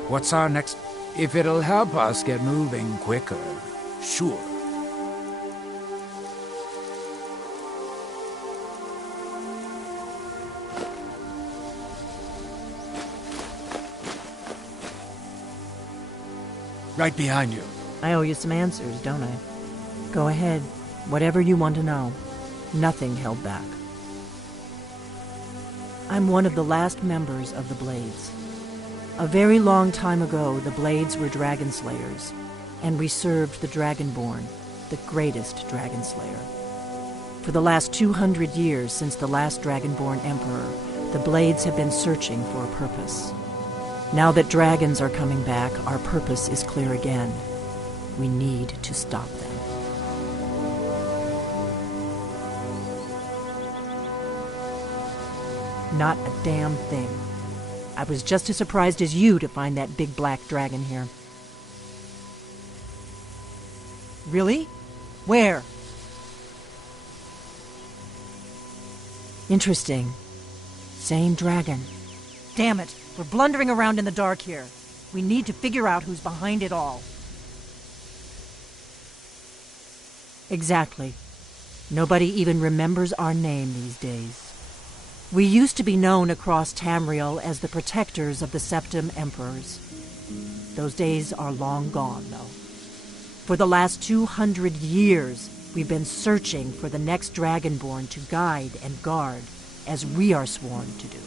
What's our next... If it'll help us get moving quicker, sure. Right behind you. I owe you some answers, don't I? Go ahead. Whatever you want to know. Nothing held back. I'm one of the last members of the Blades. A very long time ago, the Blades were dragon slayers, and we served the Dragonborn, the greatest dragon slayer. For the last 200 years since the last Dragonborn Emperor, the Blades have been searching for a purpose. Now that dragons are coming back, our purpose is clear again. We need to stop them. Not a damn thing. I was just as surprised as you to find that big black dragon here. Really? Where? Interesting. Same dragon. Damn it, we're blundering around in the dark here. We need to figure out who's behind it all. Exactly. Nobody even remembers our name these days. We used to be known across Tamriel as the protectors of the Septim Emperors. Those days are long gone, though. For the last 200 years, we've been searching for the next Dragonborn to guide and guard, as we are sworn to do.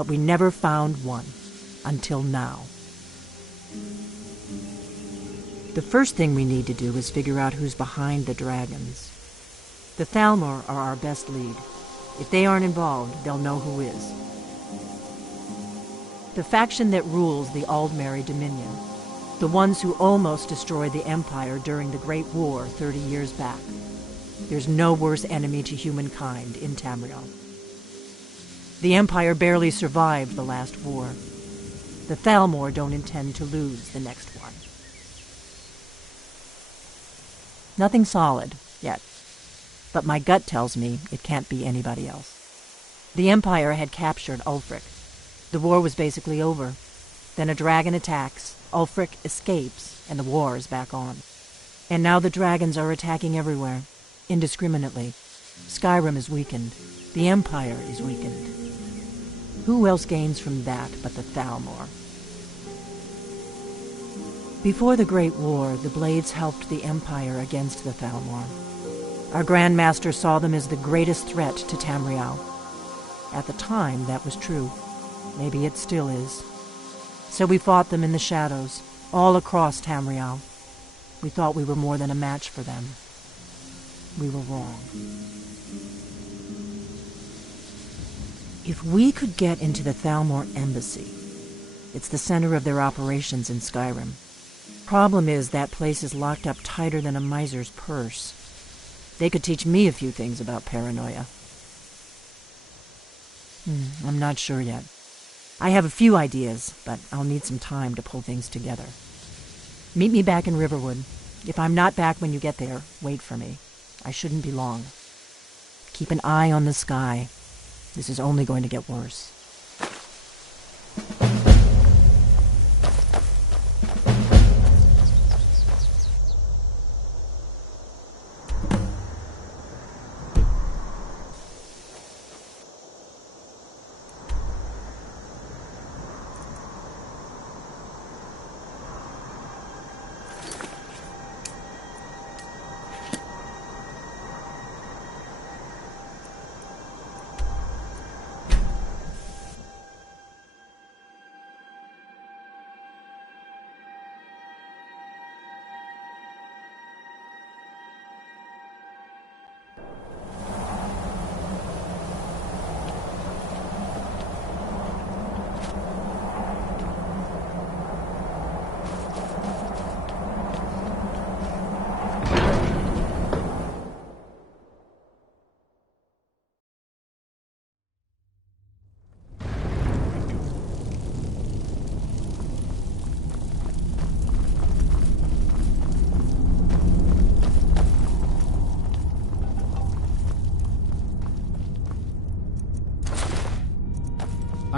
but we never found one. Until now. The first thing we need to do is figure out who's behind the dragons. The Thalmor are our best lead. If they aren't involved, they'll know who is. The faction that rules the Aldmeri Dominion. The ones who almost destroyed the Empire during the Great War 30 years back. There's no worse enemy to humankind in Tamriel. The Empire barely survived the last war. The Thalmor don't intend to lose the next one. Nothing solid, yet. But my gut tells me it can't be anybody else. The Empire had captured Ulfric. The war was basically over. Then a dragon attacks, Ulfric escapes, and the war is back on. And now the dragons are attacking everywhere, indiscriminately. Skyrim is weakened. The Empire is weakened. Who else gains from that but the Thalmor? Before the Great War, the Blades helped the Empire against the Thalmor. Our Grand Master saw them as the greatest threat to Tamriel. At the time, that was true. Maybe it still is. So we fought them in the shadows, all across Tamriel. We thought we were more than a match for them. We were wrong. If we could get into the Thalmor embassy, it's the center of their operations in Skyrim. Problem is, that place is locked up tighter than a miser's purse. They could teach me a few things about paranoia. I'm not sure yet. I have a few ideas, but I'll need some time to pull things together. Meet me back in Riverwood. If I'm not back when you get there, wait for me. I shouldn't be long. Keep an eye on the sky. This is only going to get worse.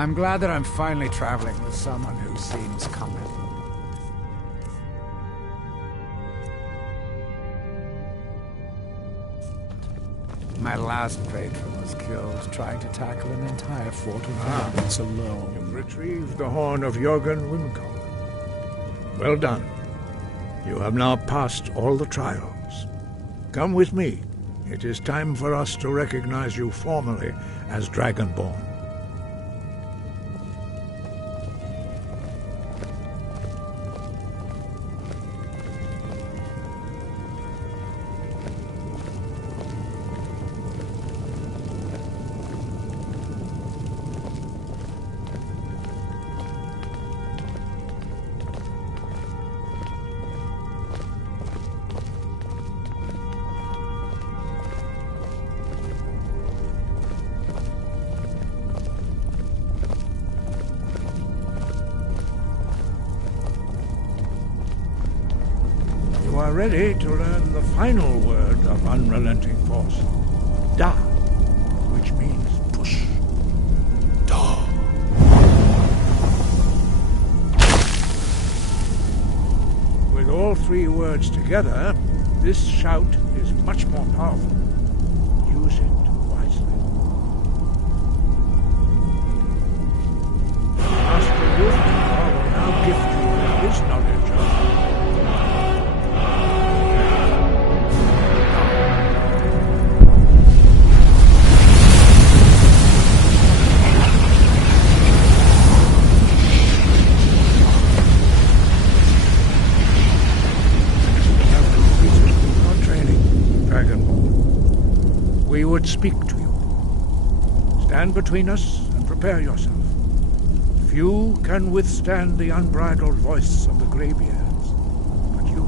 I'm glad that I'm finally traveling with someone who seems competent. My last patron was killed trying to tackle an entire fort of bandits alone. You've retrieved the horn of Jörgen Wimcom. Well done. You have now passed all the trials. Come with me. It is time for us to recognize you formally as Dragonborn. You are ready to learn the final word of unrelenting force. Da, which means push. Da. With all three words together, this shout is much more powerful. Use it wisely. Master Wolfgar will now gift you with his knowledge of would speak to you. Stand between us and prepare yourself. Few can withstand the unbridled voice of the Greybeards, but you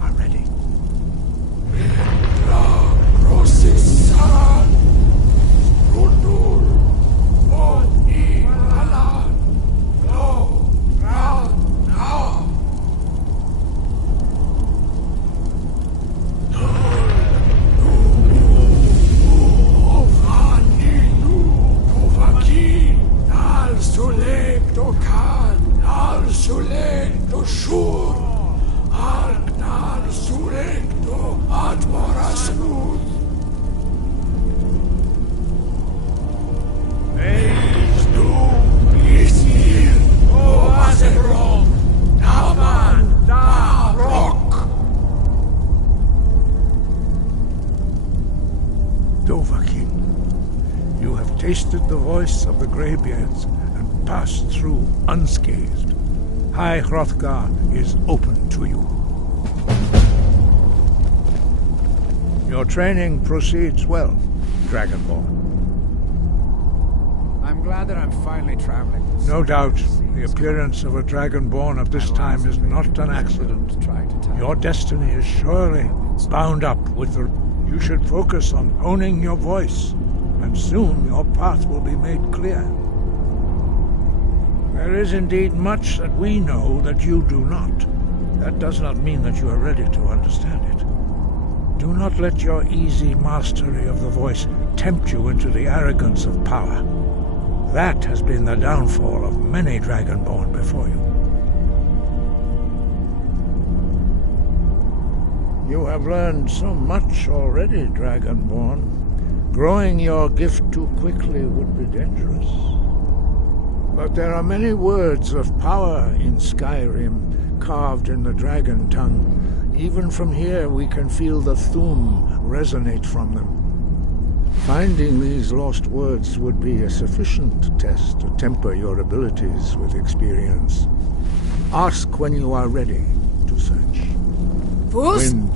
are ready. You have tasted the voice of the Greybeards and passed through unscathed. High Hrothgar is open to you. Your training proceeds well, Dragonborn. I'm glad that I'm finally traveling. No doubt, the appearance of a Dragonborn of this time is not an accident. Your destiny is surely bound up with the... You should focus on honing your voice, and soon your path will be made clear. There is indeed much that we know that you do not. That does not mean that you are ready to understand it. Do not let your easy mastery of the voice tempt you into the arrogance of power. That has been the downfall of many Dragonborn before you. You have learned so much already, Dragonborn. Growing your gift too quickly would be dangerous. But there are many words of power in Skyrim, carved in the dragon tongue. Even from here we can feel the Thu'um resonate from them. Finding these lost words would be a sufficient test to temper your abilities with experience. Ask when you are ready to search. Wind.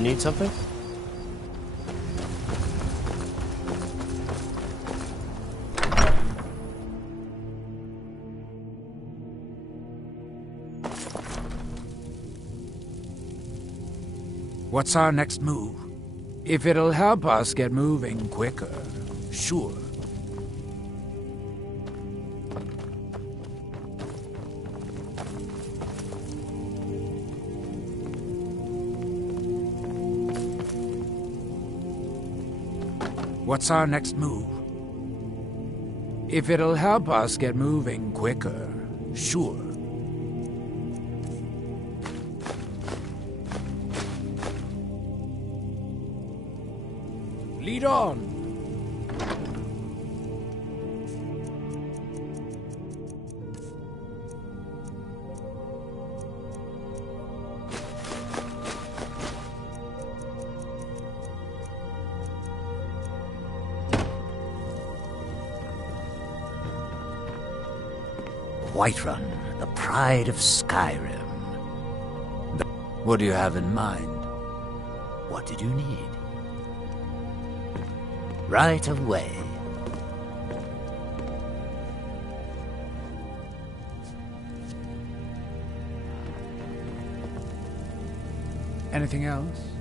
Need something? What's our next move? If it'll help us get moving quicker, sure. What's our next move? If it'll help us get moving quicker, sure. Lead on! Whiterun, the pride of Skyrim. What do you have in mind? What did you need? Right away. Anything else?